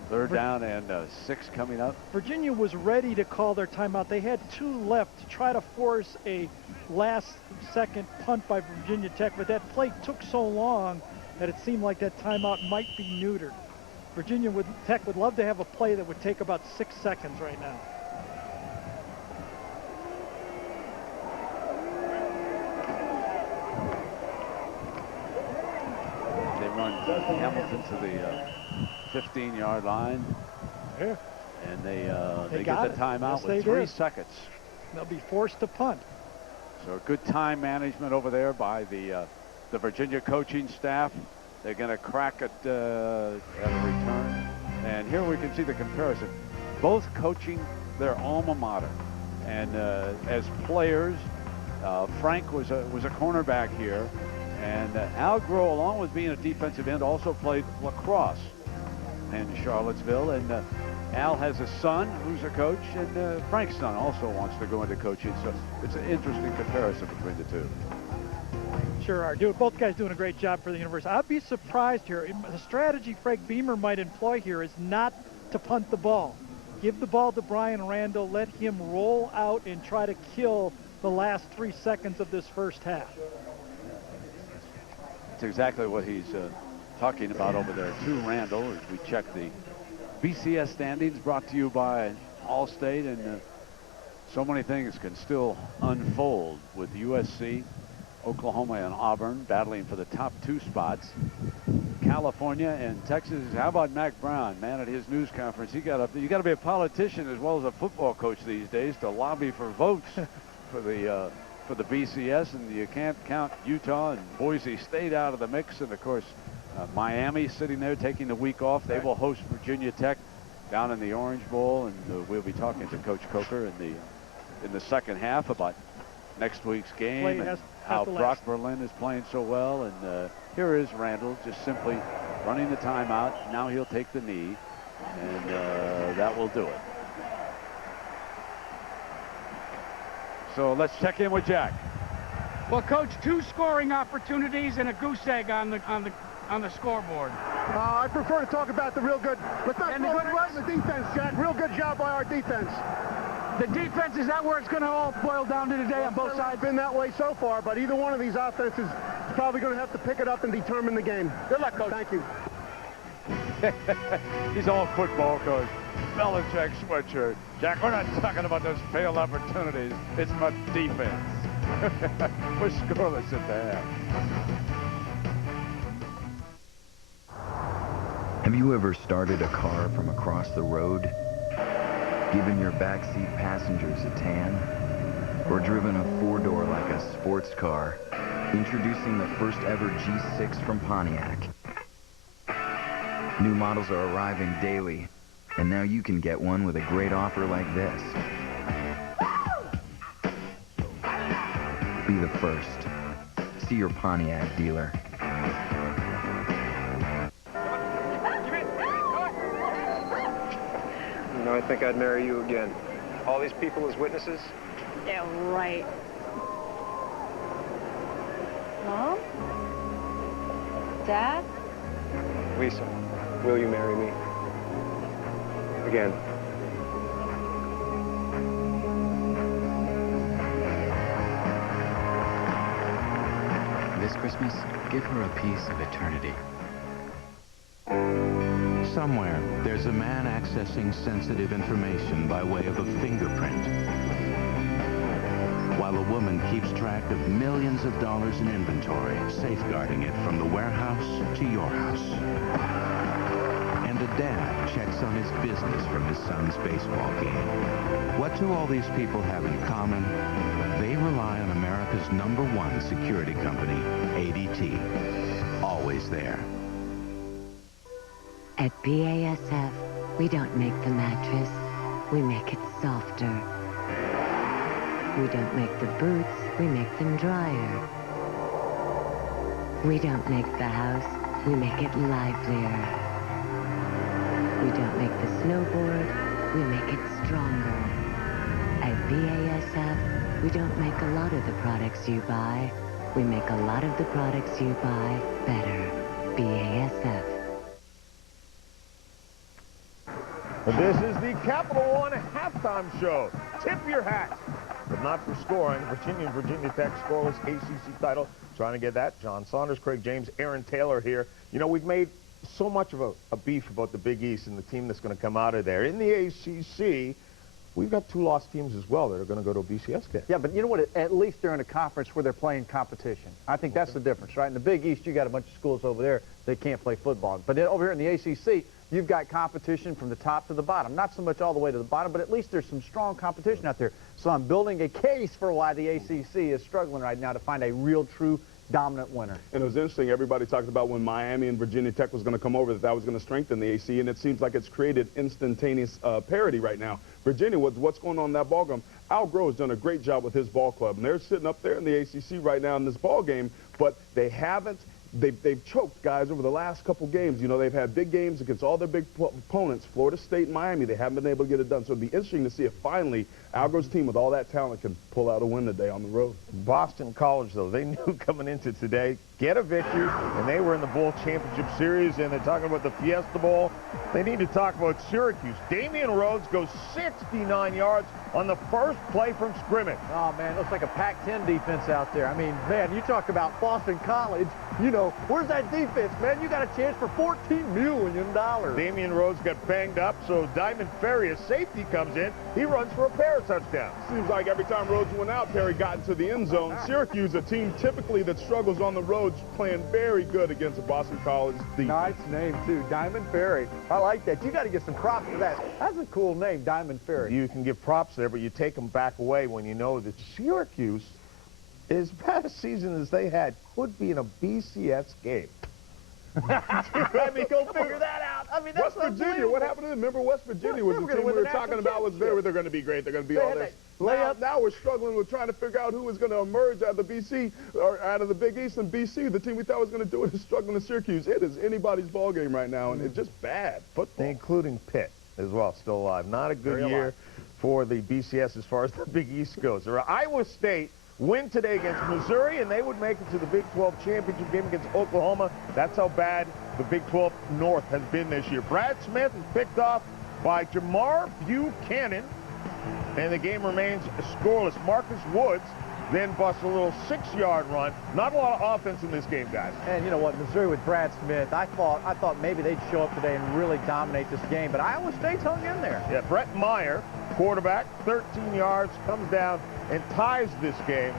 Third down and 6 coming up. Virginia was ready to call their timeout. They had 2 left to try to force a last-second punt by Virginia Tech, but that play took so long that it seemed like that timeout might be neutered. Virginia Tech would love to have a play that would take about 6 seconds right now. They run Hamilton to the 15-yard line. Yeah. And they get the timeout with 3 seconds. They'll be forced to punt. So good time management over there by the Virginia coaching staff. They're going to crack it at a return. And here we can see the comparison. Both coaching their alma mater. And as players, Frank was a cornerback here. And Al Groh, along with being a defensive end, also played lacrosse in Charlottesville. And Al has a son who's a coach, and Frank's son also wants to go into coaching. So it's an interesting comparison between the two. Sure are. Both guys doing a great job for the university. I'd be surprised here. The strategy Frank Beamer might employ here is not to punt the ball. Give the ball to Brian Randall. Let him roll out and try to kill the last 3 seconds of this first half. That's exactly what he's talking about over there to Randall as we check the BCS standings, brought to you by Allstate. And so many things can still unfold with USC, Oklahoma, and Auburn battling for the top 2 spots. California and Texas. How about Mack Brown, man, at his news conference? You got to be a politician as well as a football coach these days to lobby for votes for the BCS, and you can't count Utah and Boise State out of the mix. And of course, Miami sitting there taking the week off. They will host Virginia Tech down in the Orange Bowl, and we'll be talking to Coach Coker in the second half about next week's game and how Brock Berlin is playing so well. And here is Randall just simply running the timeout. Now he'll take the knee, and that will do it. So let's check in with Jack. Well, Coach, 2 scoring opportunities and a goose egg on the on the scoreboard? I prefer to talk about the real good. Let's not And the good was? the defense, Jack. Real good job by our defense. The defense, is that where it's going to all boil down to today on both sides? It's been that way so far, but either one of these offenses is probably going to have to pick it up and determine the game. Good luck, Coach. Thank you. He's all football, Coach. Belichick sweatshirt. Jack, we're not talking about those failed opportunities. It's about defense. We're scoreless at the half. Have you ever started a car from across the road? Given your backseat passengers a tan? Or driven a four-door like a sports car? Introducing the first ever G6 from Pontiac. New models are arriving daily, and now you can get one with a great offer like this. Be the first. See your Pontiac dealer. No, I think I'd marry you again. All these people as witnesses? Yeah, right. Mom? Dad? Lisa, will you marry me? Again. This Christmas, give her a piece of eternity. Somewhere, there's a man accessing sensitive information by way of a fingerprint, while a woman keeps track of millions of dollars in inventory, safeguarding it from the warehouse to your house. And a dad checks on his business from his son's baseball game. What do all these people have in common? They rely on America's #1 security company, ADT. Always there. At BASF, we don't make the mattress, we make it softer. We don't make the boots, we make them drier. We don't make the house, we make it livelier. We don't make the snowboard, we make it stronger. At BASF, we don't make a lot of the products you buy, we make a lot of the products you buy better. BASF. This is the Capital One halftime show. Tip your hat, but not for scoring. Virginia and Virginia Tech scoreless ACC title. Trying to get that. John Saunders, Craig James, Aaron Taylor here. You know, we've made so much of a beef about the Big East and the team that's going to come out of there. In the ACC, we've got 2 lost teams as well that are going to go to a BCS game. Yeah, but you know what? At least they're in a conference where they're playing competition. I think that's the difference, right? In the Big East, you got a bunch of schools over there that can't play football. But over here in the ACC, you've got competition from the top to the bottom. Not so much all the way to the bottom, but at least there's some strong competition out there. So I'm building a case for why the ACC is struggling right now to find a real, true, dominant winner. And it was interesting. Everybody talked about when Miami and Virginia Tech was going to come over that was going to strengthen the AC, and it seems like it's created instantaneous parity right now. Virginia, with what's going on in that ball game, Al Groh has done a great job with his ball club, and they're sitting up there in the ACC right now in this ball game, but they haven't. They've choked, guys, over the last couple games. You know, they've had big games against all their big opponents, Florida State and Miami. They haven't been able to get it done. So it'd be interesting to see if finally Al Groh's team with all that talent can pull out a win today on the road. Boston College, though, they knew coming into today, get a victory, and they were in the Bowl Championship Series, and they're talking about the Fiesta Bowl. They need to talk about Syracuse. Damian Rhodes goes 69 yards on the first play from scrimmage. Oh, man, looks like a Pac-10 defense out there. I mean, man, you talk about Boston College, you know, where's that defense, man? You got a chance for $14 million. Damian Rhodes got banged up, so Diamond Ferry, a safety, comes in. He runs for a pair of touchdowns. Seems like every time Rhodes went out, Perry got into the end zone. Syracuse, a team typically that struggles on the road, playing very good against a Boston College defense. Nice name, too, Diamond Ferry. I like that. You got to get some props for that. That's a cool name, Diamond Ferry. You can give props there, but you take them back away when you know that Syracuse, as bad a season as they had, could be in a BCS game. I mean, go figure that out. I mean, that's West Virginia, what happened to them? Remember, West Virginia was the team we were talking about. They're going to be great. They're going to be all this. Now we're struggling with trying to figure out who was going to emerge out of the BC or out of the Big East and BC. The team we thought was going to do it is struggling in Syracuse. It is anybody's ball game right now, and it's just bad football. Including Pitt as well, still alive. Not a good year for the BCS as far as the Big East goes. Iowa State win today against Missouri, and they would make it to the Big 12 championship game against Oklahoma. That's how bad the Big 12 North has been this year. Brad Smith is picked off by Jamar Buchanan, and the game remains scoreless. Marcus Woods then busts a little 6-yard run. Not a lot of offense in this game, guys. And you know what, Missouri with Brad Smith, I thought maybe they'd show up today and really dominate this game, but Iowa State's hung in there. Yeah, Brett Meyer, quarterback, 13 yards, comes down and ties this game.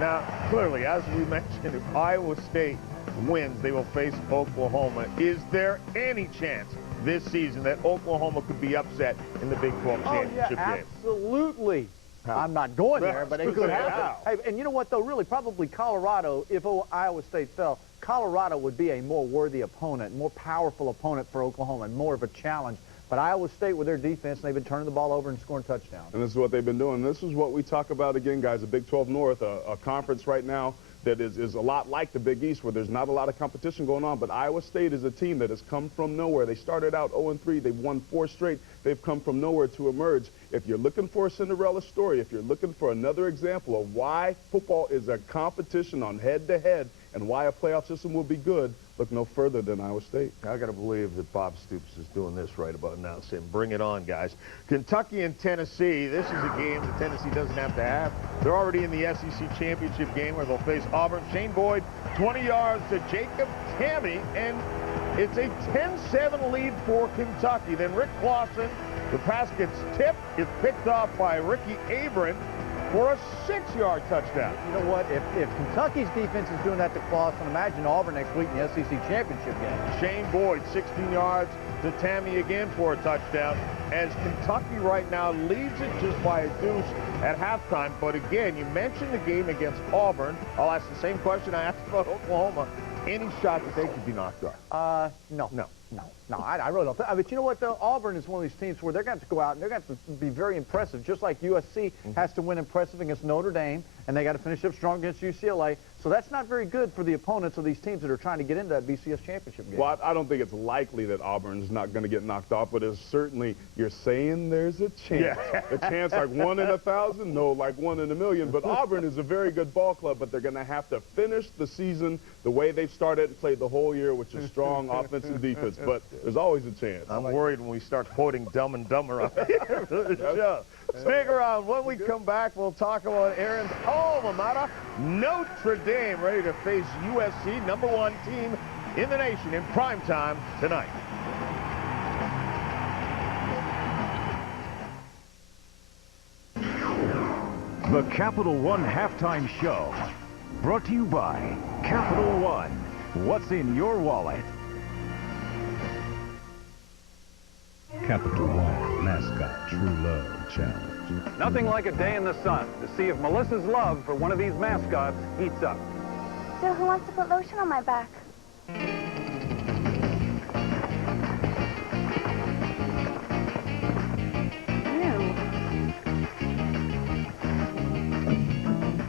Now, clearly, as we mentioned, if Iowa State wins, they will face Oklahoma. Is there any chance this season that Oklahoma could be upset in the Big 12 championship game? Absolutely. I'm not going there, but it could happen. Hey, and you know what, though? Really, probably Colorado, if Iowa State fell, Colorado would be a more worthy opponent, more powerful opponent for Oklahoma, and more of a challenge. But Iowa State, with their defense, they've been turning the ball over and scoring touchdowns. And this is what they've been doing. This is what we talk about again, guys, the Big 12 North, a conference right now that is a lot like the Big East, where there's not a lot of competition going on. But Iowa State is a team that has come from nowhere. They started out 0-3. They've won 4 straight. They've come from nowhere to emerge. If you're looking for a Cinderella story, if you're looking for another example of why football is a competition on head-to-head and why a playoff system will be good, look no further than Iowa State. I got to believe that Bob Stoops is doing this right about now, saying, bring it on, guys. Kentucky and Tennessee, this is a game that Tennessee doesn't have to have. They're already in the SEC championship game where they'll face Auburn. Shane Boyd, 20 yards to Jacob Tamme, and it's a 10-7 lead for Kentucky. Then Rick Clausen, the pass gets tipped, is picked off by Ricky Abram for a 6-yard touchdown. You know what? If Kentucky's defense is doing that to Clausen, imagine Auburn next week in the SEC championship game. Shane Boyd, 16 yards to Tamme again for a touchdown, as Kentucky right now leads it just by a deuce at halftime. But again, you mentioned the game against Auburn. I'll ask the same question I asked about Oklahoma. Any shot that they could be knocked off? No, I really don't. But you know what, though? Auburn is one of these teams where they're going to have to go out and they're going to have to be very impressive, just like USC has to win impressive against Notre Dame, and they got to finish up strong against UCLA. So that's not very good for the opponents of these teams that are trying to get into that BCS championship game. Well, I don't think it's likely that Auburn's not going to get knocked off, but it's certainly, you're saying there's a chance. Yeah. A chance like 1 in 1,000? No, like 1 in a million. But Auburn is a very good ball club, but they're going to have to finish the season the way they've started and played the whole year, which is strong offense and defense. But there's always a chance. I'm worried when we start quoting Dumb and Dumber on the show. Stick around. When we come back, we'll talk about Aaron's alma mater, Notre Dame, ready to face USC, #1 team in the nation, in prime time tonight. The Capital One Halftime Show, brought to you by Capital One. What's in your wallet? Capital One Mascot True Love Challenge. Nothing like a day in the sun to see if Melissa's love for one of these mascots heats up. So who wants to put lotion on my back?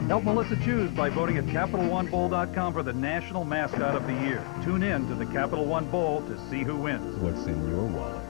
Help Melissa choose by voting at CapitalOneBowl.com for the National Mascot of the Year. Tune in to the Capital One Bowl to see who wins. What's in your wallet?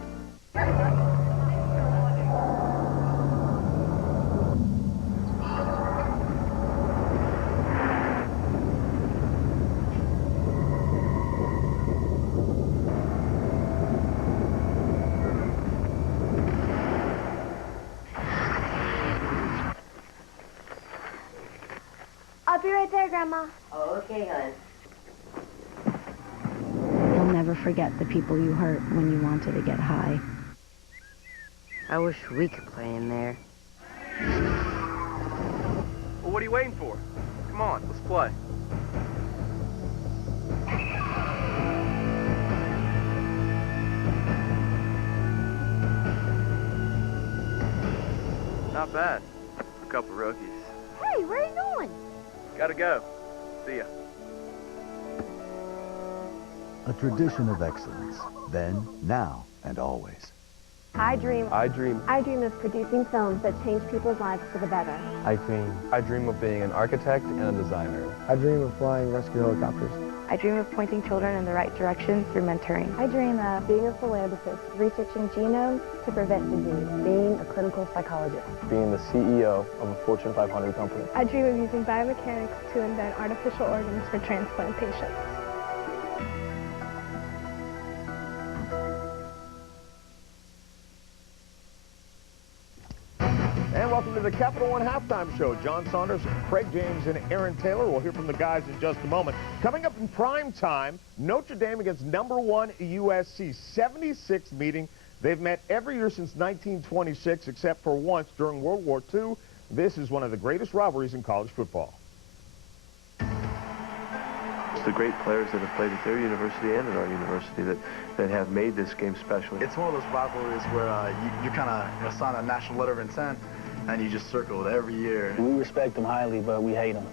I'll be right there, Grandma. Oh, okay, hon. You'll never forget the people you hurt when you wanted to get high. I wish we could play in there. Well, what are you waiting for? Come on, let's play. Not bad. A couple rookies. Hey, where are you going? Gotta go. See ya. A tradition of excellence, then, now, and always. I dream of producing films that change people's lives for the better. I dream of being an architect and a designer. I dream of flying rescue helicopters. I dream of pointing children in the right direction through mentoring. I dream of being a philanthropist, researching genomes to prevent disease, being a clinical psychologist, being the CEO of a Fortune 500 company. I dream of using biomechanics to invent artificial organs for transplantation. And welcome to the Capital One Halftime Show. John Saunders, Craig James, and Aaron Taylor. We'll hear from the guys in just a moment. Coming up in prime time, Notre Dame against #1 USC. 76th meeting. They've met every year since 1926, except for once during World War II. This is one of the greatest rivalries in college football. It's the great players that have played at their university and at our university that have made this game special. It's one of those rivalries where you kind of sign a national letter of intent and you just circle it every year. We respect them highly, but we hate them.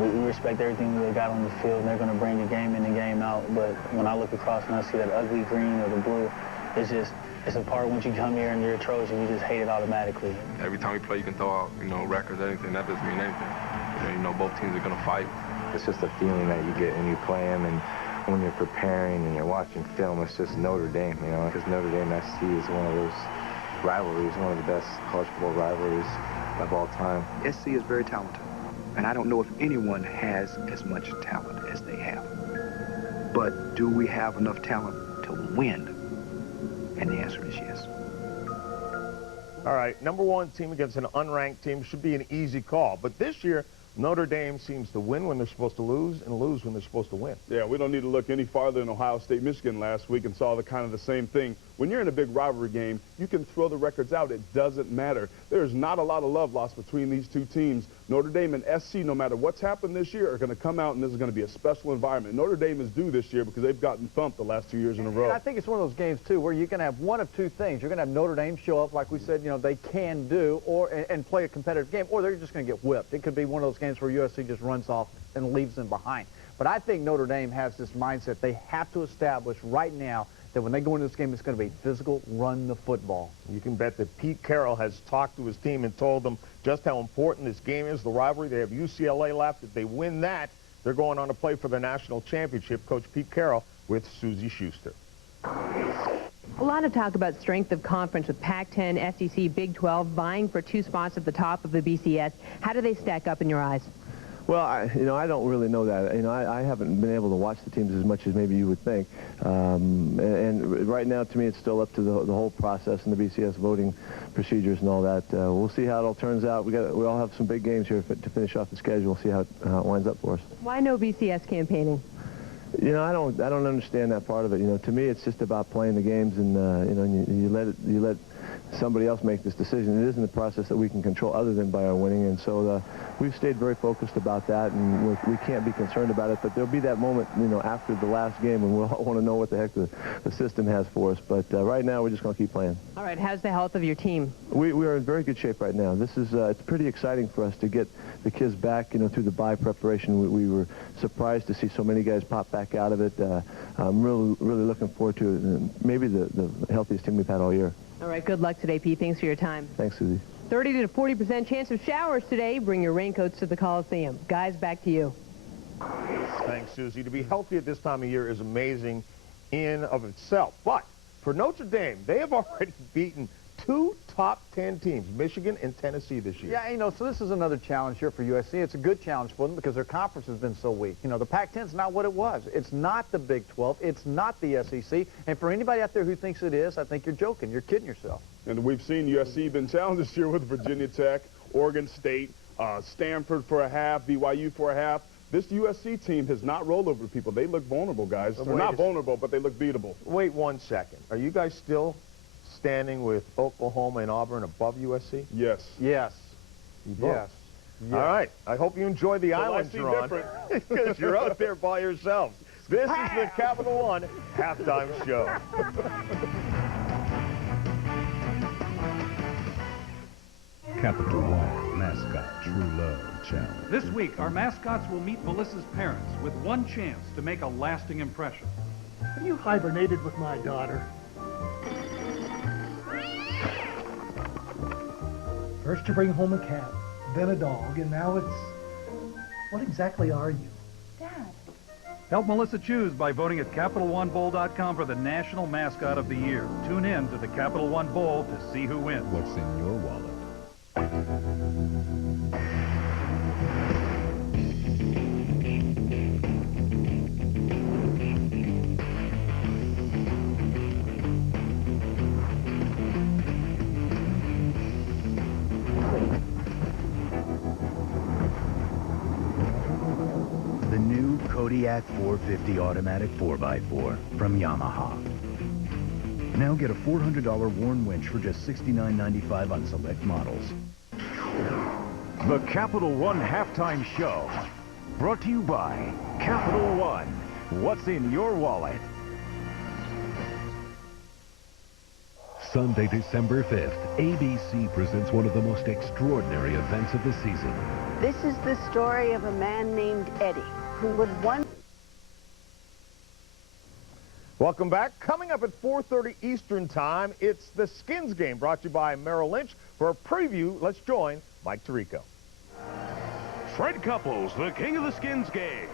We respect everything they got on the field, and they're going to bring the game in and game out. But when I look across and I see that ugly green or the blue, it's a part once you come here and you're a Trojan, you just hate it automatically. Every time we play, you can throw out, records, anything. That doesn't mean anything. Both teams are going to fight. It's just a feeling that you get when you play them, and when you're preparing and you're watching film, it's just Notre Dame, because Notre Dame SC is one of those rivalries, one of the best college football rivalries of all time. SC is very talented, and I don't know if anyone has as much talent as they have. But do we have enough talent to win? And the answer is yes. All right, #1 team against an unranked team should be an easy call. But this year, Notre Dame seems to win when they're supposed to lose and lose when they're supposed to win. Yeah, we don't need to look any farther than Ohio State, Michigan last week and saw the same thing. When you're in a big rivalry game, you can throw the records out. It doesn't matter. There's not a lot of love lost between these two teams. Notre Dame and SC, no matter what's happened this year, are going to come out, and this is going to be a special environment. Notre Dame is due this year because they've gotten thumped the last 2 years in a row. And I think it's one of those games, too, where you're going to have one of two things. You're going to have Notre Dame show up, like we said, they can do, and play a competitive game, or they're just going to get whipped. It could be one of those games where USC just runs off and leaves them behind. But I think Notre Dame has this mindset they have to establish right now that when they go into this game, it's going to be physical, run the football. You can bet that Pete Carroll has talked to his team and told them just how important this game is, the rivalry. They have UCLA left. If they win that, they're going on to play for the national championship. Coach Pete Carroll with Susie Schuster. A lot of talk about strength of conference with Pac-10, SEC, Big 12 vying for 2 spots at the top of the BCS. How do they stack up in your eyes? Well, I don't really know that. I haven't been able to watch the teams as much as maybe you would think. And right now, to me, it's still up to the whole process and the BCS voting procedures and all that. We'll see how it all turns out. We all have some big games here to finish off the schedule. We'll see how it winds up for us. Why no BCS campaigning? I don't understand that part of it. To me, it's just about playing the games, and you let somebody else make this decision. It isn't a process that we can control other than by our winning, and so we've stayed very focused about that, and we can't be concerned about it. But there'll be that moment, after the last game, when we'll all want to know what the heck the system has for us. But right now, we're just going to keep playing. All right. How's the health of your team? We are in very good shape right now. This is it's pretty exciting for us to get the kids back, through the bye preparation. We were surprised to see so many guys pop back out of it. I'm really looking forward to it. Maybe the healthiest team we've had all year. All right, good luck today, Pete. Thanks for your time. Thanks, Susie. 30 to 40% chance of showers today. Bring your raincoats to the Coliseum. Guys, back to you. Thanks, Susie. To be healthy at this time of year is amazing in of itself. But for Notre Dame, they have already beaten 2 top 10 teams, Michigan and Tennessee this year. Yeah, so this is another challenge here for USC. It's a good challenge for them because their conference has been so weak. The Pac-10 is not what it was. It's not the Big 12. It's not the SEC. And for anybody out there who thinks it is, I think you're joking. You're kidding yourself. And we've seen USC been challenged this year with Virginia Tech, Oregon State, Stanford for a half, BYU for a half. This USC team has not rolled over people. They look vulnerable, guys. They're not vulnerable, but they look beatable. Wait 1 second. Are you guys still standing with Oklahoma and Auburn above USC? Yes. Yes. Yes. All right. I hope you enjoy the islands you're on because you're out there by yourselves. This is the Capital One Halftime Show. Capital One Mascot True Love Challenge. This week, our mascots will meet Melissa's parents with one chance to make a lasting impression. Have you hibernated with my daughter? First you bring home a cat, then a dog, and now it's... What exactly are you? Dad, Help Melissa choose by voting at CapitalOneBowl.com for the National Mascot of the Year. Tune in to the Capital One Bowl to see who wins. What's in your wallet? The new Kodiak 450 automatic 4x4 from Yamaha. Now get a $400 worn winch for just $69.95 on select models. The Capital One Halftime Show. Brought to you by Capital One. What's in your wallet? Sunday, December 5th, ABC presents one of the most extraordinary events of the season. This is the story of a man named Eddie, who would one... Welcome back. Coming up at 4:30 Eastern Time, it's the Skins game, brought to you by Merrill Lynch. For a preview, let's join Mike Tirico. Fred Couples, the king of the Skins game.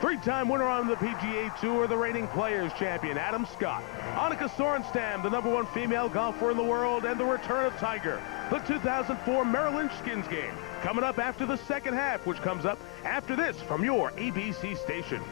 Three-time winner on the PGA Tour, the reigning Players Champion, Adam Scott. Annika Sorenstam, the #1 female golfer in the world, and the return of Tiger. The 2004 Merrill Lynch Skins game. Coming up after the second half, which comes up after this from your ABC station.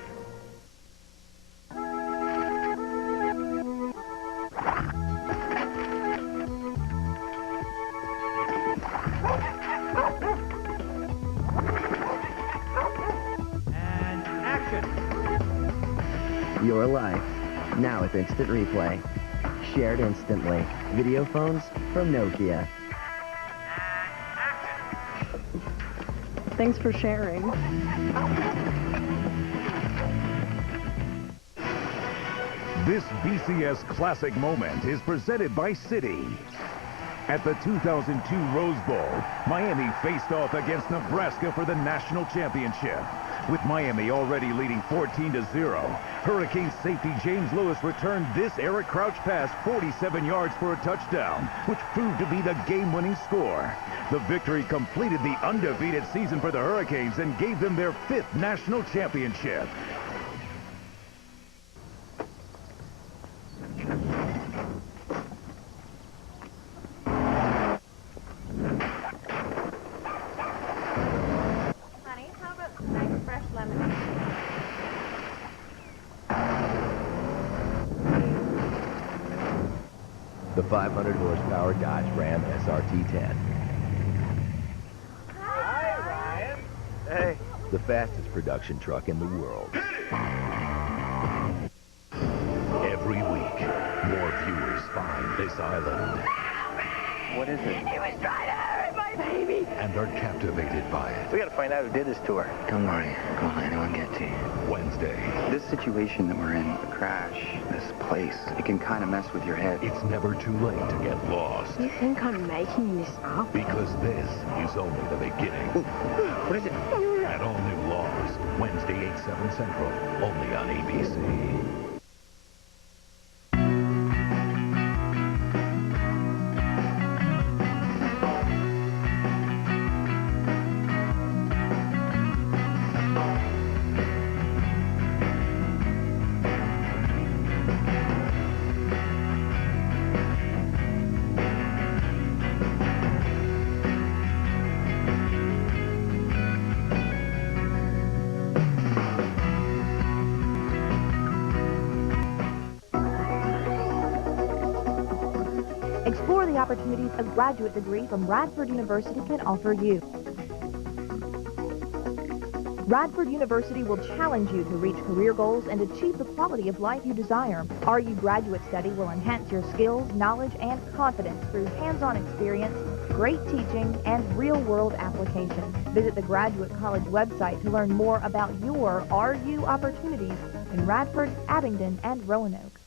Your life, now with instant replay. Shared instantly. Video phones from Nokia. Thanks for sharing. This BCS Classic moment is presented by Citi. At the 2002 Rose Bowl, Miami faced off against Nebraska for the national championship. With Miami already leading 14-0, Hurricane safety James Lewis returned this Eric Crouch pass 47 yards for a touchdown, which proved to be the game-winning score. The victory completed the undefeated season for the Hurricanes and gave them their 5th national championship. The 500 horsepower Dodge Ram SRT10. Hi, Ryan. Hey. The fastest production truck in the world. Every week, more viewers find this island. What is it? He was trying to hurt my baby. And are captivated by it. We got to find out who did this to her. Don't worry. Won't let anyone get to you. Wednesday. This situation that we're in, the crash, this place, it can kind of mess with your head. It's never too late to get lost. You think I'm making this up? Because this is only the beginning. What is it? At All New Laws, Wednesday, 8/7 Central, only on ABC. Explore the opportunities a graduate degree from Radford University can offer you. Radford University will challenge you to reach career goals and achieve the quality of life you desire. RU Graduate Study will enhance your skills, knowledge, and confidence through hands-on experience, great teaching, and real-world application. Visit the Graduate College website to learn more about your RU opportunities in Radford, Abingdon, and Roanoke.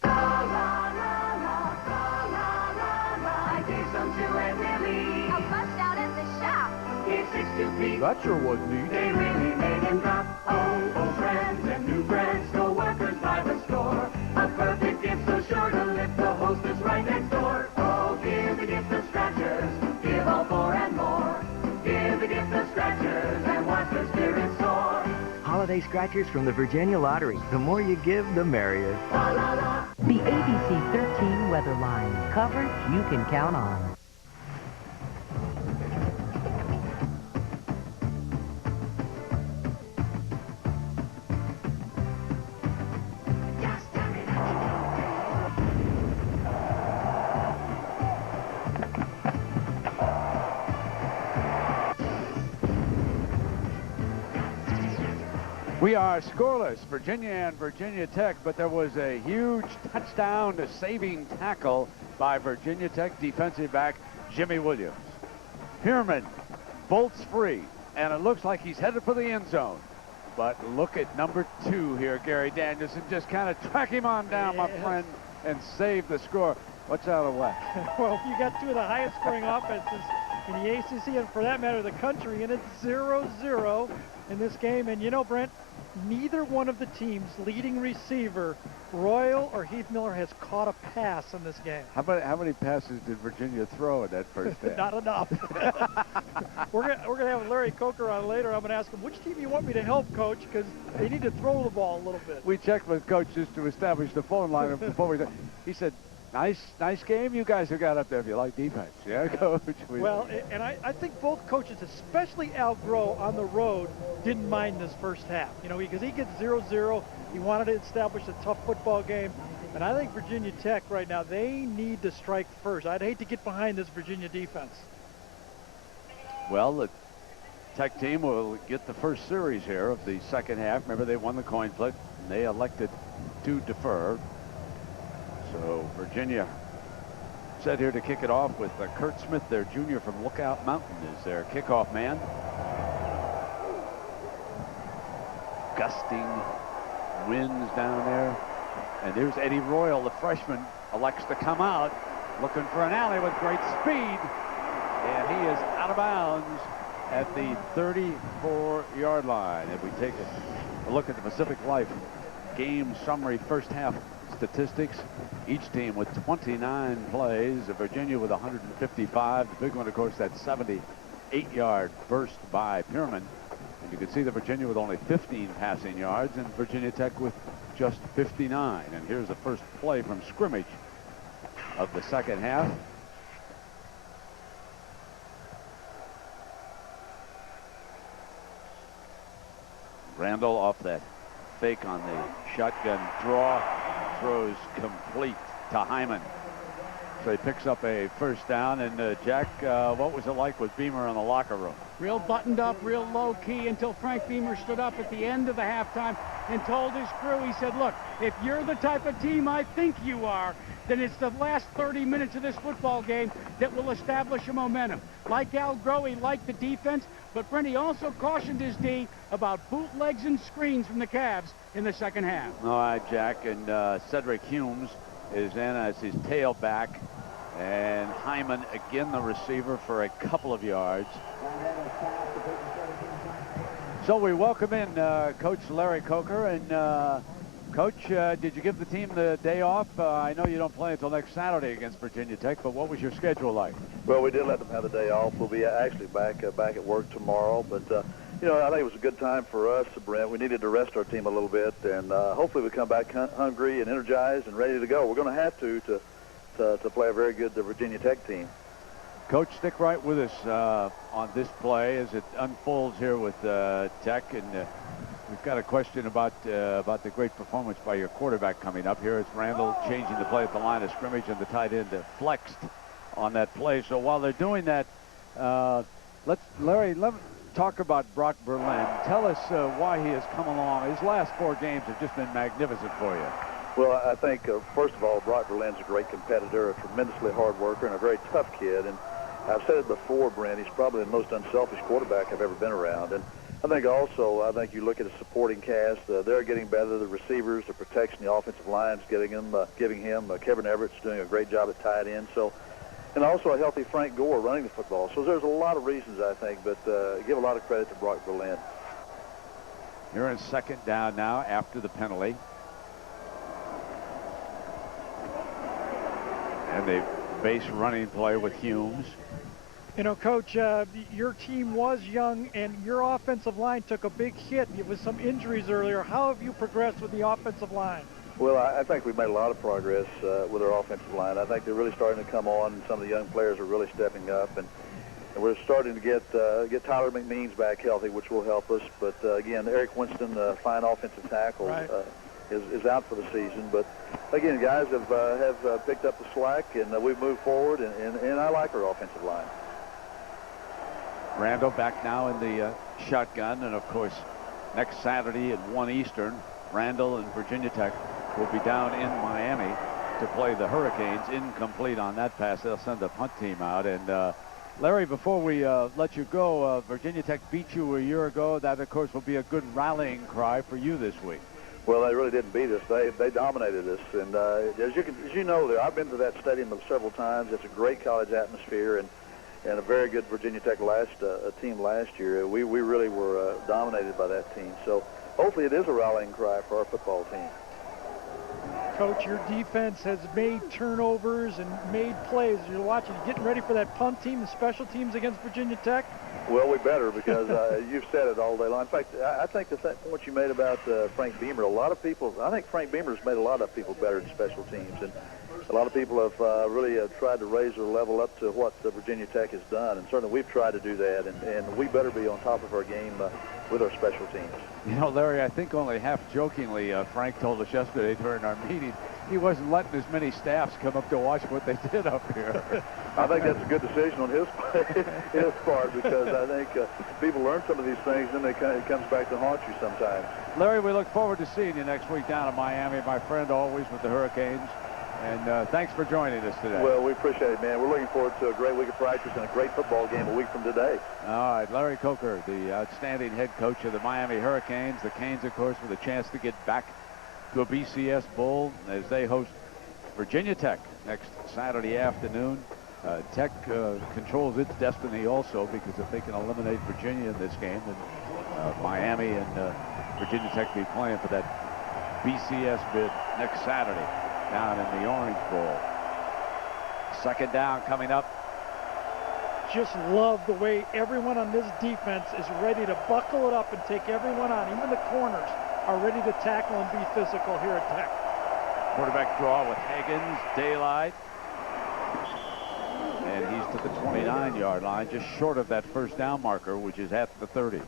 That sure was neat. They really made him drop. Old friends and new friends, co-workers by the store. A perfect gift so sure to lift the hostess right next door. Oh, give the gift of scratchers. Give all 4 and more. Give the gift of scratchers and watch their spirits soar. Holiday holiday scratchers from the Virginia Lottery. The more you give, the merrier. The ABC 13 weather line. Coverage you can count on. We are scoreless, Virginia and Virginia Tech, but there was a huge touchdown to saving tackle by Virginia Tech defensive back Jimmy Williams. Pierman bolts free, and it looks like he's headed for the end zone. But look at number 2 here, Gary Danielson, just kind of track him on down, my friend, and save the score. What's out of whack? Well, you got 2 of the highest scoring offenses in the ACC, and for that matter, the country, and it's 0-0 in this game. And you know, Brent, neither one of the team's leading receiver, Royal or Heath Miller, has caught a pass in this game. How many passes did Virginia throw in that first half? Not enough. We're gonna have Larry Coker on later. I'm gonna ask him, which team do you want me to help, Coach? Because they need to throw the ball a little bit. We checked with Coach just to establish the phone line before we. He said, Nice game you guys have got up there if you like defense. Yeah, Coach? Well, and I think both coaches, especially Al Groh on the road, didn't mind this first half. You know, because he gets 0-0. He wanted to establish a tough football game. And I think Virginia Tech right now, they need to strike first. I'd hate to get behind this Virginia defense. Well, the Tech team will get the first series here of the second half. Remember, they won the coin flip, and they elected to defer. So Virginia set here to kick it off with Kurt Smith, their junior from Lookout Mountain, is their kickoff man. Gusting winds down there. And there's Eddie Royal, the freshman, elects to come out, looking for an alley with great speed. And he is out of bounds at the 34-yard line. If we take a look at the Pacific Life game summary first half statistics, each team with 29 plays, Virginia with 155. The big one, of course, that 78-yard burst by Pierman. And you can see that Virginia with only 15 passing yards and Virginia Tech with just 59. And here's the first play from scrimmage of the second half. Randall off that fake on the shotgun draw, throws complete to Hyman. So he picks up a first down. And Jack, what was it like with Beamer in the locker room? Real buttoned up, real low key, until Frank Beamer stood up at the end of the halftime and told his crew, he said, look, if you're the type of team I think you are, then it's the last 30 minutes of this football game that will establish a momentum. Like Al Groh, he liked the defense, but Brent, he also cautioned his D about bootlegs and screens from the Cavs in the second half. All right, Jack, and Cedric Humes is in as his tailback, and Hyman again the receiver for a couple of yards. So we welcome in Coach Larry Coker. And Coach, did you give the team the day off? I know you don't play until next Saturday against Virginia Tech, but what was your schedule like? Well, we did let them have the day off. We'll be actually back at work tomorrow. But, you know, I think it was a good time for us, Brent. We needed to rest our team a little bit, and hopefully we come back hungry and energized and ready to go. We're going to have to play a very good Virginia Tech team. Coach, stick right with us on this play as it unfolds here with Tech. And we've got a question about the great performance by your quarterback coming up. Here it's Randall changing the play at the line of scrimmage, and the tight end flexed on that play. So while they're doing that, Larry, let me talk about Brock Berlin. Tell us why he has come along. His last 4 games have just been magnificent for you. Well, I think, first of all, Brock Berlin's a great competitor, a tremendously hard worker, and a very tough kid. And I've said it before, Brent, he's probably the most unselfish quarterback I've ever been around. And I think you look at his supporting cast, they're getting better. The receivers, the protection, the offensive line's giving him. Kevin Everett's doing a great job at tight end. So, and also a healthy Frank Gore running the football. So there's a lot of reasons, I think, but give a lot of credit to Brock Berlin. You're in second down now after the penalty. And the base running play with Humes. You know, Coach, your team was young, and your offensive line took a big hit with some injuries earlier. How have you progressed with the offensive line? Well, I think we've made a lot of progress with our offensive line. I think they're really starting to come on, and some of the young players are really stepping up. And we're starting to get Tyler McMeans back healthy, which will help us. But, again, Eric Winston, fine offensive tackle, right, is out for the season. But, again, guys have picked up the slack, and we've moved forward, and I like our offensive line. Randall back now in the shotgun, and of course next Saturday at 1 Eastern, Randall and Virginia Tech will be down in Miami to play the Hurricanes. Incomplete on that pass. They'll send the punt team out. And Larry, before we let you go, Virginia Tech beat you a year ago. That of course will be a good rallying cry for you this week. Well, they really didn't beat us. They dominated us, and as you know, I've been to that stadium several times. It's a great college atmosphere, and a very good Virginia Tech team last year. We really were dominated by that team. So hopefully it is a rallying cry for our football team. Coach, your defense has made turnovers and made plays. You're watching, getting ready for that punt team, the special teams against Virginia Tech. Well, we better, because you've said it all day long. In fact, I think the point you made about Frank Beamer, I think Frank Beamer's made a lot of people better in special teams. And a lot of people have really tried to raise their level up to what Virginia Tech has done, and certainly we've tried to do that, and we better be on top of our game with our special teams. You know, Larry, I think only half jokingly, Frank told us yesterday during our meeting, he wasn't letting as many staffs come up to watch what they did up here. I think that's a good decision on his part, because I think people learn some of these things, and it comes back to haunt you sometimes. Larry, we look forward to seeing you next week down in Miami, my friend, always with the Hurricanes. And thanks for joining us today. Well, we appreciate it, man. We're looking forward to a great week of practice and a great football game a week from today. All right, Larry Coker, the outstanding head coach of the Miami Hurricanes. The Canes, of course, with a chance to get back to a BCS Bowl as they host Virginia Tech next Saturday afternoon. Tech controls its destiny also, because if they can eliminate Virginia in this game, then Miami and Virginia Tech be playing for that BCS bid next Saturday down in the Orange Bowl. Second down coming up. Just love the way everyone on this defense is ready to buckle it up and take everyone on. Even the corners are ready to tackle and be physical here at Tech. Quarterback draw with Higgins, daylight. And he's to the 29-yard line, just short of that first down marker, which is at the 30.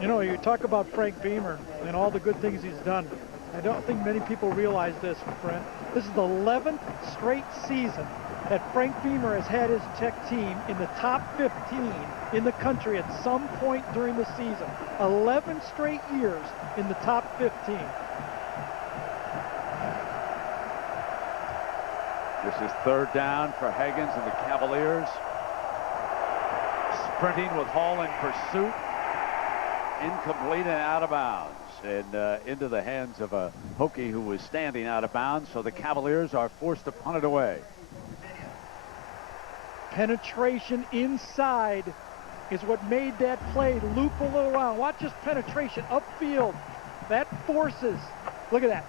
You know, you talk about Frank Beamer and all the good things he's done. I don't think many people realize this, Brent. This is the 11th straight season that Frank Beamer has had his Tech team in the top 15 in the country at some point during the season. 11 straight years in the top 15. This is third down for Higgins and the Cavaliers. Sprinting with Hall in pursuit. Incomplete and out of bounds, and into the hands of a Hokie who was standing out of bounds, so the Cavaliers are forced to punt it away. Penetration inside is what made that play loop a little around. Watch this penetration upfield. That forces, look at that,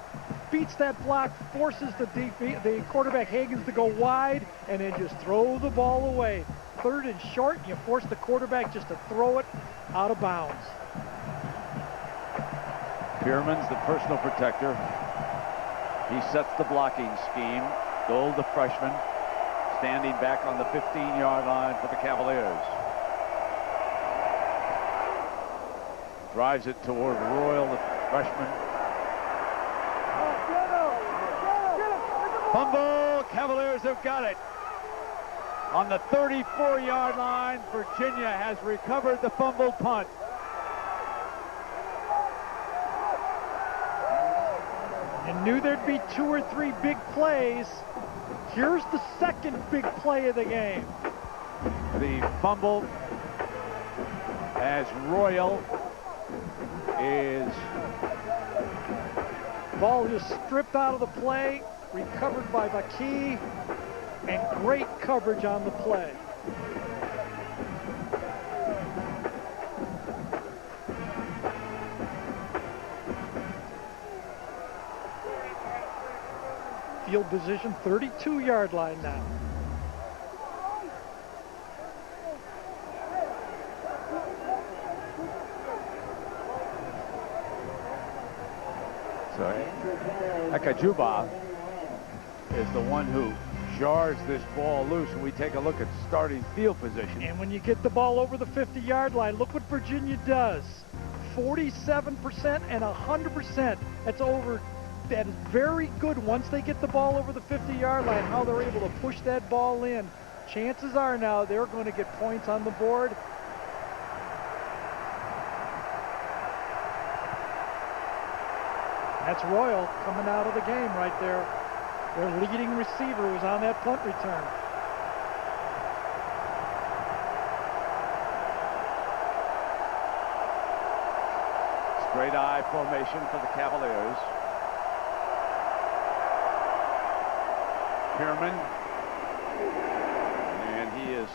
beats that block, forces the quarterback Higgins to go wide, and then just throw the ball away. Third and short, and you force the quarterback just to throw it out of bounds. Pierman's the personal protector. He sets the blocking scheme. Gold, the freshman, standing back on the 15-yard line for the Cavaliers. Drives it toward Royal, the freshman. Fumble. Cavaliers have got it. On the 34-yard line, Virginia has recovered the fumbled punt. And knew there'd be 2 or 3 big plays. Here's the second big play of the game. The fumble as Royal is... Ball just stripped out of the play, recovered by McKee, and great coverage on the play. Field position, 32-yard line now. So Akajuba is the one who jars this ball loose, and we take a look at starting field position. And when you get the ball over the 50-yard line, look what Virginia does. 47% and 100%. That's over. That is very good once they get the ball over the 50-yard line, how they're able to push that ball in. Chances are now they're going to get points on the board. That's Royal coming out of the game right there. Their leading receiver was on that punt return. Straight eye formation for the Cavaliers. Pierman, and he is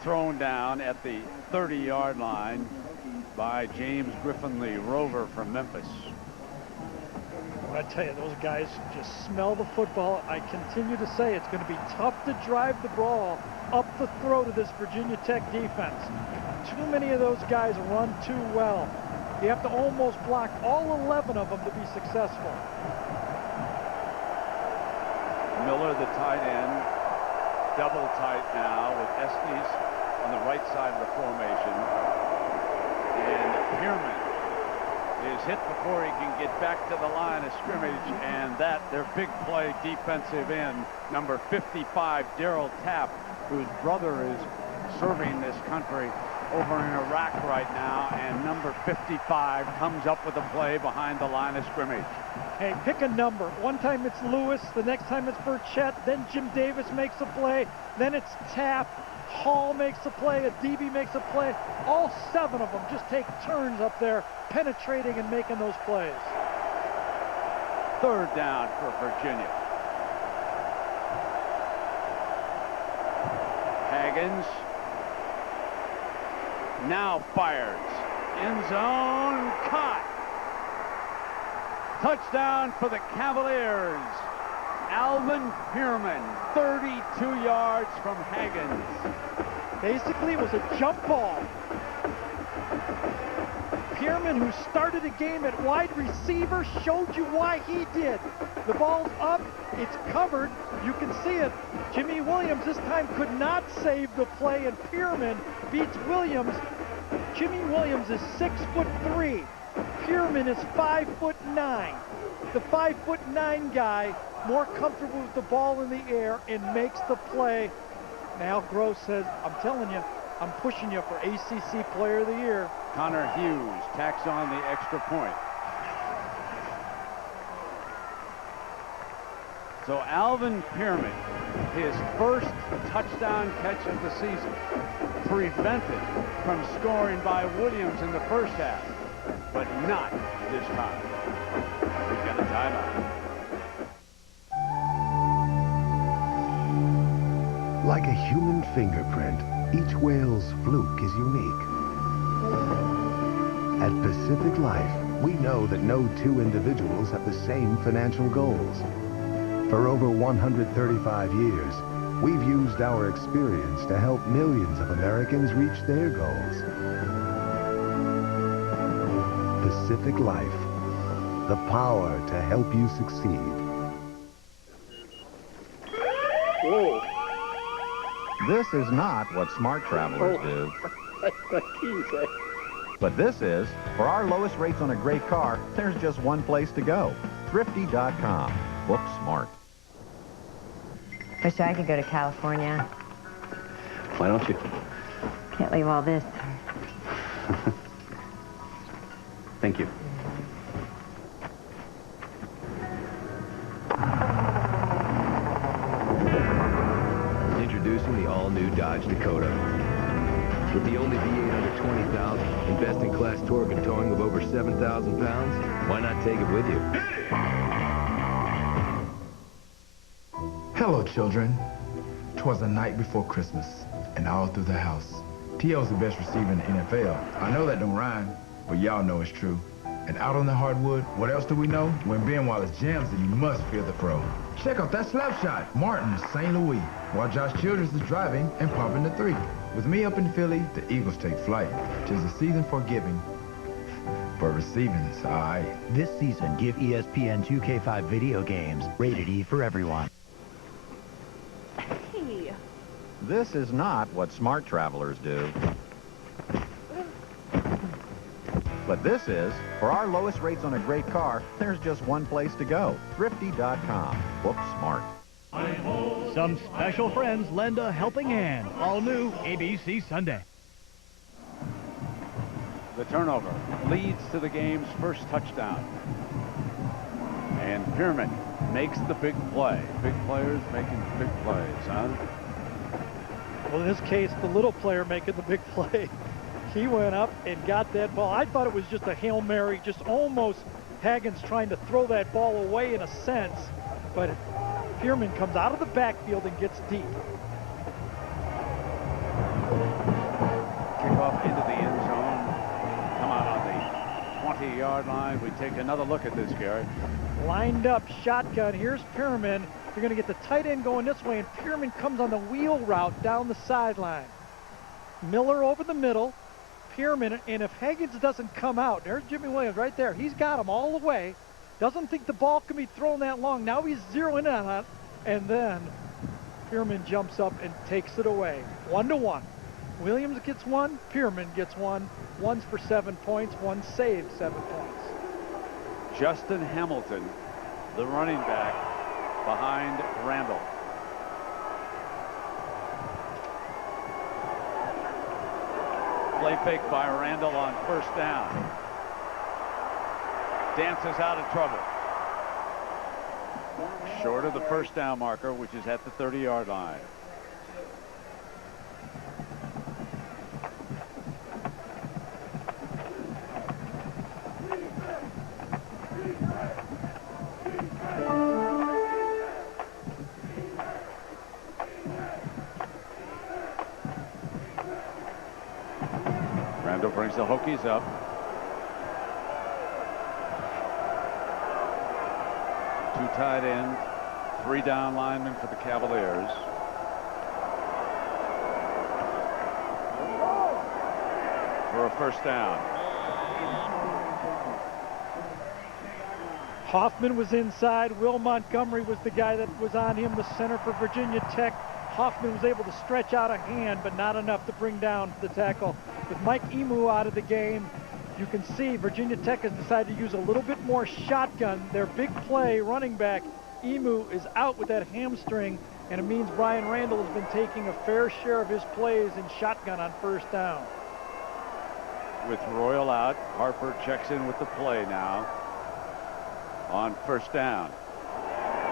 thrown down at the 30-yard line by James Griffin, the rover from Memphis. I tell you, those guys just smell the football. I continue to say it's going to be tough to drive the ball up the throat of this Virginia Tech defense. Too many of those guys run too well. You have to almost block all 11 of them to be successful. Miller, the tight end, double tight now with Estes on the right side of the formation. And Pierman is hit before he can get back to the line of scrimmage, and that their big play defensive end, number 55, Darryl Tapp, whose brother is serving this country over in Iraq right now, and number 55 comes up with a play behind the line of scrimmage. Hey, pick a number. One time it's Lewis, the next time it's Burchett, then Jim Davis makes a play, then it's Tapp, Hall makes a play, a DB makes a play. All 7 of them just take turns up there, penetrating and making those plays. Third down for Virginia. Haggins now fires. End zone, caught. Touchdown for the Cavaliers. Alvin Pierman, 32 yards from Haggins. Basically, it was a jump ball. Pierman, who started a game at wide receiver, showed you why he did. The ball's up, it's covered, you can see it. Jimmy Williams this time could not save the play, and Pierman beats Williams. Jimmy Williams is 6'3". Pierman is 5'9". The 5'9" guy more comfortable with the ball in the air and makes the play. Now Gross says, I'm telling you, I'm pushing you for ACC Player of the Year. Connor Hughes tacks on the extra point. So Alvin Pierman, his first touchdown catch of the season, prevented from scoring by Williams in the first half, but not this time. We've got a timeout. Like a human fingerprint, each whale's fluke is unique. At Pacific Life, we know that no 2 individuals have the same financial goals. For over 135 years, we've used our experience to help millions of Americans reach their goals. Pacific Life, the power to help you succeed. Whoa. This is not what smart travelers do. My keys, eh? But this is. For our lowest rates on a great car, there's just one place to go. Thrifty.com. Book smart. Wish I could go to California. Why don't you? Can't leave all this. Thank you. Introducing the all-new Dodge Dakota. With the only V8 under 20,000 and best-in-class torque and towing of over 7,000 pounds, why not take it with you? Hello, children. 'Twas the night before Christmas, and all through the house. T.O.'s the best receiver in the NFL. I know that don't rhyme, but y'all know it's true. And out on the hardwood, what else do we know? When Ben Wallace jams it, you must feel the throw. Check out that slap shot. Martin, St. Louis. While Josh Childress is driving and pumping the 3. With me up in Philly, the Eagles take flight. 'Tis the season for giving. For receiving, it's all right. This season, give ESPN 2K5 video games. Rated E for everyone. Hey. This is not what smart travelers do. But this is, for our lowest rates on a great car, there's just one place to go. Thrifty.com. Book smart. Some special friends lend a helping hand. All new ABC Sunday. The turnover leads to the game's first touchdown. And Pierman makes the big play. Big players making big plays, huh? Well, in this case, the little player making the big play. He went up and got that ball. I thought it was just a Hail Mary, just almost Haggins trying to throw that ball away in a sense. But Pierman comes out of the backfield and gets deep. Kickoff into the end zone. Come out on the 20-yard line. We take another look at this, Gary. Lined up shotgun. Here's Pierman. You're going to get the tight end going this way, and Pierman comes on the wheel route down the sideline. Miller over the middle. Pierman, and if Haggins doesn't come out, there's Jimmy Williams right there. He's got him all the way. Doesn't think the ball can be thrown that long. Now he's zeroing in on it, and then Pierman jumps up and takes it away. 1-1. Williams gets one. Pierman gets one. One's for 7 points. One saved 7 points. Justin Hamilton, the running back, behind Randall. Play fake by Randall on first down. Dances out of trouble. Short of the first down marker, which is at the 30-yard line. Randall brings the Hokies up. Two tight ends, 3 down linemen for the Cavaliers. For a first down. Hoffman was inside. Will Montgomery was the guy that was on him, the center for Virginia Tech. Hoffman was able to stretch out a hand, but not enough to bring down the tackle. With Mike Emu out of the game, you can see Virginia Tech has decided to use a little bit more shotgun. Their big play running back, Emu, is out with that hamstring, and it means Brian Randall has been taking a fair share of his plays in shotgun on first down. With Royal out, Harper checks in with the play now on first down.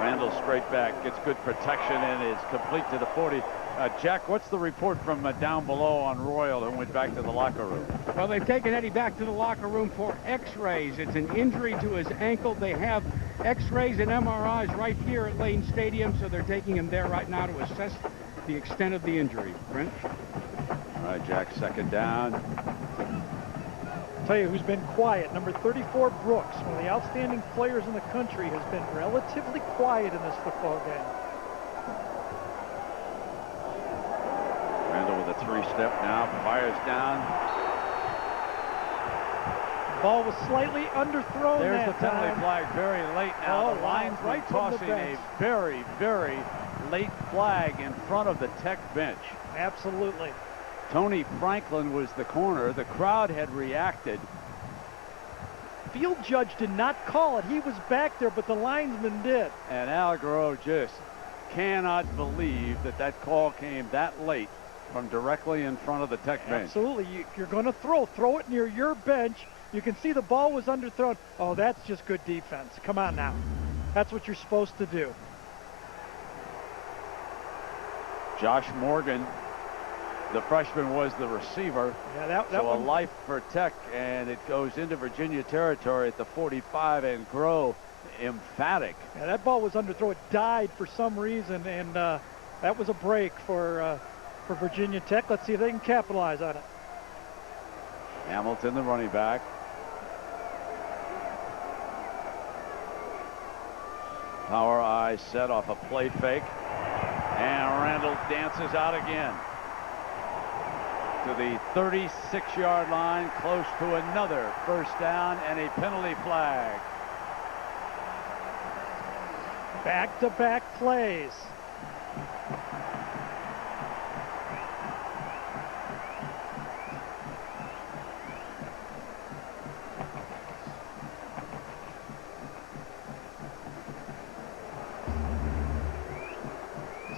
Randall straight back, gets good protection, and is complete to the 40. Jack, what's the report from down below on Royal, who went back to the locker room? Well, they've taken Eddie back to the locker room for x-rays. It's an injury to his ankle. They have x-rays and MRIs right here at Lane Stadium, so they're taking him there right now to assess the extent of the injury. Brent? All right, Jack, second down. Tell you who's been quiet. Number 34, Brooks, one of the outstanding players in the country, has been relatively quiet in this football game. Randall with a 3-step now, fires down. Ball was slightly underthrown. There's that the penalty time. flag very late now. Oh, The linesman right from the tossing a bench. very, very late flag in front of the Tech bench. Absolutely. Tony Franklin was the corner. The crowd had reacted. Field judge did not call it. He was back there, but the linesman did. And Al Garo just cannot believe that that call came that late from directly in front of the Tech bench. Absolutely. If you're going to throw it near your bench. You can see the ball was underthrown. Oh, that's just good defense. Come on now. That's what you're supposed to do. Josh Morgan, the freshman, was the receiver. Yeah, that so one. A life for Tech, and it goes into Virginia territory at the 45, and Gros emphatic. Yeah, that ball was underthrown. It died for some reason, and that was a break for Virginia Tech. Let's see if they can capitalize on it. Hamilton, the running back. Power eye set off a play fake. And Randall dances out again to the 36-yard line, close to another first down and a penalty flag. Back-to-back plays.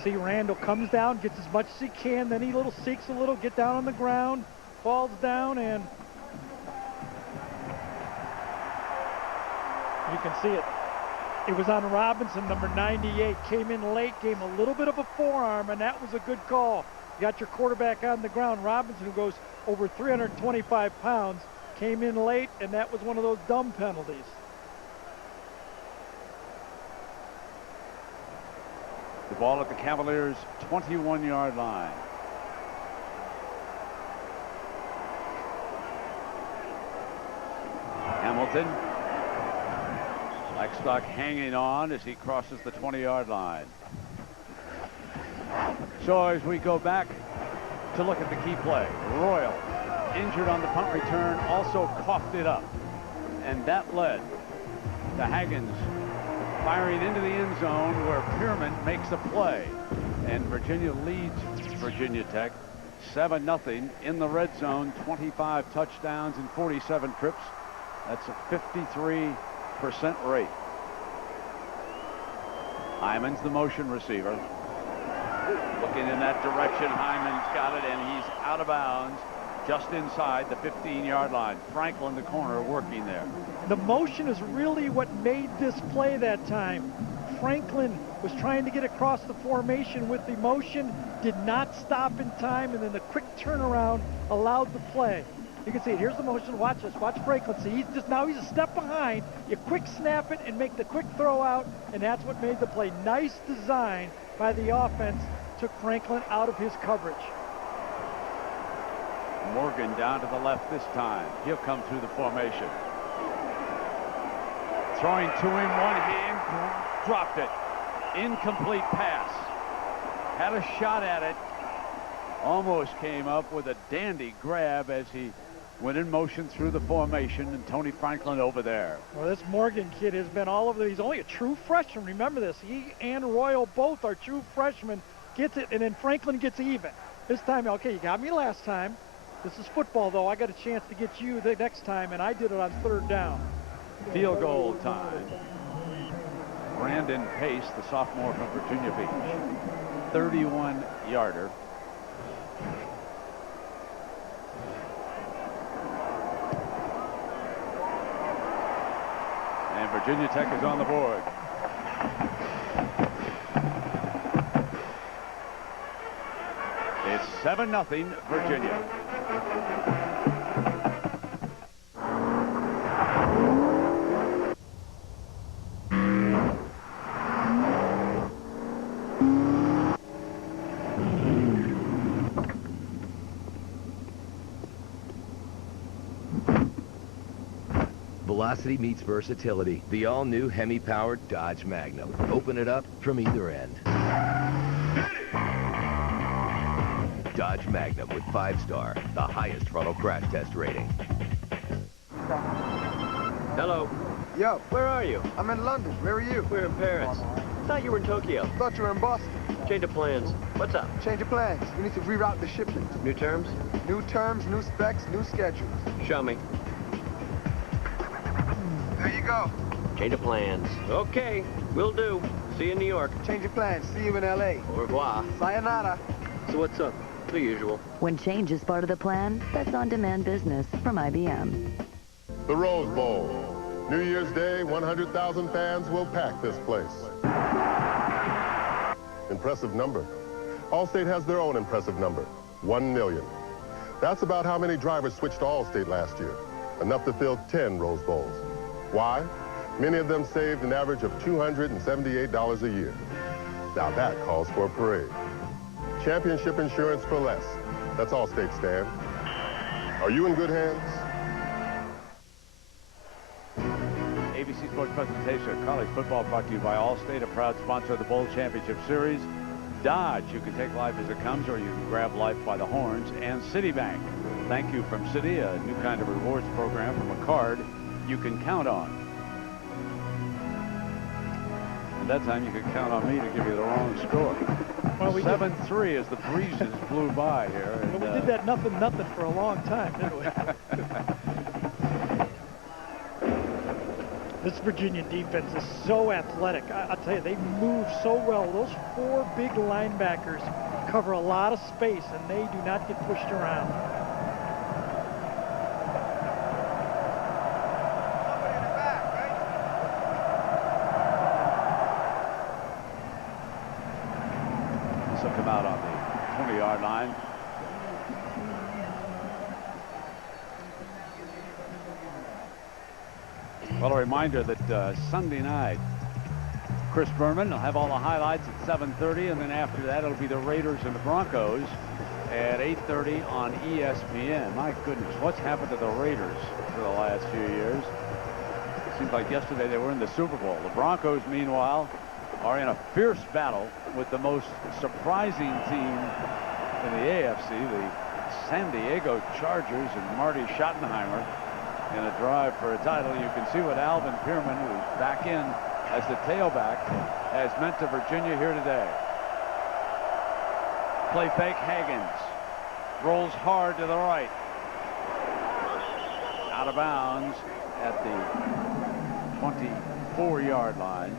See, Randall comes down, gets as much as he can, then he seeks a little, get down on the ground, falls down, and you can see it. It was on Robinson, number 98, came in late, gave him a little bit of a forearm, and that was a good call. You got your quarterback on the ground. Robinson, who goes over 325 pounds, came in late, and that was one of those dumb penalties. The ball at the Cavaliers' 21-yard line. Hamilton. Blackstock hanging on as he crosses the 20-yard line. So as we go back to look at the key play, Royal, injured on the punt return, also coughed it up. And that led to Haggins firing into the end zone where Pierman makes a play. And Virginia leads Virginia Tech 7-0 in the red zone, 25 touchdowns and 47 trips. That's a 53% rate. Hyman's the motion receiver. Looking in that direction, Hyman's got it, and he's out of bounds just inside the 15-yard line. Franklin, the corner, working there. The motion is really what made this play that time. Franklin was trying to get across the formation with the motion, did not stop in time, and then the quick turnaround allowed the play. You can see it. Here's the motion. Watch this. Watch Franklin. See, he's a step behind. You quick snap it and make the quick throw out, and that's what made the play. Nice design by the offense. Took Franklin out of his coverage. Morgan down to the left this time. He'll come through the formation. Throwing to him, one hand, dropped it. Incomplete pass. Had a shot at it. Almost came up with a dandy grab as he went in motion through the formation, and Tony Franklin over there. Well, this Morgan kid has been all over. He's only a true freshman. Remember this. He and Royal both are true freshmen. Gets it, and then Franklin gets even. This time, okay, you got me last time. This is football, though. I got a chance to get you the next time, and I did it on third down. Field goal time. Brandon Pace, the sophomore from Virginia Beach. 31-yarder. And Virginia Tech is on the board. It's 7-0 Virginia. Velocity meets versatility. The all-new Hemi-powered Dodge Magnum. Open it up from either end. Dodge Magnum with 5-star, the highest frontal crash test rating. Hello. Yo. Where are you? I'm in London. Where are you? We're in Paris. Thought you were in Tokyo. Thought you were in Boston. Change of plans. What's up? Change of plans. We need to reroute the shipment. New terms? New terms, new specs, new schedules. Show me. There you go. Change of plans. Okay, will do. See you in New York. Change of plans. See you in L.A. Au revoir. Sayonara. So what's up? The usual. When change is part of the plan, that's on-demand business from IBM. The Rose Bowl. New Year's Day, 100,000 fans will pack this place. Impressive number. Allstate has their own impressive number, 1 million. That's about how many drivers switched to Allstate last year. Enough to fill 10 Rose Bowls. Why? Many of them saved an average of $278 a year. Now that calls for a parade. Championship insurance for less. That's Allstate, Stan. Are you in good hands? ABC Sports presentation of college football brought to you by Allstate, a proud sponsor of the Bowl Championship Series. Dodge, you can take life as it comes, or you can grab life by the horns. And Citibank, thank you from Citi, a new kind of rewards program from a card you can count on. At that time, you could count on me to give you the wrong score. Well, 7-3 as the breezes blew by here. And, well, we did that nothing for a long time, didn't we? This Virginia defense is so athletic. I'll tell you, they move so well. Those 4 big linebackers cover a lot of space, and they do not get pushed around. This will come out on the 20-yard line. Well, a reminder that Sunday night, Chris Berman will have all the highlights at 7:30, and then after that, it'll be the Raiders and the Broncos at 8:30 on ESPN. My goodness, what's happened to the Raiders for the last few years? It seems like yesterday they were in the Super Bowl. The Broncos, meanwhile, are in a fierce battle with the most surprising team in the AFC, the San Diego Chargers, and Marty Schottenheimer in a drive for a title. You can see what Alvin Pearman, who's back in as the tailback, has meant to Virginia here today. Play fake, Haggins rolls hard to the right, out of bounds at the 24-yard line.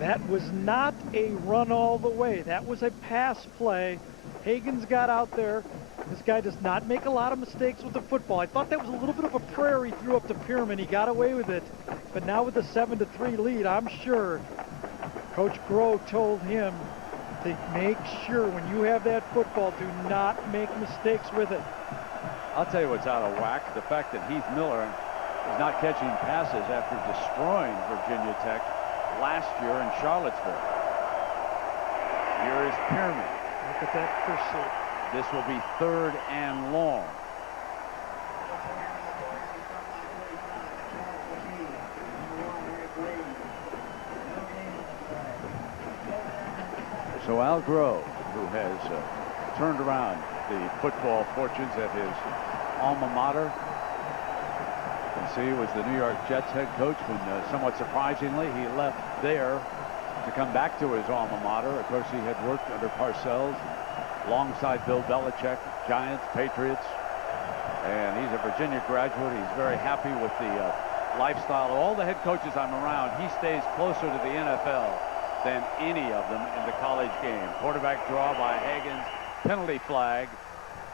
That was not a run all the way. That was a pass play. Haggins got out there. This guy does not make a lot of mistakes with the football. I thought that was a little bit of a prayer he threw up to Pearman. He got away with it. But now with the 7-3 lead, I'm sure Coach Grove told him to make sure when you have that football, do not make mistakes with it. I'll tell you what's out of whack. The fact that Heath Miller is not catching passes after destroying Virginia Tech last year in Charlottesville. Here is Pearman. Look at that pursuit. This will be 3rd and long. So Al Grove, who has turned around the football fortunes at his alma mater. You can see was the New York Jets head coach when somewhat surprisingly he left there to come back to his alma mater. Of course, he had worked under Parcells alongside Bill Belichick, Giants, Patriots, and he's a Virginia graduate. He's very happy with the lifestyle. Of all the head coaches I'm around, he stays closer to the NFL than any of them in the college game. Quarterback draw by Haggins. Penalty flag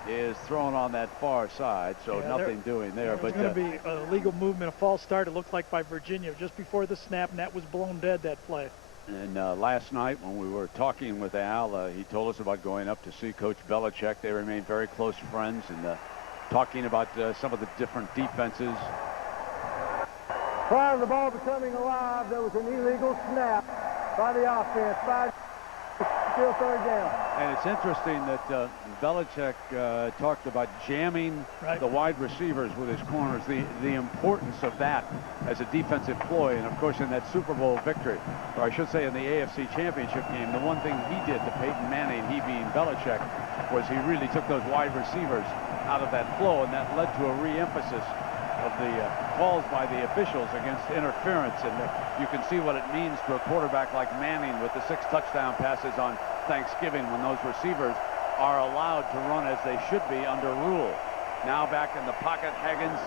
is thrown on that far side, so yeah, nothing doing there. But going to be a legal movement, a false start, it looked like, by Virginia just before the snap, and that was blown dead, that play. And last night when we were talking with Al, he told us about going up to see Coach Belichick. They remain very close friends, and talking about some of the different defenses. Prior to the ball becoming alive, there was an illegal snap by the offense. Still 3rd down. And it's interesting that Belichick talked about jamming the wide receivers with his corners, the importance of that as a defensive ploy. And of course, in that Super Bowl victory, or I should say in the AFC Championship game, the one thing he did to Peyton Manning, he being Belichick, was he really took those wide receivers out of that flow, and that led to a re-emphasis of the calls by the officials against interference. And you can see what it means to a quarterback like Manning with the 6 touchdown passes on Thanksgiving, when those receivers are allowed to run as they should be under rule. Now back in the pocket, Haggins,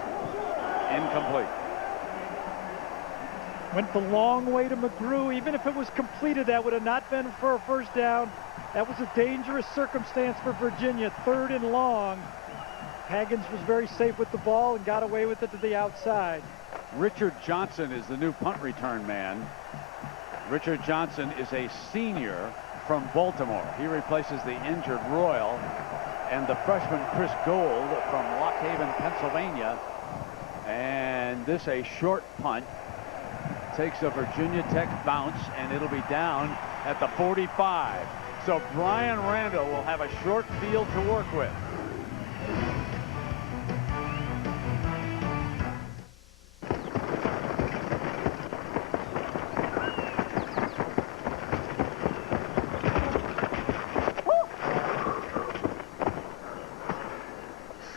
incomplete. Went the long way to McGrew. Even if it was completed, that would have not been for a 1st down. That was a dangerous circumstance for Virginia. 3rd and long. Haggins was very safe with the ball and got away with it to the outside. Richard Johnson is the new punt return man. Richard Johnson is a senior from Baltimore. He replaces the injured Royal, and the freshman Chris Gold from Lock Haven, Pennsylvania. And this a short punt. Takes a Virginia Tech bounce, and it'll be down at the 45. So Brian Randall will have a short field to work with.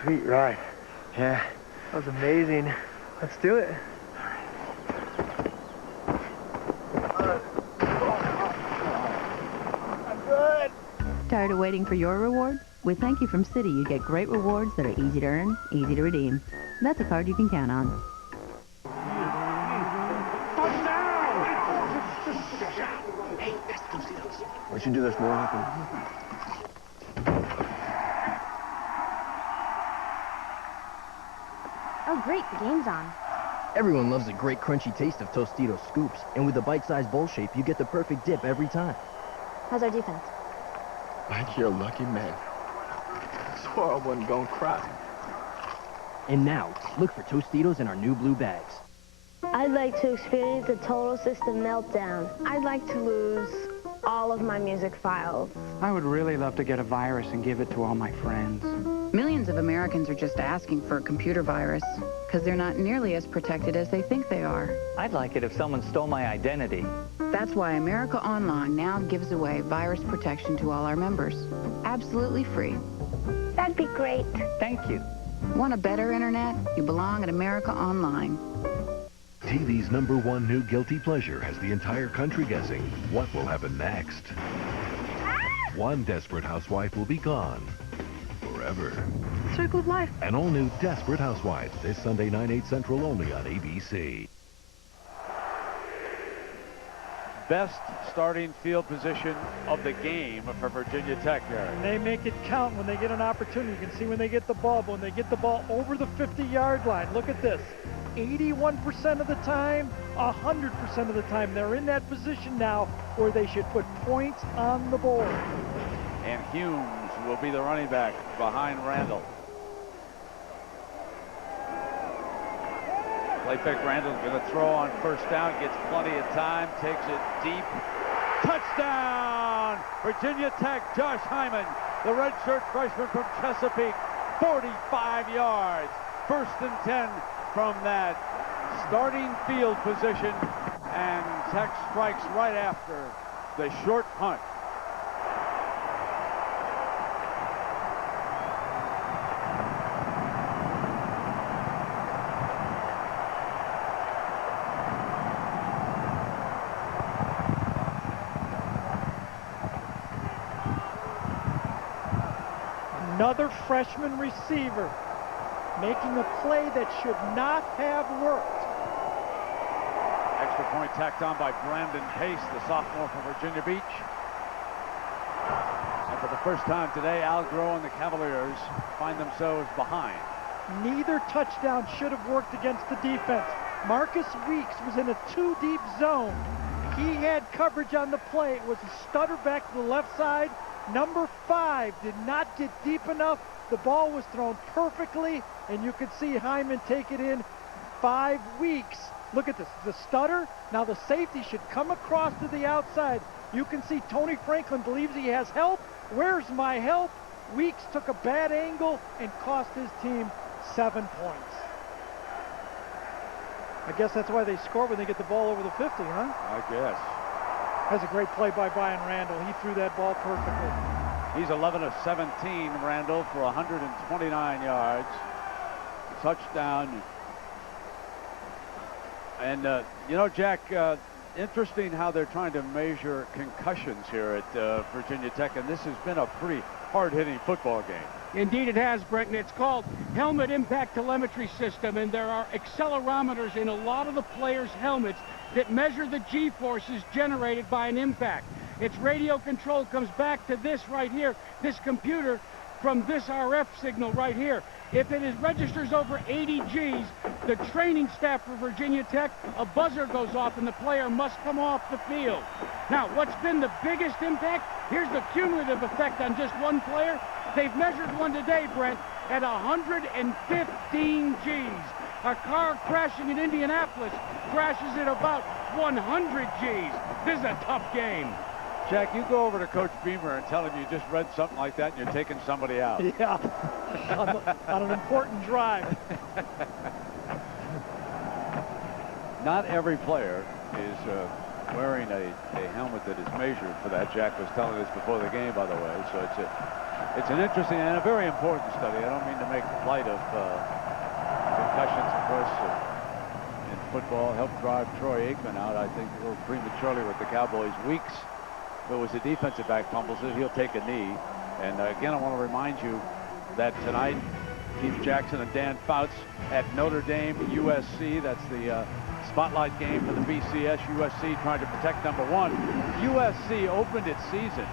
sweet ride. Yeah. That was amazing. Let's do it. I'm good. Tired of waiting for your reward? With Thank You from Citi, you get great rewards that are easy to earn, easy to redeem. That's a card you can count on. Why don't you do this more often? Oh, great, the game's on. Everyone loves a great crunchy taste of Tostitos scoops, and with the bite-sized bowl shape, you get the perfect dip every time. How's our defense? Like you're a lucky man. Swore I wasn't gonna cry. And now, look for Tostitos in our new blue bags. I'd like to experience a total system meltdown. I'd like to lose all of my music files. I would really love to get a virus and give it to all my friends. Millions of Americans are just asking for a computer virus because they're not nearly as protected as they think they are. I'd like it if someone stole my identity. That's why America Online now gives away virus protection to all our members. Absolutely free. That'd be great. Thank you. Want a better internet? You belong at America Online. TV's #1 new guilty pleasure has the entire country guessing what will happen next. One desperate housewife will be gone forever. Circle of life. An all-new Desperate Housewives this Sunday, 9/8 Central, only on ABC. Best starting field position of the game for Virginia Tech there. And they make it count when they get an opportunity. You can see when they get the ball, but when they get the ball over the 50-yard line, look at this. 81% of the time, 100% of the time, they're in that position now where they should put points on the board. And Humes will be the running back behind Randall. Play pick. Randall's going to throw on first down, gets plenty of time, takes it deep. Touchdown! Virginia Tech, Josh Hyman, the redshirt freshman from Chesapeake, 45 yards. 1st and 10 from that starting field position, and Tech strikes right after the short punt. Another freshman receiver making a play that should not have worked. Extra point tacked on by Brandon Pace, the sophomore from Virginia Beach. And for the first time today, Al Groh and the Cavaliers find themselves behind. Neither touchdown should have worked against the defense. Marcus Weeks was in a 2-deep zone. He had coverage on the play. It was a stutter back to the left side. Number 5 did not get deep enough. The ball was thrown perfectly, and you could see Hyman take it in. 5 weeks. Look at this, the stutter. Now the safety should come across to the outside. You can see Tony Franklin believes he has help. Where's my help? Weeks took a bad angle and cost his team 7 points. I guess that's why they score when they get the ball over the 50, huh? I guess. That's a great play by Brian Randall. He threw that ball perfectly. He's 11 of 17, Randall, for 129 yards. Touchdown. And, you know, Jack, interesting how they're trying to measure concussions here at Virginia Tech, and this has been a pretty hard-hitting football game. Indeed it has, Brent, and it's called Helmet Impact Telemetry System, and there are accelerometers in a lot of the players' helmets that measure the G-forces generated by an impact. Its radio control comes back to this right here, this computer, from this RF signal right here. If it registers over 80 Gs, the training staff for Virginia Tech, a buzzer goes off and the player must come off the field. Now, what's been the biggest impact? Here's the cumulative effect on just one player. They've measured one today, Brent, at 115 Gs. A car crashing in Indianapolis crashes at about 100 Gs. This is a tough game. Jack, you go over to Coach Beamer and tell him you just read something like that and you're taking somebody out. Yeah, on an important drive. Not every player is wearing a helmet that is measured for that. Jack was telling us before the game, by the way. So it's It's an interesting and a very important study. I don't mean to make light of concussions, of course, in football. Helped drive Troy Aikman out, I think, a little prematurely with the Cowboys. Weeks, if it was a defensive back fumbles it, he'll take a knee. And again, I want to remind you that tonight, Keith Jackson and Dan Fouts at Notre Dame, USC. That's the spotlight game for the BCS. USC trying to protect number 1. USC opened its season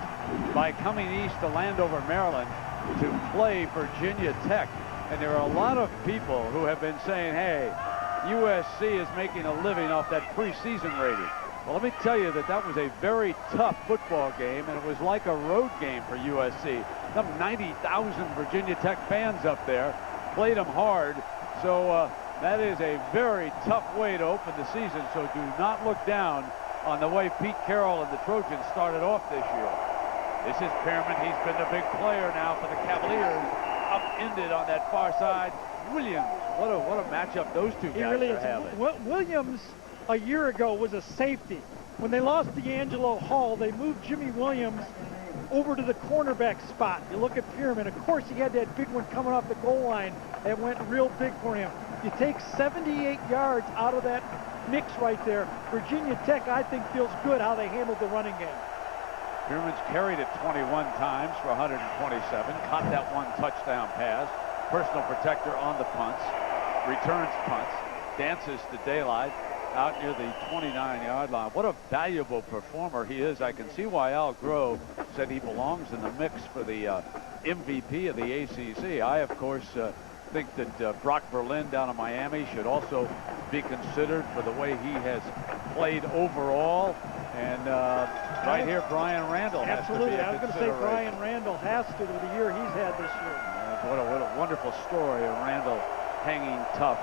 by coming east to Landover, Maryland to play Virginia Tech. And there are a lot of people who have been saying, hey, USC is making a living off that preseason rating. Well, let me tell you that that was a very tough football game, and it was like a road game for USC. Some 90,000 Virginia Tech fans up there played them hard. So that is a very tough way to open the season. So do not look down on the way Pete Carroll and the Trojans started off this year. This is Pearman. He's been the big player now for the Cavaliers. Upended on that far side. Williams. What a matchup those two guys really are having. Williams a year ago was a safety. When they lost D'Angelo Hall, they moved Jimmy Williams over to the cornerback spot. You look at Pearman. Of course, he had that big one coming off the goal line that went real big for him. You take 78 yards out of that mix right there. Virginia Tech, I think, feels good how they handled the running game. Pearman's carried it 21 times for 127. Caught that one touchdown pass. Personal protector on the punts. Returns punts. Dances to daylight out near the 29-yard line. What a valuable performer he is. I can see why Al Grove said he belongs in the mix for the MVP of the ACC. I, of course, think that Brock Berlin down in Miami should also be considered for the way he has played overall. And right here, Brian Randall has to be a Absolutely. I was going to say Brian Randall has to with the year he's had this year. What a wonderful story of Randall hanging tough.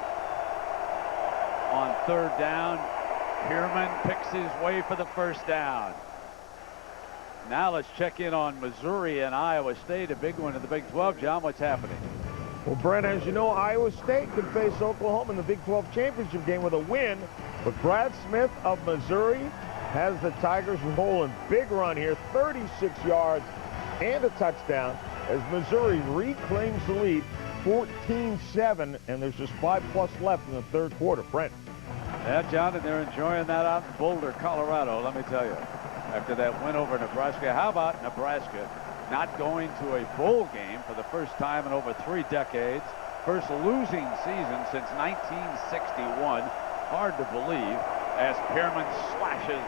On third down, Pearman picks his way for the first down. Now let's check in on Missouri and Iowa State, a big one in the Big 12. John, what's happening? Well, Brent, as you know, Iowa State could face Oklahoma in the Big 12 championship game with a win. But Brad Smith of Missouri has the Tigers rolling. Big run here, 36 yards and a touchdown as Missouri reclaims the lead, 14-7, and there's just 5+ left in the third quarter. Brent. Yeah, John, and they're enjoying that out in Boulder, Colorado, let me tell you. After that win over Nebraska, how about Nebraska not going to a bowl game for the first time in over 3 decades? First losing season since 1961. Hard to believe as Pearman slashes.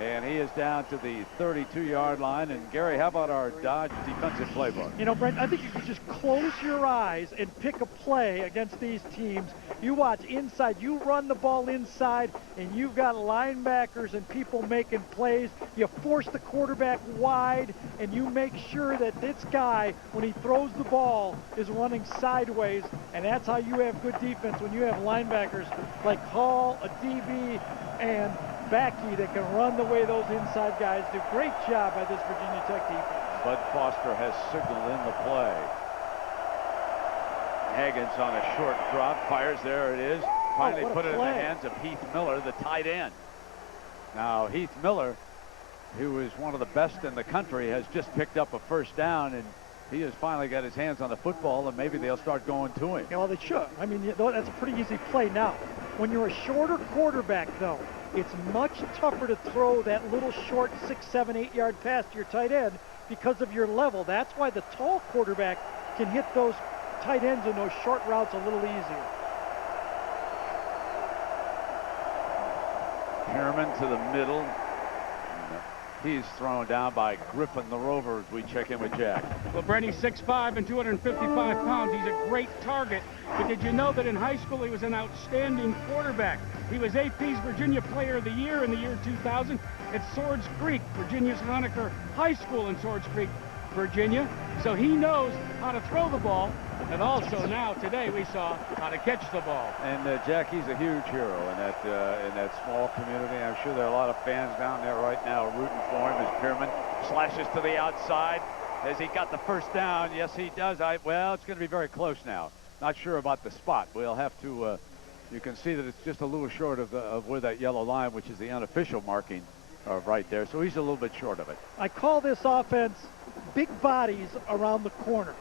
And he is down to the 32-yard line. And, Gary, how about our Dodge defensive playbook? You know, Brent, I think you could just close your eyes and pick a play against these teams. You watch inside. You run the ball inside, and you've got linebackers and people making plays. You force the quarterback wide, and you make sure that this guy, when he throws the ball, is running sideways. And that's how you have good defense, when you have linebackers like Hall, a DB, and Backey that can run the way those inside guys do. Great job by this Virginia Tech defense. Bud Foster has signaled in the play. Haggins on a short drop, fires, there it is. Finally put it in the hands of Heath Miller, the tight end. Now Heath Miller, who is one of the best in the country, has just picked up a first down, and he has finally got his hands on the football, and maybe they'll start going to him. Yeah, well, they should. I mean, that's a pretty easy play now. When you're a shorter quarterback, though, it's much tougher to throw that little short 6, 7, 8 yard pass to your tight end because of your level. That's why the tall quarterback can hit those tight ends in those short routes a little easier. Pearman to the middle. He's thrown down by Griffin the Rover as we check in with Jack. Well, Brent, he's 6'5" and 255 pounds. He's a great target. But did you know that in high school he was an outstanding quarterback? He was AP's Virginia Player of the Year in the year 2000 at Swords Creek, Virginia's Honaker High School in Swords Creek, Virginia. So he knows how to throw the ball. And also now, today, we saw how to catch the ball. And Jack, he's a huge hero in that small community. I'm sure there are a lot of fans down there right now rooting for him as Pearman slashes to the outside. Has he got the first down? Yes, he does. Well, it's going to be very close now. Not sure about the spot. We'll have to, you can see that it's just a little short of where that yellow line, which is the unofficial marking right there. So he's a little bit short of it. I call this offense big bodies around the corner.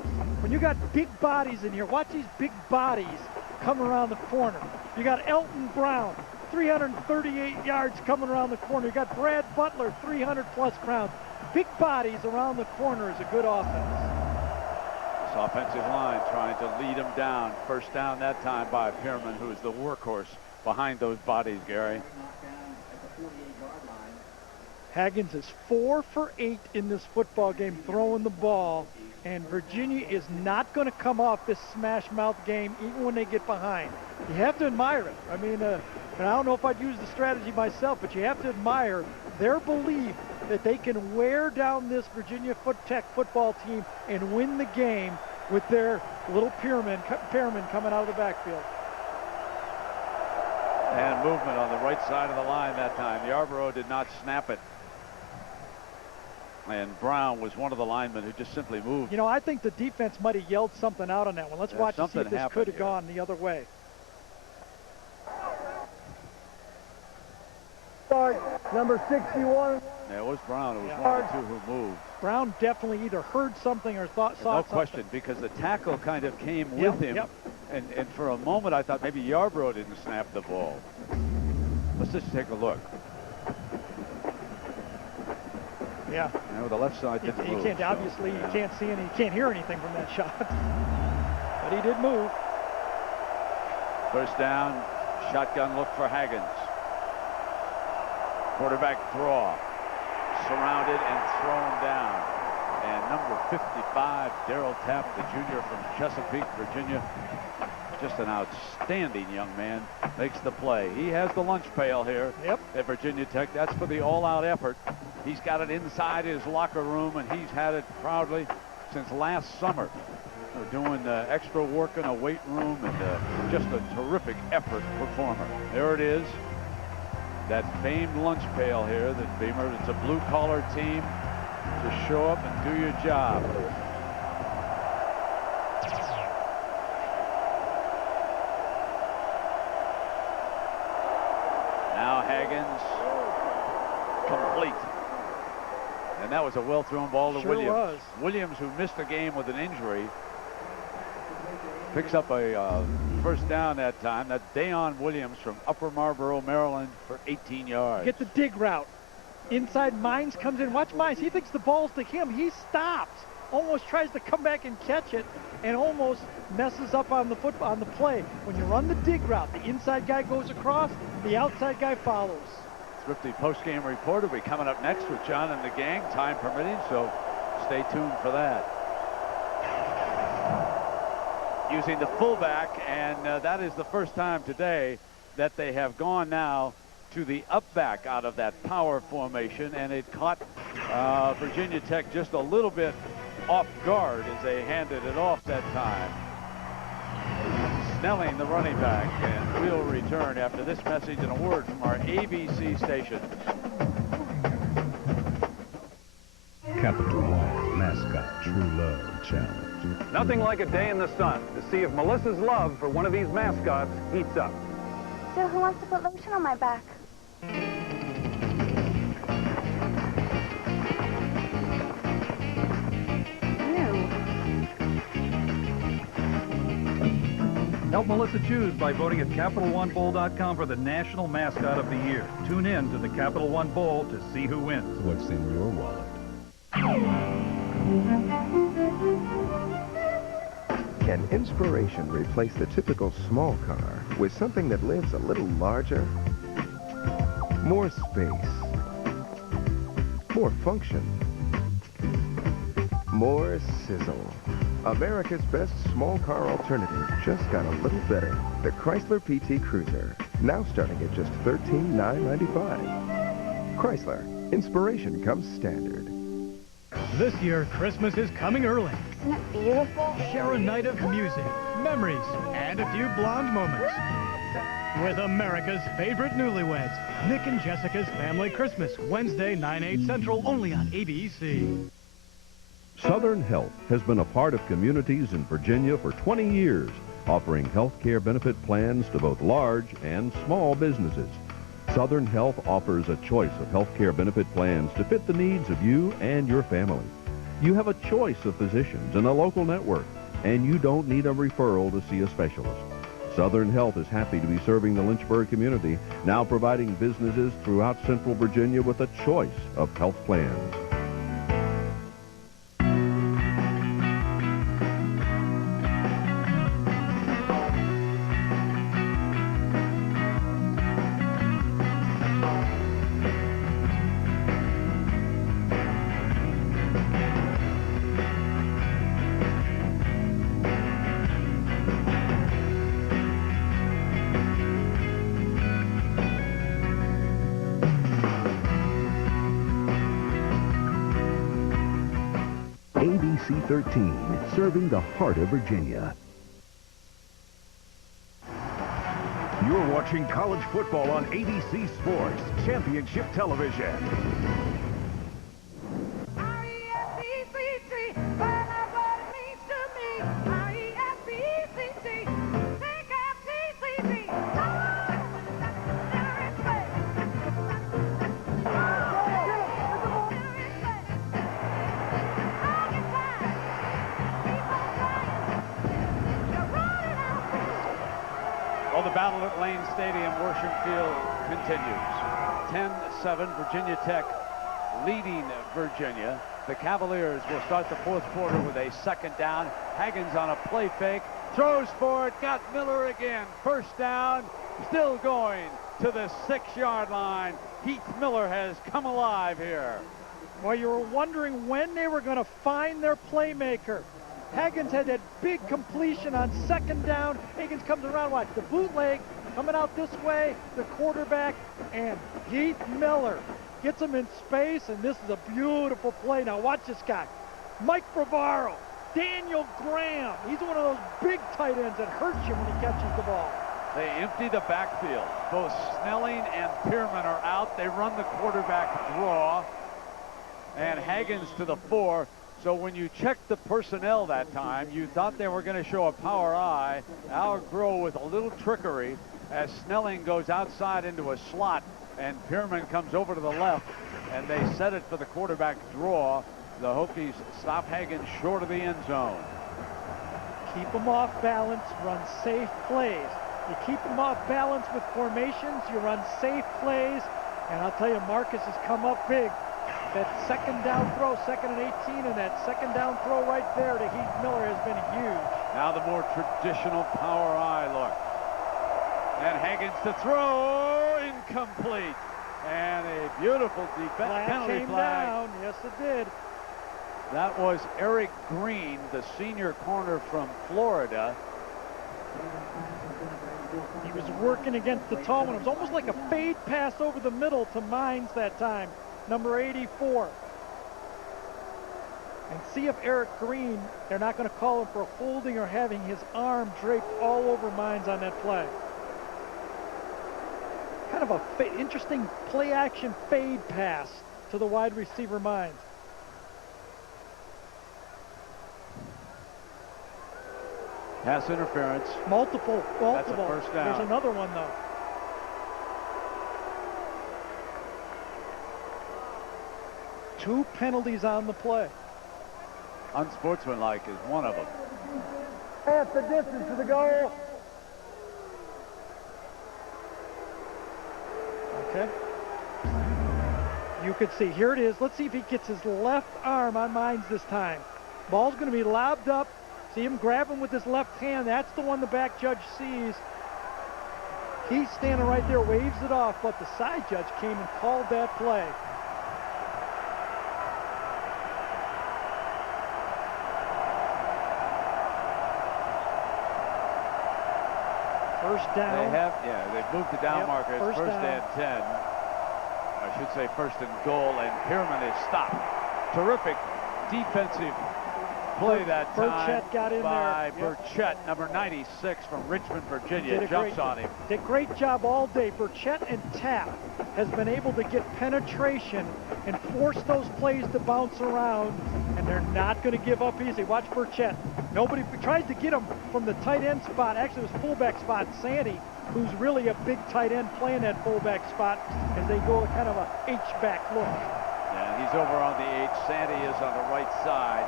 When you got big bodies in here, watch these big bodies come around the corner. You got Elton Brown, 338 yards coming around the corner. You got Brad Butler, 300-plus pounds. Big bodies around the corner is a good offense. This offensive line trying to lead him down. First down that time by Pearman, who is the workhorse behind those bodies, Gary. Haggins is 4 for 8 in this football game throwing the ball, and Virginia is not going to come off this smash mouth game even when they get behind. You have to admire it. I mean, and I don't know if I'd use the strategy myself, but you have to admire their belief that they can wear down this Virginia Tech football team and win the game with their little Pearman coming out of the backfield. And movement on the right side of the line that time. Yarborough did not snap it. And Brown was one of the linemen who just simply moved. You know, I think the defense might have yelled something out on that one. Let's watch and see if this could have gone the other way. Start, number 61. Yeah, it was Brown. It was one of the two who moved. Brown definitely either heard something or saw something. No question, because the tackle kind of came with him. And for a moment, I thought maybe Yarborough didn't snap the ball. Let's just take a look. Yeah. You know, the left side didn't move. You can't, obviously, you can't see any, you can't hear anything from that shot. But he did move. First down, shotgun look for Haggins. Quarterback draw. Surrounded and thrown down. And number 55, Darryl Tapp, the junior from Chesapeake, Virginia. Just an outstanding young man. Makes the play. He has the lunch pail here at Virginia Tech. That's for the all-out effort. He's got it inside his locker room, and he's had it proudly since last summer. They're doing extra work in a weight room, and just a terrific effort performer. There it is. That famed lunch pail here that Beamer, it's a blue-collar team. Just show up and do your job. Now Haggins complete. And that was a well-thrown ball to Williams. Was. Williams, who missed the game with an injury, picks up a first down that time. That's Dayon Williams from Upper Marlboro, Maryland, for 18 yards. Get the dig route. Inside Mines comes in. Watch Mines. He thinks the ball's to him. He stops. Almost tries to come back and catch it, and almost messes up on the play. When you run the dig route, the inside guy goes across, the outside guy follows. Thrifty post-game report will be coming up next with John and the gang, time permitting, so stay tuned for that. Using the fullback, and that is the first time today that they have gone now to the up back out of that power formation, and it caught Virginia Tech just a little bit off guard as they handed it off that time. Snelling, the running back, and we'll return after this message and a word from our ABC station. Capital One Mascot True Love Challenge. Nothing like a day in the sun to see if Melissa's love for one of these mascots heats up. So who wants to put lotion on my back? Help Melissa choose by voting at CapitalOneBowl.com for the National Mascot of the Year. Tune in to the Capital One Bowl to see who wins. What's in your wallet? Can inspiration replace the typical small car with something that lives a little larger? More space. More function. More sizzle. America's best small car alternative just got a little better. The Chrysler PT Cruiser. Now starting at just $13,995. Chrysler. Inspiration comes standard. This year, Christmas is coming early. Isn't it beautiful? Share a night of music, memories, and a few blonde moments. With America's favorite newlyweds, Nick and Jessica's Family Christmas, Wednesday, 9/8 Central, only on ABC. Southern Health has been a part of communities in Virginia for 20 years, offering health care benefit plans to both large and small businesses. Southern Health offers a choice of health care benefit plans to fit the needs of you and your family. You have a choice of physicians and a local network, and you don't need a referral to see a specialist. Southern Health is happy to be serving the Lynchburg community, now providing businesses throughout Central Virginia with a choice of health plans. ABC 13, serving the heart of Virginia. You're watching college football on ABC Sports, Championship Television. Well, the battle at Lane Stadium, Worsham Field, continues. 10-7, Virginia Tech leading Virginia. The Cavaliers will start the fourth quarter with a second down. Haggins on a play fake, throws for it, got Miller again. First down, still going to the 6-yard line. Heath Miller has come alive here. Well, you were wondering when they were going to find their playmaker. Haggins had that big completion on second down. Haggins comes around, watch, the bootleg coming out this way, the quarterback, and Heath Miller gets him in space, and this is a beautiful play. Now watch this guy, Mike Bravaro, Daniel Graham. He's one of those big tight ends that hurts you when he catches the ball. They empty the backfield. Both Snelling and Pierman are out. They run the quarterback draw, and Haggins to the 4. So when you checked the personnel that time, you thought they were going to show a power eye. Al Groh with a little trickery as Snelling goes outside into a slot, and Pierman comes over to the left, and they set it for the quarterback draw. The Hokies stop Haggins short of the end zone. Keep them off balance, run safe plays. You keep them off balance with formations, you run safe plays, and I'll tell you, Marcus has come up big. That second down throw, 2nd and 18, and that second down throw right there to Heath Miller has been huge. Now the more traditional power eye look. And Haggins to throw, incomplete. And a beautiful defense penalty flag. Down. Yes, it did. That was Eric Green, the senior corner from Florida. He was working against the tall one. It was almost like a fade pass over the middle to Mines that time. Number 84. And see if Eric Green, they're not going to call him for holding or having his arm draped all over Mines on that play. Kind of a interesting play-action fade pass to the wide receiver Mines. Pass interference. Multiple. That's a first down. There's another one, though. Two penalties on the play. Unsportsmanlike is one of them. Half the distance to the goal. Okay. You could see, here it is. Let's see if he gets his left arm on Mines this time. Ball's going to be lobbed up. See him grab him with his left hand. That's the one the back judge sees. He's standing right there, waves it off, but the side judge came and called that play. First down. They've moved the down marker. It's first and 10. I should say first and goal, and Pierman is stopped. Terrific defensive play that time Burchett got in by there. Burchett, number 96 from Richmond, Virginia, jumps on him. Did a great job all day. Burchett and Tapp has been able to get penetration and force those plays to bounce around, and they're not going to give up easy. Watch Burchett. Nobody tries to get him from the tight end spot. Actually, it was fullback spot. Sandy, who's really a big tight end, playing that fullback spot as they go kind of a H-back look. Yeah, he's over on the 8. Sandy is on the right side.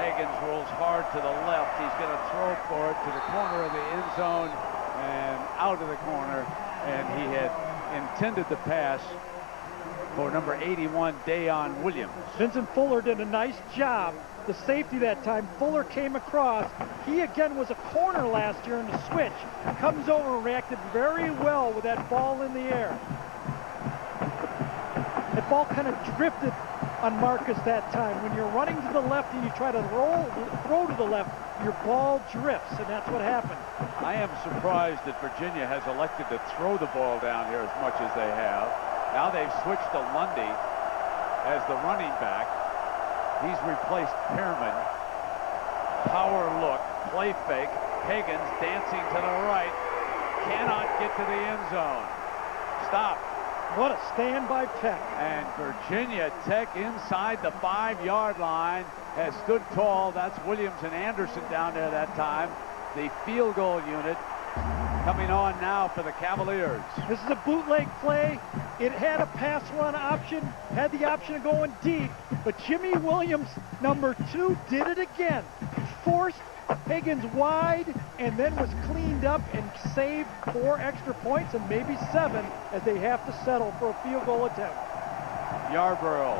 Higgins rolls hard to the left. He's going to throw for it to the corner of the end zone and out of the corner. And he had intended the pass for number 81, Dayon Williams. Vincent Fuller did a nice job. The safety that time, Fuller came across. He again was a corner last year in the switch. Comes over and reacted very well with that ball in the air. That ball kind of drifted on Marcus that time. When you're running to the left and you try to throw to the left, your ball drifts, and that's what happened. I am surprised that Virginia has elected to throw the ball down here as much as they have. Now they've switched to Lundy as the running back. He's replaced Pearman. Power look, play fake. Higgins dancing to the right. Cannot get to the end zone. Stop. What a stand by Tech. And Virginia Tech inside the 5-yard line has stood tall. That's Williams and Anderson down there that time. The field goal unit coming on now for the Cavaliers. This is a bootleg play. It had a pass run option, had the option of going deep, but Jimmy Williams, number 2, did it again. Forced Higgins wide and then was cleaned up and saved 4 extra points and maybe 7 as they have to settle for a field goal attempt. Yarborough.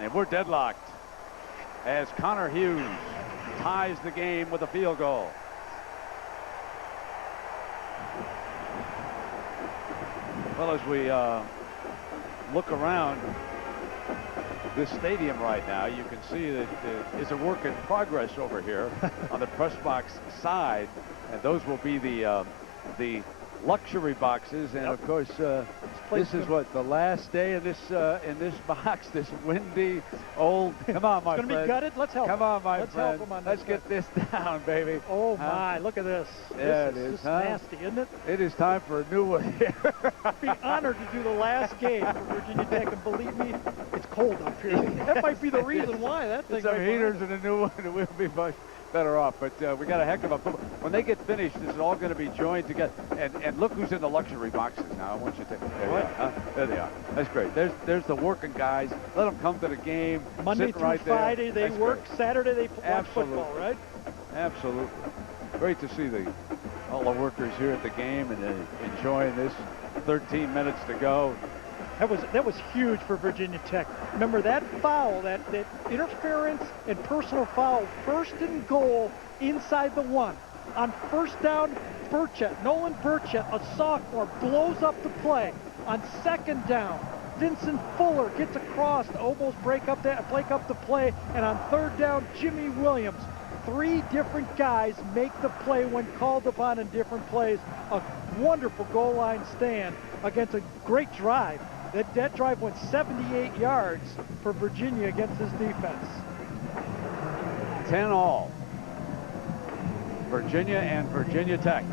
And we're deadlocked as Connor Hughes ties the game with a field goal. Well, as we look around this stadium right now, you can see that it's a work in progress over here on the press box side, and those will be the luxury boxes. And of course, this is what the last day of this box, this windy old. Come on, my friend. It's going to be gutted. Let's help. Come on, my Let's friend. help him on Let's this get this down, baby. Oh my! Look at this. Yeah, this it is. Just nasty, isn't it? It is time for a new one here. I'd be honored to do the last game for Virginia Tech, and believe me, it's cold up here. That might be the reason why that thing. Some heaters and a new one, and we'll be much better off. But we got a heck of a football. When they get finished, this is all going to be joined together. And look who's in the luxury boxes now. I want you to. There they are. That's great. There's the working guys. Let them come to the game. Monday through right Friday there. they work. Great. Saturday they watch football, right? Absolutely. Great to see all the workers here at the game and enjoying this. 13 minutes to go. That was huge for Virginia Tech. Remember that foul, that interference and personal foul, 1st and goal inside the 1. On 1st down, Nolan Burchett, a sophomore, blows up the play. On 2nd down, Vincent Fuller gets across to almost break up the play. And on 3rd down, Jimmy Williams. 3 different guys make the play when called upon in different plays. A wonderful goal line stand against a great drive. That drive went 78 yards for Virginia against this defense. 10 all. Virginia and Virginia Tech.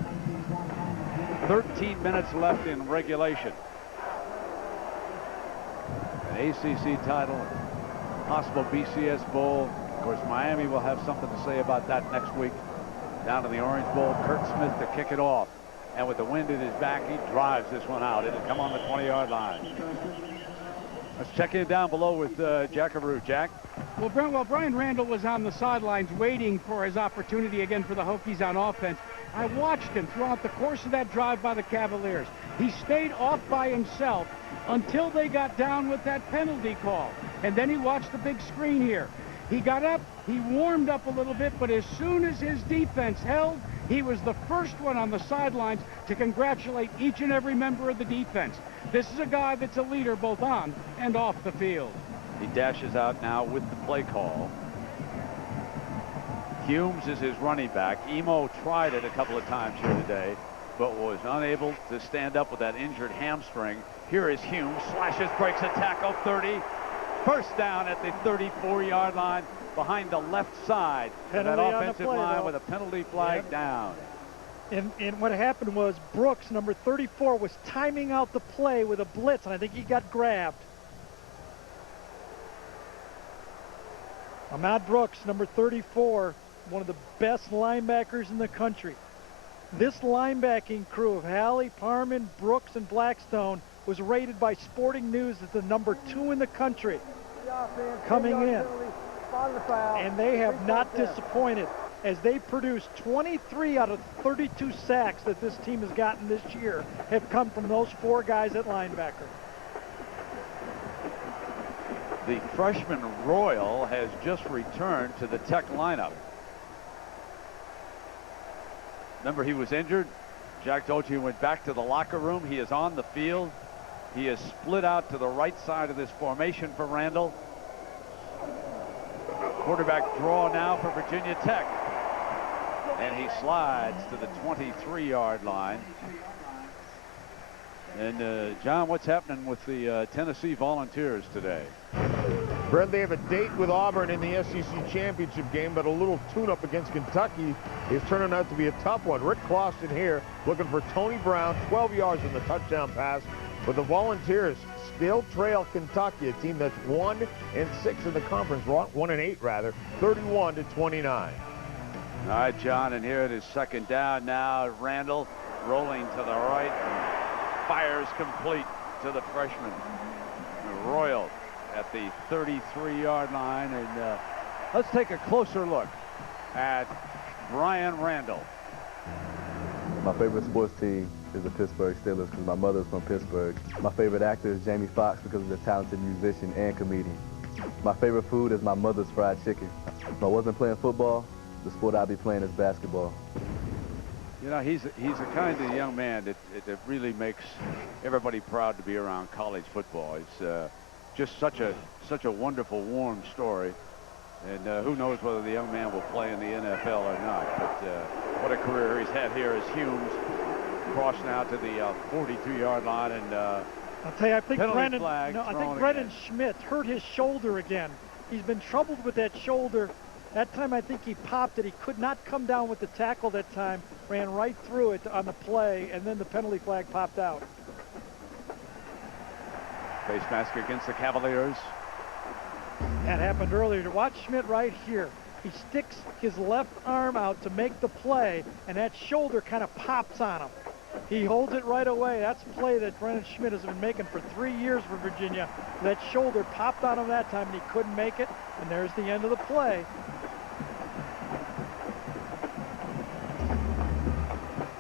13 minutes left in regulation. An ACC title, possible BCS Bowl. Of course, Miami will have something to say about that next week. Down in the Orange Bowl, Kurt Smith to kick it off. And with the wind in his back, he drives this one out. It'll come on the 20-yard line. Let's check in down below with Jackaroo. Jack? Well, Brian Randall was on the sidelines waiting for his opportunity again for the Hokies on offense. I watched him throughout the course of that drive by the Cavaliers. He stayed off by himself until they got down with that penalty call. And then he watched the big screen here. He got up, he warmed up a little bit, but as soon as his defense held, he was the first one on the sidelines to congratulate each and every member of the defense. This is a guy that's a leader both on and off the field. He dashes out now with the play call. Humes is his running back. Emo tried it a couple of times here today, but was unable to stand up with that injured hamstring. Here is Humes, slashes, breaks a tackle, 30. First down at the 34-yard line behind the left side of that offensive line with a penalty flag down. And what happened was Brooks, number 34, was timing out the play with a blitz, and I think he got grabbed. Ahmad Brooks, number 34, one of the best linebackers in the country. This linebacking crew of Halley, Parman, Brooks, and Blackstone was rated by Sporting News as the #2 in the country coming in. And they have not disappointed, as they produced 23 out of 32 sacks that this team has gotten this year have come from those 4 guys at linebacker. The freshman Royal has just returned to the Tech lineup. Remember, he was injured. Jack Dochie went back to the locker room. He is on the field. He is split out to the right side of this formation for Randall. Quarterback draw now for Virginia Tech. And he slides to the 23-yard line. And John, what's happening with the Tennessee Volunteers today? Brent, they have a date with Auburn in the SEC championship game, but a little tune-up against Kentucky is turning out to be a tough one. Rick Clausen here looking for Tony Brown, 12 yards in the touchdown pass. But the Volunteers still trail Kentucky, a team that's 1-6 in the conference, 1-8 rather, 31-29. All right, John, and here it is second down now. Randall rolling to the right, and fires complete to the freshman Royal at the 33-yard line. And let's take a closer look at Brian Randall. My favorite sports team is the Pittsburgh Steelers because my mother's from Pittsburgh. My favorite actor is Jamie Foxx because he's a talented musician and comedian. My favorite food is my mother's fried chicken. If I wasn't playing football, the sport I'd be playing is basketball. You know, he's a kind of young man that really makes everybody proud to be around college football. It's just such a wonderful, warm story. And who knows whether the young man will play in the NFL or not. But what a career he's had here as Humes crossed now to the 42-yard line. And I'll tell you, I think Brennan Schmidt hurt his shoulder again. He's been troubled with that shoulder. That time I think he popped it. He could not come down with the tackle that time. Ran right through it on the play, and then the penalty flag popped out. Face mask against the Cavaliers. That happened earlier. Watch Schmidt right here. He sticks his left arm out to make the play, and that shoulder kind of pops on him. He holds it right away. That's a play that Brennan Schmidt has been making for 3 years for Virginia. That shoulder popped on him that time, and he couldn't make it, and there's the end of the play.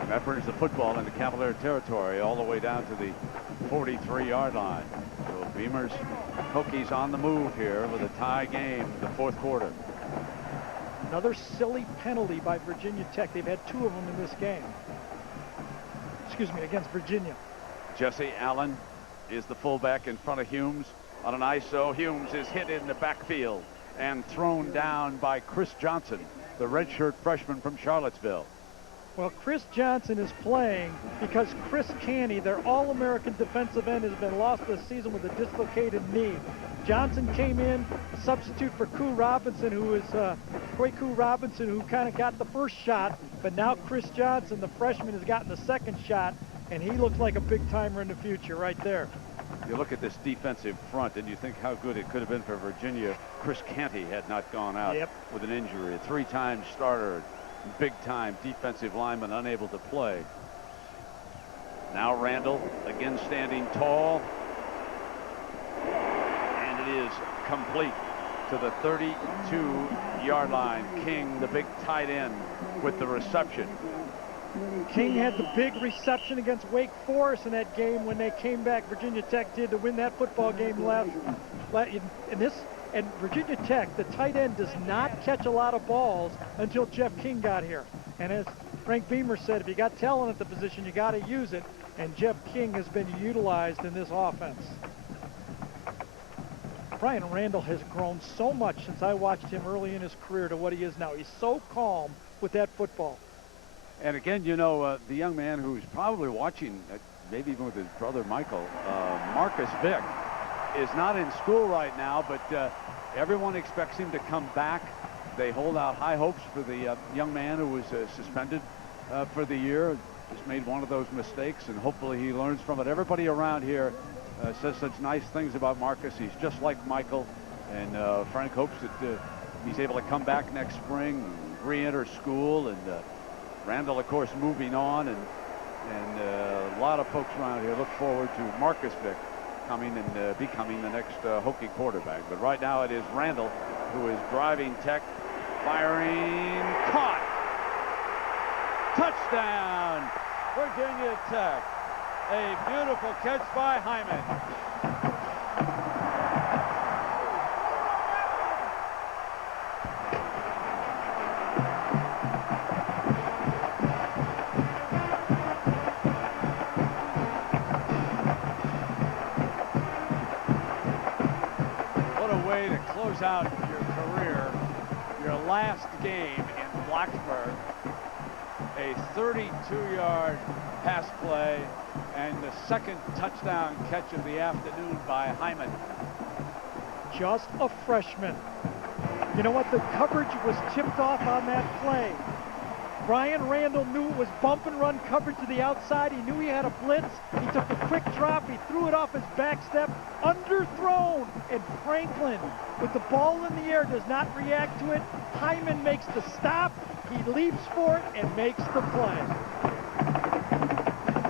That brings the football into Cavalier territory all the way down to the 43-yard line. So Beamer's Hokies on the move here with a tie game in the fourth quarter. Another silly penalty by Virginia Tech. They've had 2 of them in this game. Excuse me, against Virginia. Jesse Allen is the fullback in front of Humes on an ISO. Humes is hit in the backfield and thrown down by Chris Johnson, the redshirt freshman from Charlottesville. Well, Chris Johnson is playing because Chris Canty, their All-American defensive end, has been lost this season with a dislocated knee. Johnson came in, substitute for Koo Robinson, who is Kwaku Robinson, who kind of got the first shot, but now Chris Johnson, the freshman, has gotten the second shot, and he looks like a big-timer in the future right there. You look at this defensive front, and you think how good it could have been for Virginia. Chris Canty had not gone out with an injury. A 3-time starter, big-time defensive lineman unable to play. Now Randall again standing tall. And it is complete to the 32-yard line. King, the big tight end, with the reception. King had the big reception against Wake Forest in that game when they came back. Virginia Tech did to win that football game and Virginia Tech, the tight end does not catch a lot of balls until Jeff King got here. And as Frank Beamer said, if you got talent at the position, you got to use it. And Jeff King has been utilized in this offense. Brian Randall has grown so much since I watched him early in his career to what he is now. He's so calm with that football. And again, you know, the young man who's probably watching, maybe even with his brother Michael, Marcus Vick, is not in school right now, but everyone expects him to come back. They hold out high hopes for the young man who was suspended for the year. Just made one of those mistakes, and hopefully he learns from it. Everybody around here says such nice things about Marcus. He's just like Michael, and Frank hopes that he's able to come back next spring, re-enter school, and Randall, of course, moving on, and a lot of folks around here look forward to Marcus Vick coming and becoming the next Hokie quarterback. But right now it is Randall who is driving Tech, firing, caught. Touchdown, Virginia Tech. A beautiful catch by Hyman. What a way to close out your career, your last game in Blacksburg. A 32-yard pass play and the second touchdown catch of the afternoon by Hyman. Just a freshman. You know what? The coverage was tipped off on that play. Brian Randall knew it was bump and run coverage to the outside. He knew he had a blitz. He took a quick drop. He threw it off his back step, underthrown. And Franklin, with the ball in the air, does not react to it. Hyman makes the stop. He leaps for it and makes the play.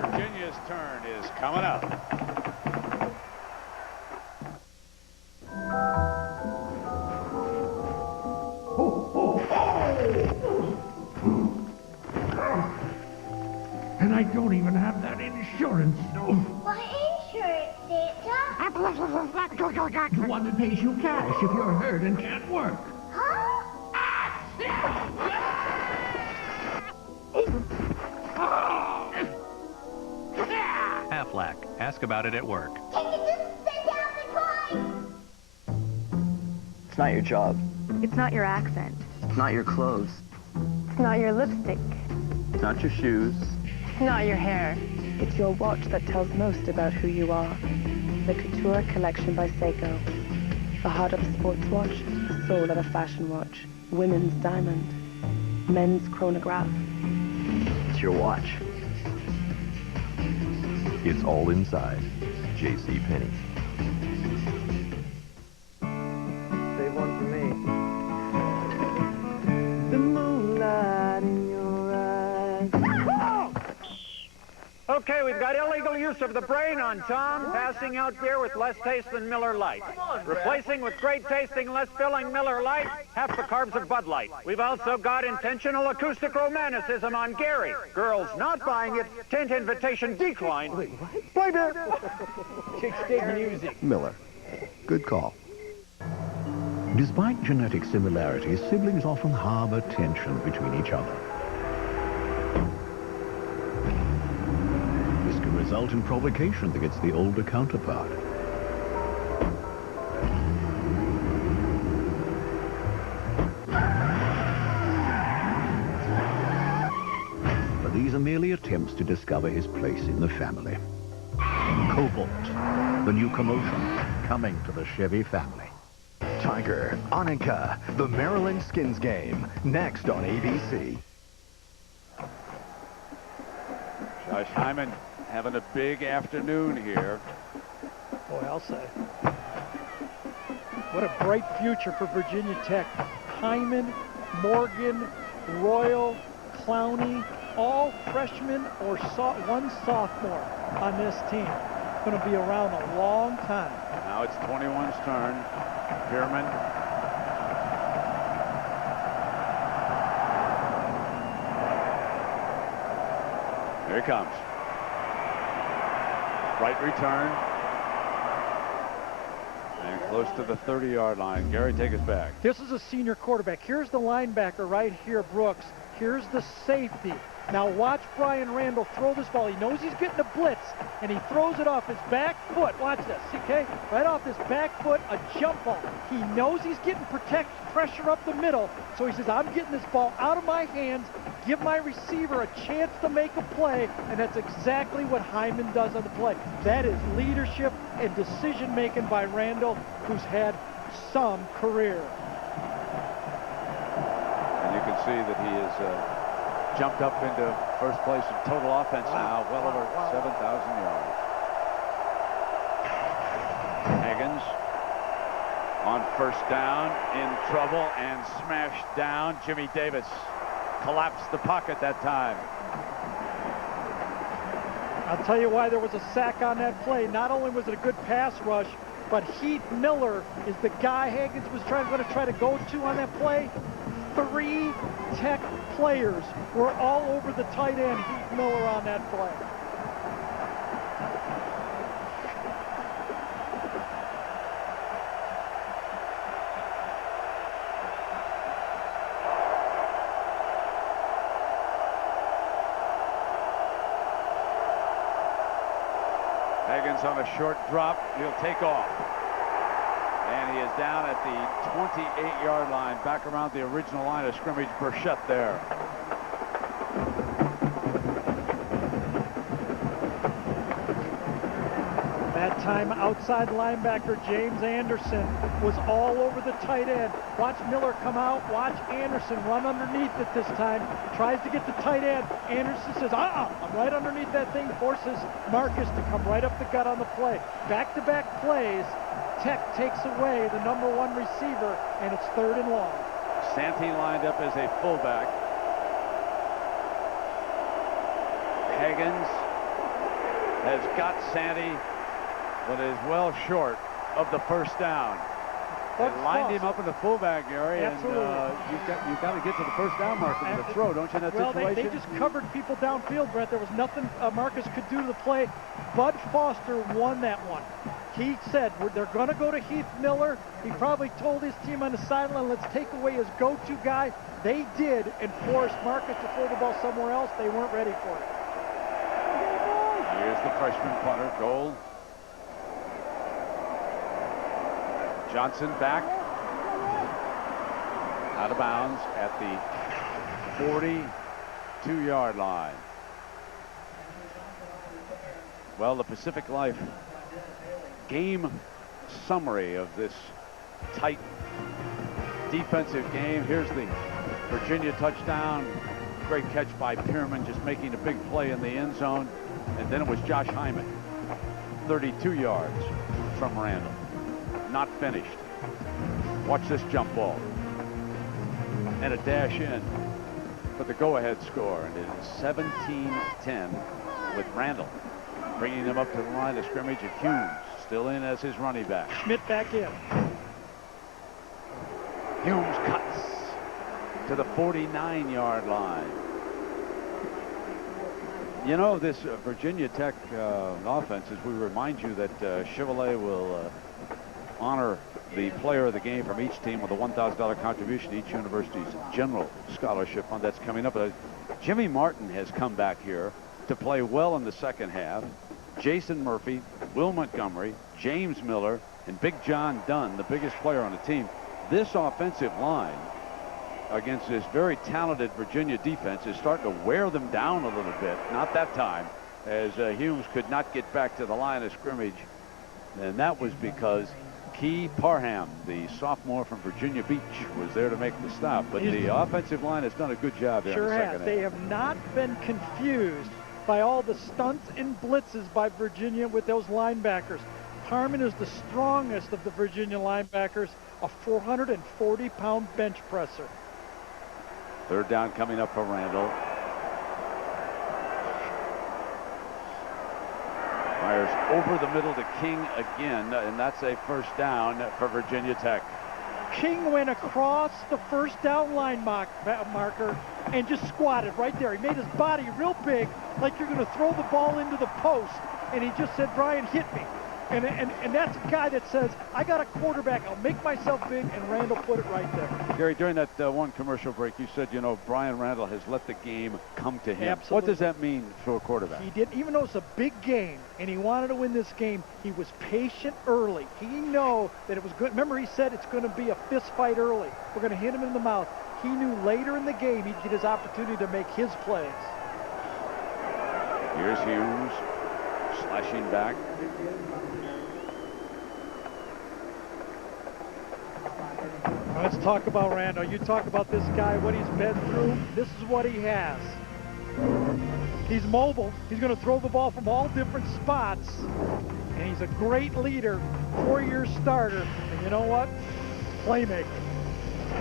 Virginia's turn is coming up. And I don't even have that insurance. What insurance, Santa? The one that pays you cash if you're hurt and can't work. Huh? Aflac. Ask about it at work. Can you just send out the coin? It's not your job. It's not your accent. It's not your clothes. It's not your lipstick. It's not your shoes. It's not your hair. It's your watch that tells most about who you are. The Couture Collection by Seiko. The heart of a sports watch, the soul of a fashion watch. Women's diamond. Men's chronograph. It's your watch. It's all inside. JCPenney. Save one for me. The moonlight in your eyes. Okay, we've got illegal use of the brain on Tom, passing out beer with less taste than Miller Lite. Replacing with great tasting, less filling Miller Lite, half the carbs of Bud Light. We've also got intentional acoustic romanticism on Gary. Girls not buying it, tent invitation declined. Wait, what? Play beer. Chicks dig music. Miller. Good call. Despite genetic similarities, siblings often harbor tension between each other. This can result in provocation against the older counterpart. But these are merely attempts to discover his place in the family. Cobalt, the new commotion coming to the Chevy family. Tiger, Annika, the Maryland Skins game, next on ABC. Josh Hyman having a big afternoon here. Boy, I'll say. What a bright future for Virginia Tech. Hyman, Morgan, Royal, Clowney, all freshmen or one sophomore on this team. Going to be around a long time. Now it's 21's turn. Pierman. Here he comes. Right return. And close to the 30-yard line. Gary, take us back. This is a senior quarterback. Here's the linebacker right here, Brooks. Here's the safety. Now watch Brian Randall throw this ball. He knows he's getting a blitz, and he throws it off his back foot. Watch this, okay? Right off his back foot, a jump ball. He knows he's getting pressure up the middle, so he says, I'm getting this ball out of my hands, give my receiver a chance to make a play, and that's exactly what Hyman does on the play. That is leadership and decision-making by Randall, who's had some career. And you can see that he is jumped up into first place in total offense now, well over 7,000 yards. Higgins on first down, in trouble and smashed down. Jimmy Davis collapsed the pocket that time. I'll tell you why there was a sack on that play. Not only was it a good pass rush, but Heath Miller is the guy Hagens was going to try to go to on that play. 3 Tech players were all over the tight end, Heath Miller, on that play. Hagens on a short drop. He'll take off. And he is down at the 28-yard line, back around the original line of scrimmage. Burchett there. That time, outside linebacker James Anderson was all over the tight end. Watch Miller come out. Watch Anderson run underneath it this time. Tries to get the tight end. Anderson says, I'm right underneath that thing. Forces Marcus to come right up the gut on the play. Back-to-back plays. Tech takes away the #1 receiver, and it's 3rd and long. Santee lined up as a fullback. Hagens has got Santee, but is well short of the first down. They lined him up in the fullback area, Absolutely. and you've got to get to the first down marker with the throw, don't you, in that situation? They just covered people downfield, Brett. There was nothing Marcus could do to the play. Bud Foster won that one. He said they're going to go to Heath Miller. He probably told his team on the sideline, let's take away his go-to guy. They did, and forced Marcus to throw the ball somewhere else. They weren't ready for it. Here's the freshman punter, goal. Johnson back. Out of bounds at the 42-yard line. Well, the Pacific Life game summary of this tight defensive game. Here's the Virginia touchdown. Great catch by Pierman, just making a big play in the end zone. And then it was Josh Hyman, 32 yards from Randall. Not finished. Watch this jump ball. And a dash in for the go-ahead score. And it is 17-10 with Randall bringing them up to the line of scrimmage, and Humes still in as his running back. Schmidt back in. Humes cuts to the 49-yard line. You know, this Virginia Tech offense, as we remind you that Chevrolet will honor the player of the game from each team with a $1,000 contribution to each university's general scholarship fund. That's coming up. Jimmy Martin has come back here to play well in the second half. Jason Murphy, Will Montgomery, James Miller, and Big John Dunn, the biggest player on the team. This offensive line against this very talented Virginia defense is starting to wear them down a little bit. Not that time, as Humes could not get back to the line of scrimmage. And that was because Key Parham, the sophomore from Virginia Beach, was there to make the stop. But the offensive line has done a good job there in the second half. They have not been confused by all the stunts and blitzes by Virginia with those linebackers. Harmon is the strongest of the Virginia linebackers, a 440-pound bench presser. 3rd down coming up for Randall. Fires over the middle to King again, and that's a 1st down for Virginia Tech. King went across the 1st down line marker and just squatted right there. He made his body real big, like you're going to throw the ball into the post, and he just said, Brian, hit me. And that's a guy that says, I got a quarterback, I'll make myself big, and Randall put it right there. Gary, during that one commercial break, you said, you know, Brian Randall has let the game come to him. Absolutely. What does that mean for a quarterback? He didn't, even though it's a big game and he wanted to win this game, he was patient early. He knew that it was good. Remember, he said it's going to be a fist fight early. We're going to hit him in the mouth. He knew later in the game he'd get his opportunity to make his plays. Here's Humes slashing back. Let's talk about Randall. You talk about this guy, what he's been through. This is what he has. He's mobile. He's going to throw the ball from all different spots. And he's a great leader, 4-year starter. And you know what? Playmaker.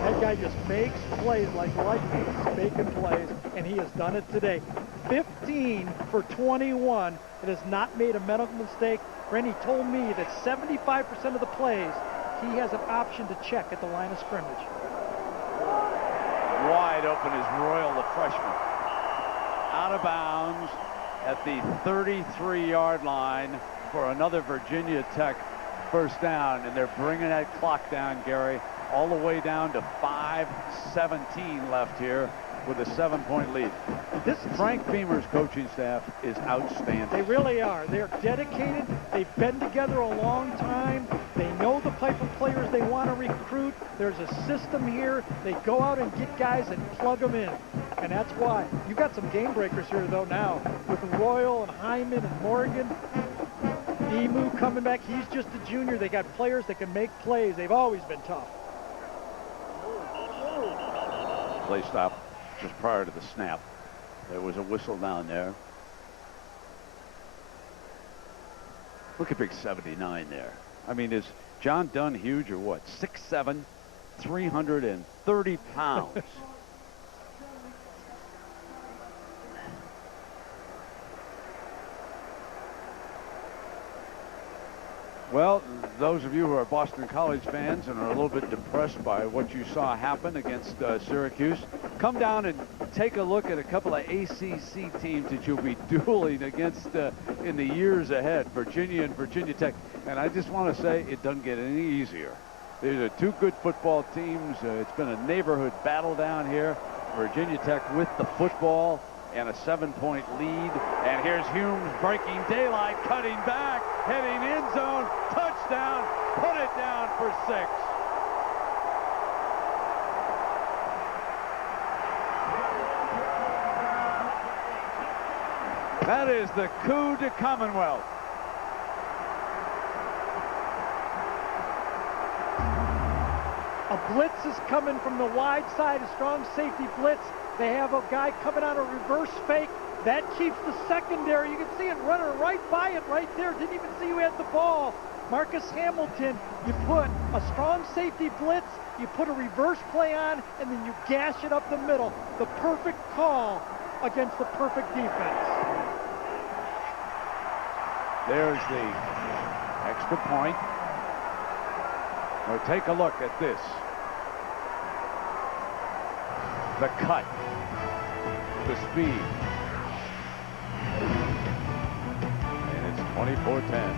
That guy just makes plays like he's making plays, and he has done it today. 15 for 21. It has not made a mental mistake. Randy told me that 75% of the plays, he has an option to check at the line of scrimmage. Wide open is Royal, the freshman. Out of bounds at the 33-yard line for another Virginia Tech first down, and they're bringing that clock down, Gary, all the way down to 5:17 left here with a 7-point lead. This Frank Beamer's coaching staff is outstanding. They really are. They're dedicated. They've been together a long time. They know the type of players they want to recruit. There's a system here. They go out and get guys and plug them in. And that's why. You got some game breakers here, though, now with Royal and Hyman and Morgan. Emu coming back. He's just a junior. They got players that can make plays. They've always been tough. Play stop just prior to the snap. There was a whistle down there. Look at big 79 there. I mean, is John Dunn huge or what? 6'7", 330 pounds. Well, those of you who are Boston College fans and are a little bit depressed by what you saw happen against Syracuse, come down and take a look at a couple of ACC teams that you'll be dueling against in the years ahead, Virginia and Virginia Tech. And I just want to say it doesn't get any easier. These are two good football teams. It's been a neighborhood battle down here. Virginia Tech with the football and a 7-point lead. And here's Humes breaking daylight, cutting back, heading end zone, touchdown, put it down for 6. That is the coup de Commonwealth. A blitz is coming from the wide side, a strong safety blitz. They have a guy coming on a reverse fake. That keeps the secondary. You can see it running right by it right there. Didn't even see who had the ball. Marcus Hamilton, you put a strong safety blitz, you put a reverse play on, and then you gash it up the middle. The perfect call against the perfect defense. There's the extra point. Now take a look at this. The cut. The speed. And it's 24-10.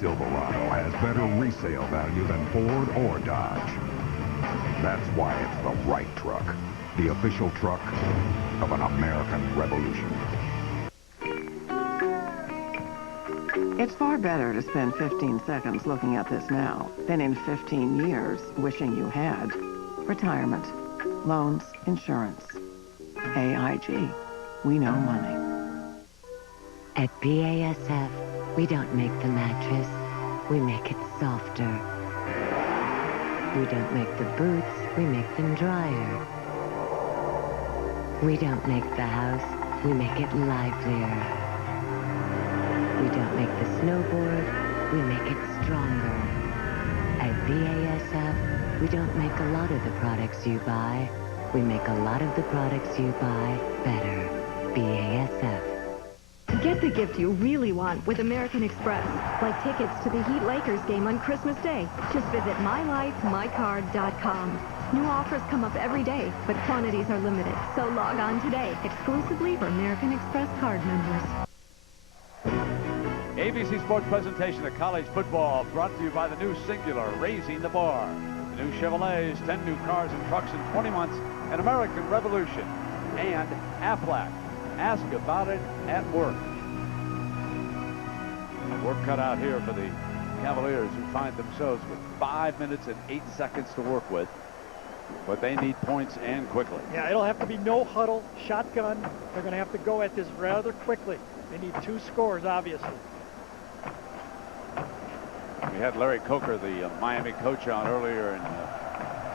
Silverado has better resale value than Ford or Dodge. That's why it's the right truck, the official truck of an American Revolution. It's far better to spend 15 seconds looking at this now than in 15 years wishing you had. Retirement, loans, insurance. AIG. We know money. At BASF, we don't make the mattress, we make it softer. We don't make the boots, we make them drier. We don't make the house, we make it livelier. We don't make the snowboard, we make it stronger. At BASF, we don't make a lot of the products you buy, we make a lot of the products you buy better. BASF. Get the gift you really want with American Express, like tickets to the Heat Lakers game on Christmas Day. Just visit mylifemycard.com. New offers come up every day, but quantities are limited, so log on today, exclusively for American Express card members. ABC Sports presentation of college football brought to you by the new Singular, raising the bar. The new Chevrolets, 10 new cars and trucks in 20 months, an American Revolution, and Aflac. Ask about it at work. Work cut out here for the Cavaliers, who find themselves with 5 minutes and 8 seconds to work with. But they need points and quickly. Yeah, it'll have to be no huddle, shotgun. They're going to have to go at this rather quickly. They need 2 scores, obviously. We had Larry Coker, the Miami coach, on earlier, and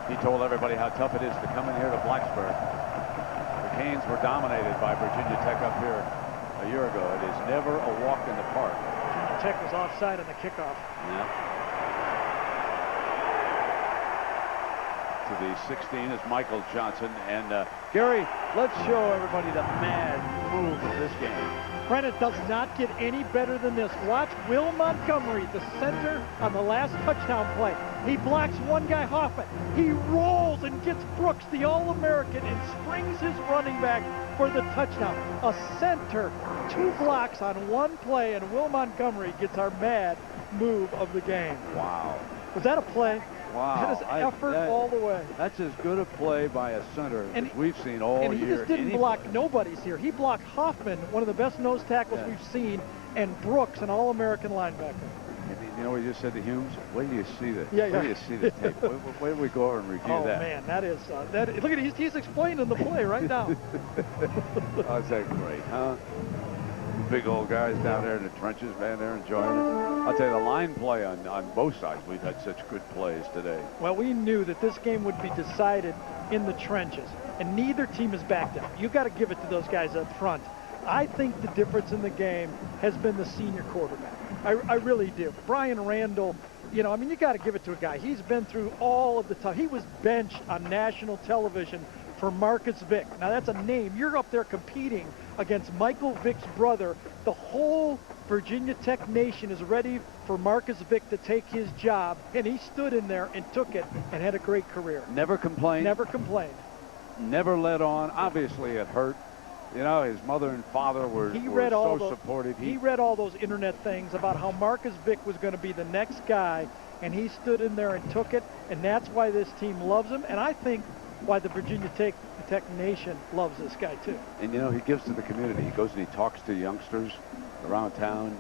he told everybody how tough it is to come in here to Blacksburg. The Canes were dominated by Virginia Tech up here a year ago. It is never a walk in the park. Virginia Tech was offside on the kickoff. Yeah. To the 16 is Michael Johnson. And Gary, let's show everybody the mad move of this game. Brent, it does not get any better than this. Watch Will Montgomery, the center on the last touchdown play. He blocks one guy, Hoffman. He rolls and gets Brooks, the All-American, and springs his running back for the touchdown. A center, 2 blocks on one play, and Will Montgomery gets our mad move of the game. Wow. Was that a play? Wow. That is effort all the way. That's as good a play by a center as we've seen all year. And he just didn't block nobody's here. He blocked Hoffman, one of the best nose tackles we've seen, and Brooks, an All-American linebacker. You know what you just said to Humes? Wait till you see this. Yeah, Wait till you see the tape. Wait till we go over and review that. Oh, man, that is... look at it. He's explaining the play right now. Oh, is that great, huh? Big old guys down there in the trenches, man, they're enjoying it. I'll tell you, the line play on both sides, we've had such good plays today. Well, we knew that this game would be decided in the trenches, and neither team is backed up. You got to give it to those guys up front. I think the difference in the game has been the senior quarterback. I really do. Brian Randall, you know, I mean, you got to give it to a guy. He's been through all of the time. He was benched on national television for Marcus Vick. Now, that's a name. You're up there competing against Michael Vick's brother. The whole Virginia Tech nation is ready for Marcus Vick to take his job, and he stood in there and took it and had a great career. Never complained. Never complained. Never let on. Obviously, it hurt. You know, his mother and father were so supportive. He read all those internet things about how Marcus Vick was going to be the next guy, and he stood in there and took it, and that's why this team loves him, and I think why the Virginia Tech nation loves this guy too. And you know, he gives to the community. He goes and he talks to youngsters around town.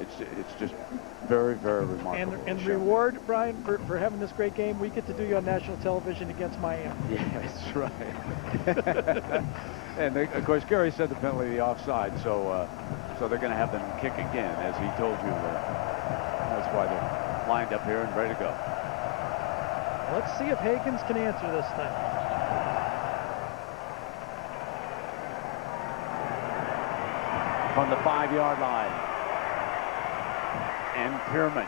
It's just very, very remarkable. And reward, Brian, for having this great game, we get to do you on national television against Miami. Yeah, that's right. And of course, Gary said the penalty, the offside, so they're going to have them kick again, as he told you. That's why they're lined up here and ready to go. Let's see if Hagans can answer this thing. From the 5-yard line. And Pierman.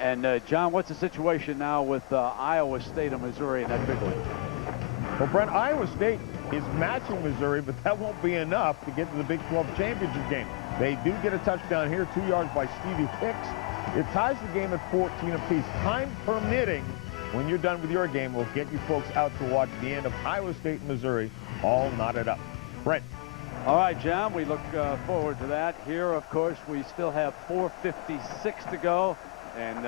And John, what's the situation now with Iowa State and Missouri in that big one? Well, Brent, Iowa State is matching Missouri, but that won't be enough to get to the Big 12 championship game. They do get a touchdown here, 2 yards by Stevie Hicks. It ties the game at 14 apiece. Time permitting, when you're done with your game, we'll get you folks out to watch the end of Iowa State and Missouri all knotted up. Brent. All right, John, we look forward to that. Here, of course, we still have 4:56 to go, and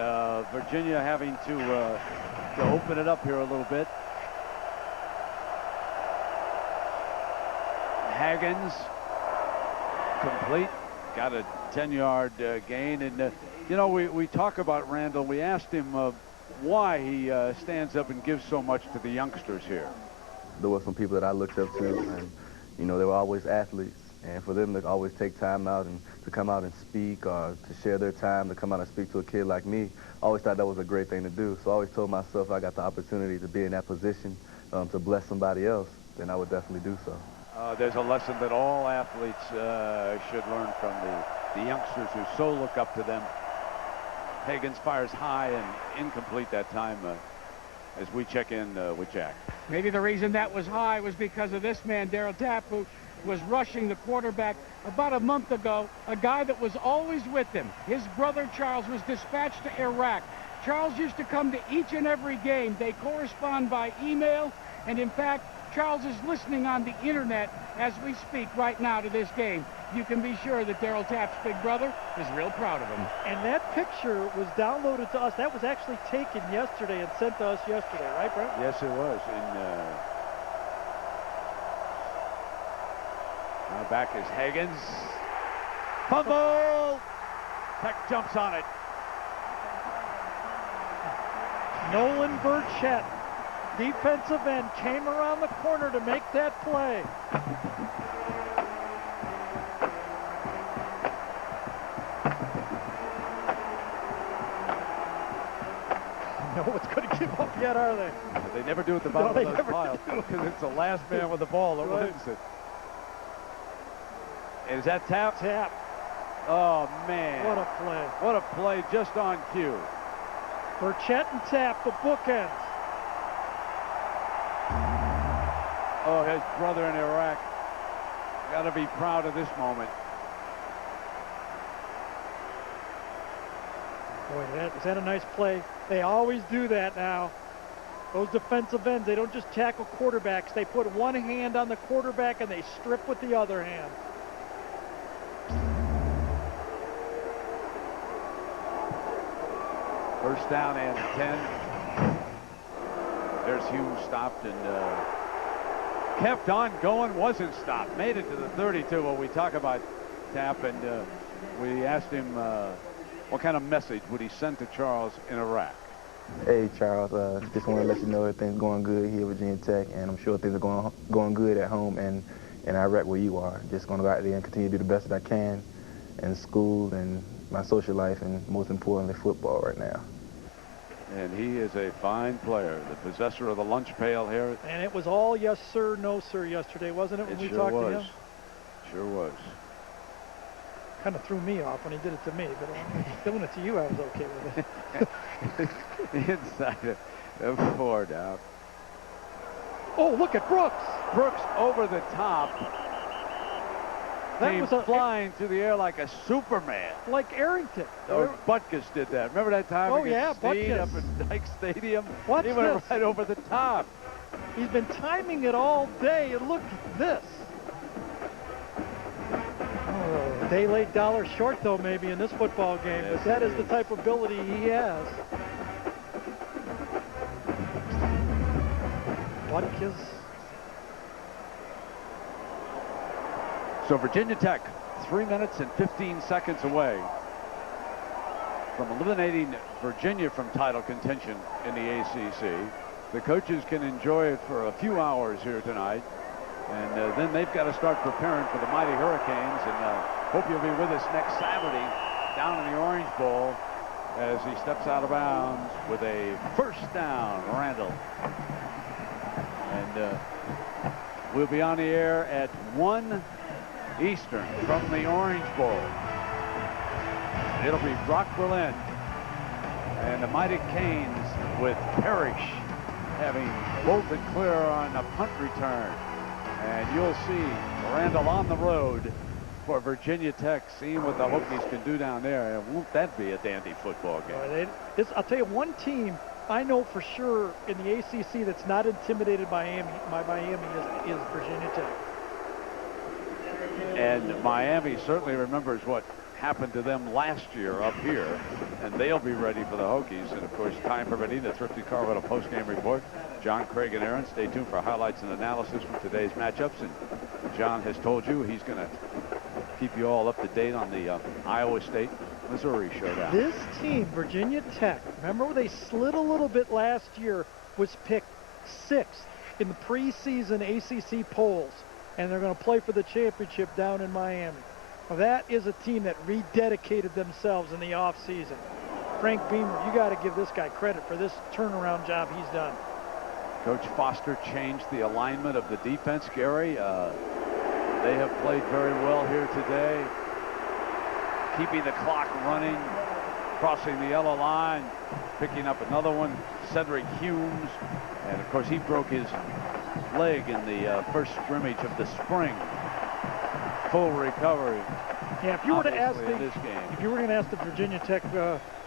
Virginia having to open it up here a little bit. Hagans, complete, got a 10-yard gain. And, you know, we talk about Randall. We asked him why he stands up and gives so much to the youngsters here. There were some people that I looked up to, and, you know, they were always athletes. And for them to always take time out and to come out and speak or to share their time to come out and speak to a kid like me, I always thought that was a great thing to do. So I always told myself if I got the opportunity to be in that position to bless somebody else, then I would definitely do so. There's a lesson that all athletes should learn from the youngsters who so look up to them. Hagans fires high and incomplete that time as we check in with Jack. Maybe the reason that was high was because of this man, Darryl Tapp, who was rushing the quarterback about a month ago, a guy that was always with him. His brother Charles was dispatched to Iraq. Charles used to come to each and every game. They correspond by email, and in fact, Charles is listening on the internet as we speak right now to this game. You can be sure that Darryl Tapp's big brother is real proud of him. And that picture was downloaded to us. That was actually taken yesterday and sent to us yesterday, right, Brent? Yes, it was. And now back is Hagans. Fumble! Tech jumps on it. Nolan Burchett, defensive end, came around the corner to make that play. No one's going to give up yet, are they? They never do at the bottom of those piles because it's the last man with the ball that wins it. Is that tap? Tap. Oh, man. What a play. What a play just on cue. Burchett and Tap, the bookends. Oh, his brother in Iraq. Got to be proud of this moment. Boy, is that a nice play? They always do that now. Those defensive ends, they don't just tackle quarterbacks. They put one hand on the quarterback and they strip with the other hand. First down and 10. There's Humes stopped and kept on going, wasn't stopped. Made it to the 32. Well, we talk about Tap, and we asked him what kind of message would he send to Charles in Iraq. Hey, Charles, just want to let you know everything's going good here at Virginia Tech, and I'm sure things are going good at home and in Iraq where you are. Just going to go out there and continue to do the best that I can in school and my social life, and most importantly, football right now. And he is a fine player, the possessor of the lunch pail here. And it was all yes, sir, no, sir yesterday, wasn't it, when we talked to him? Sure was. Kind of threw me off when he did it to me, but when he's doing it to you, I was okay with it. Inside of 4 down. Oh, look at Brooks. Brooks over the top. That Came was a flying through the air like a Superman. Like Arrington. Or Butkus did that. Remember that time against Snead Butkus. up in Dyke Stadium? Watch he went this. right over the top. He's been timing it all day, and look at this. Oh, day late, dollar short, though, maybe in this football game, Yes, but that is the type of ability he has. Butkus. So Virginia Tech, 3 minutes and 15 seconds away from eliminating Virginia from title contention in the ACC. The coaches can enjoy it for a few hours here tonight, and then they've got to start preparing for the mighty Hurricanes, and hope you'll be with us next Saturday down in the Orange Bowl as he steps out of bounds with a first down, Randall. And we'll be on the air at 1 Eastern from the Orange Bowl. It'll be Brock Berlin and the mighty Canes with Parrish having bolted clear on a punt return. And you'll see Randall on the road for Virginia Tech, seeing what the Hokies can do down there. And won't that be a dandy football game? I'll tell you, one team I know for sure in the ACC that's not intimidated by Miami is Virginia Tech. And Miami certainly remembers what happened to them last year up here, and they'll be ready for the Hokies. And of course, time permitting, the Thrifty Car Rental post-game report. John, Craig, and Aaron, stay tuned for highlights and analysis from today's matchups. And John has told you he's going to keep you all up to date on the Iowa State Missouri showdown. This team, Virginia Tech, remember they slid a little bit last year, was picked 6th in the preseason ACC polls, and they're going to play for the championship down in Miami. Well, that is a team that rededicated themselves in the offseason. Frank Beamer, you got to give this guy credit for this turnaround job he's done. Coach Foster changed the alignment of the defense, Gary. They have played very well here today, keeping the clock running, crossing the yellow line, picking up another one, Cedric Humes. And of course, he broke his leg in the first scrimmage of the spring. Full recovery. Yeah, if you were to ask the Virginia Tech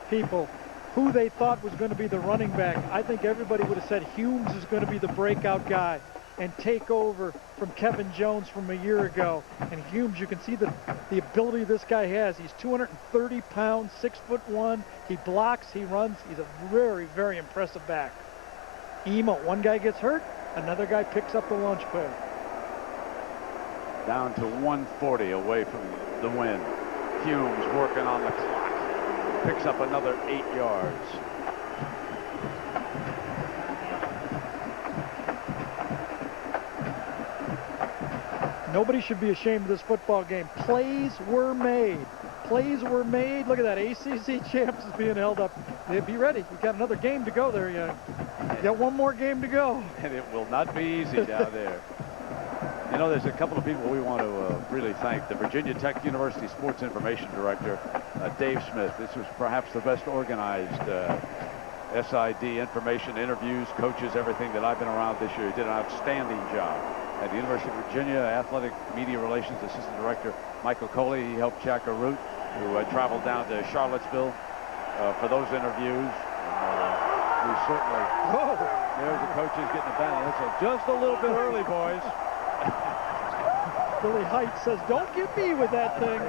people who they thought was going to be the running back, I think everybody would have said Humes is going to be the breakout guy and take over from Kevin Jones from a year ago. And Humes, you can see the ability this guy has. He's 230 pounds, 6'1". He blocks, he runs. He's a very, very impressive back. Emo, one guy gets hurt, another guy picks up the lunch pail. Down to 140 away from the win. Humes working on the clock. Picks up another 8 yards. Nobody should be ashamed of this football game. Plays were made. Plays were made. Look at that. ACC champs is being held up they'd be ready. You got another game to go there. You got one more game to go. And it will not be easy down there. You know, there's a couple of people we want to really thank. The Virginia Tech University Sports Information Director, Dave Smith. This was perhaps the best organized SID information, interviews, coaches, everything that I've been around this year. He did an outstanding job. At the University of Virginia, Athletic Media Relations Assistant Director Michael Coley. He helped Chaka Root, who traveled down to Charlottesville for those interviews. And, we certainly, there's the coaches getting the balance. So just a little bit early, boys. Billy Height says, don't get me with that thing.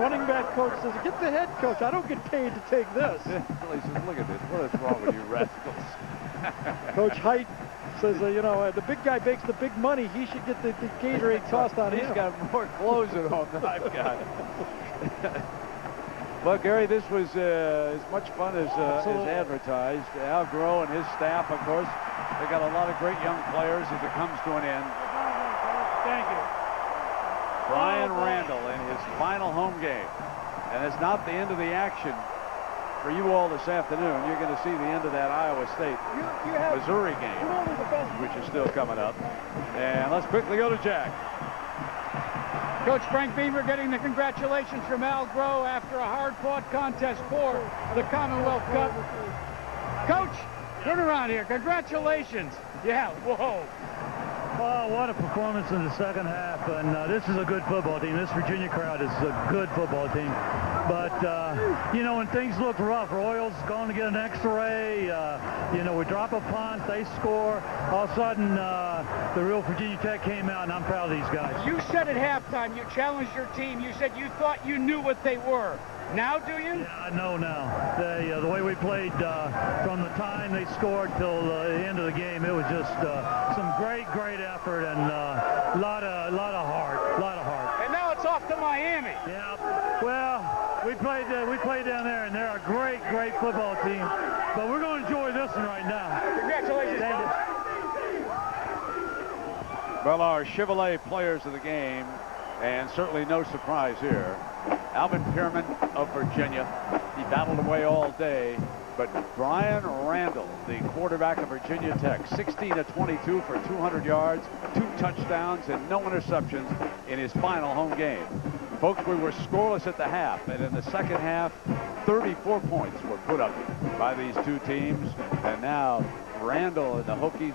Running back coach says, get the head coach. I don't get paid to take this. Billy says, look at this. What is wrong with you rascals? Coach Height says, you know, the big guy makes the big money. He should get the Gatorade tossed on him. He's got more clothes at home than I've got. Well, Gary, this was as much fun as advertised. Al Groh and his staff, of course, they got a lot of great young players as it comes to an end. Thank you. Brian Randall in his final home game. And it's not the end of the action for you all this afternoon. You're going to see the end of that Iowa State Missouri game, which is still coming up. And let's quickly go to Jack. Coach Frank Beamer getting the congratulations from Al Groh after a hard-fought contest for the Commonwealth Cup. Coach, turn around here. Congratulations. Yeah, whoa. Oh, what a performance in the second half. And this is a good football team. This Virginia crowd is a good football team. But, you know, when things look rough, Royals going to get an X-ray. You know, we drop a punt, they score. All of a sudden, the real Virginia Tech came out, and I'm proud of these guys. You said at halftime, you challenged your team. You said you thought you knew what they were. Now do you? Yeah, I know now. The way we played from the time they scored till the end of the game, it was just some great effort and a lot of heart. And now it's off to Miami. Yeah. Well, we played down there, and they're a great football team. But we're going to enjoy this one right now. Congratulations, Coach. Well, our Chevrolet players of the game, and certainly no surprise here. Alvin Pierman of Virginia. He battled away all day. But Brian Randall, the quarterback of Virginia Tech, 16 of 22 for 200 yards, 2 touchdowns, and no interceptions in his final home game. Folks, we were scoreless at the half, and in the second half, 34 points were put up by these two teams. And now Randall and the Hokies,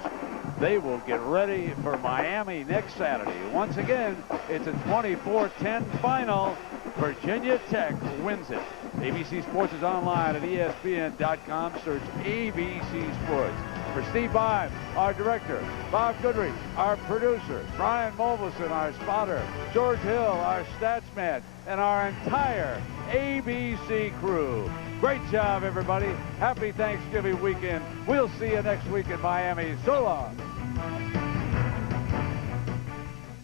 they will get ready for Miami next Saturday. Once again, it's a 24-10 final. Virginia Tech wins it. ABC Sports is online at ESPN.com. Search ABC Sports. For Steve Bime, our director, Bob Goodrich, our producer, Brian Mulvison, our spotter, George Hill, our stats man, and our entire ABC crew. Great job, everybody. Happy Thanksgiving weekend. We'll see you next week in Miami. So long.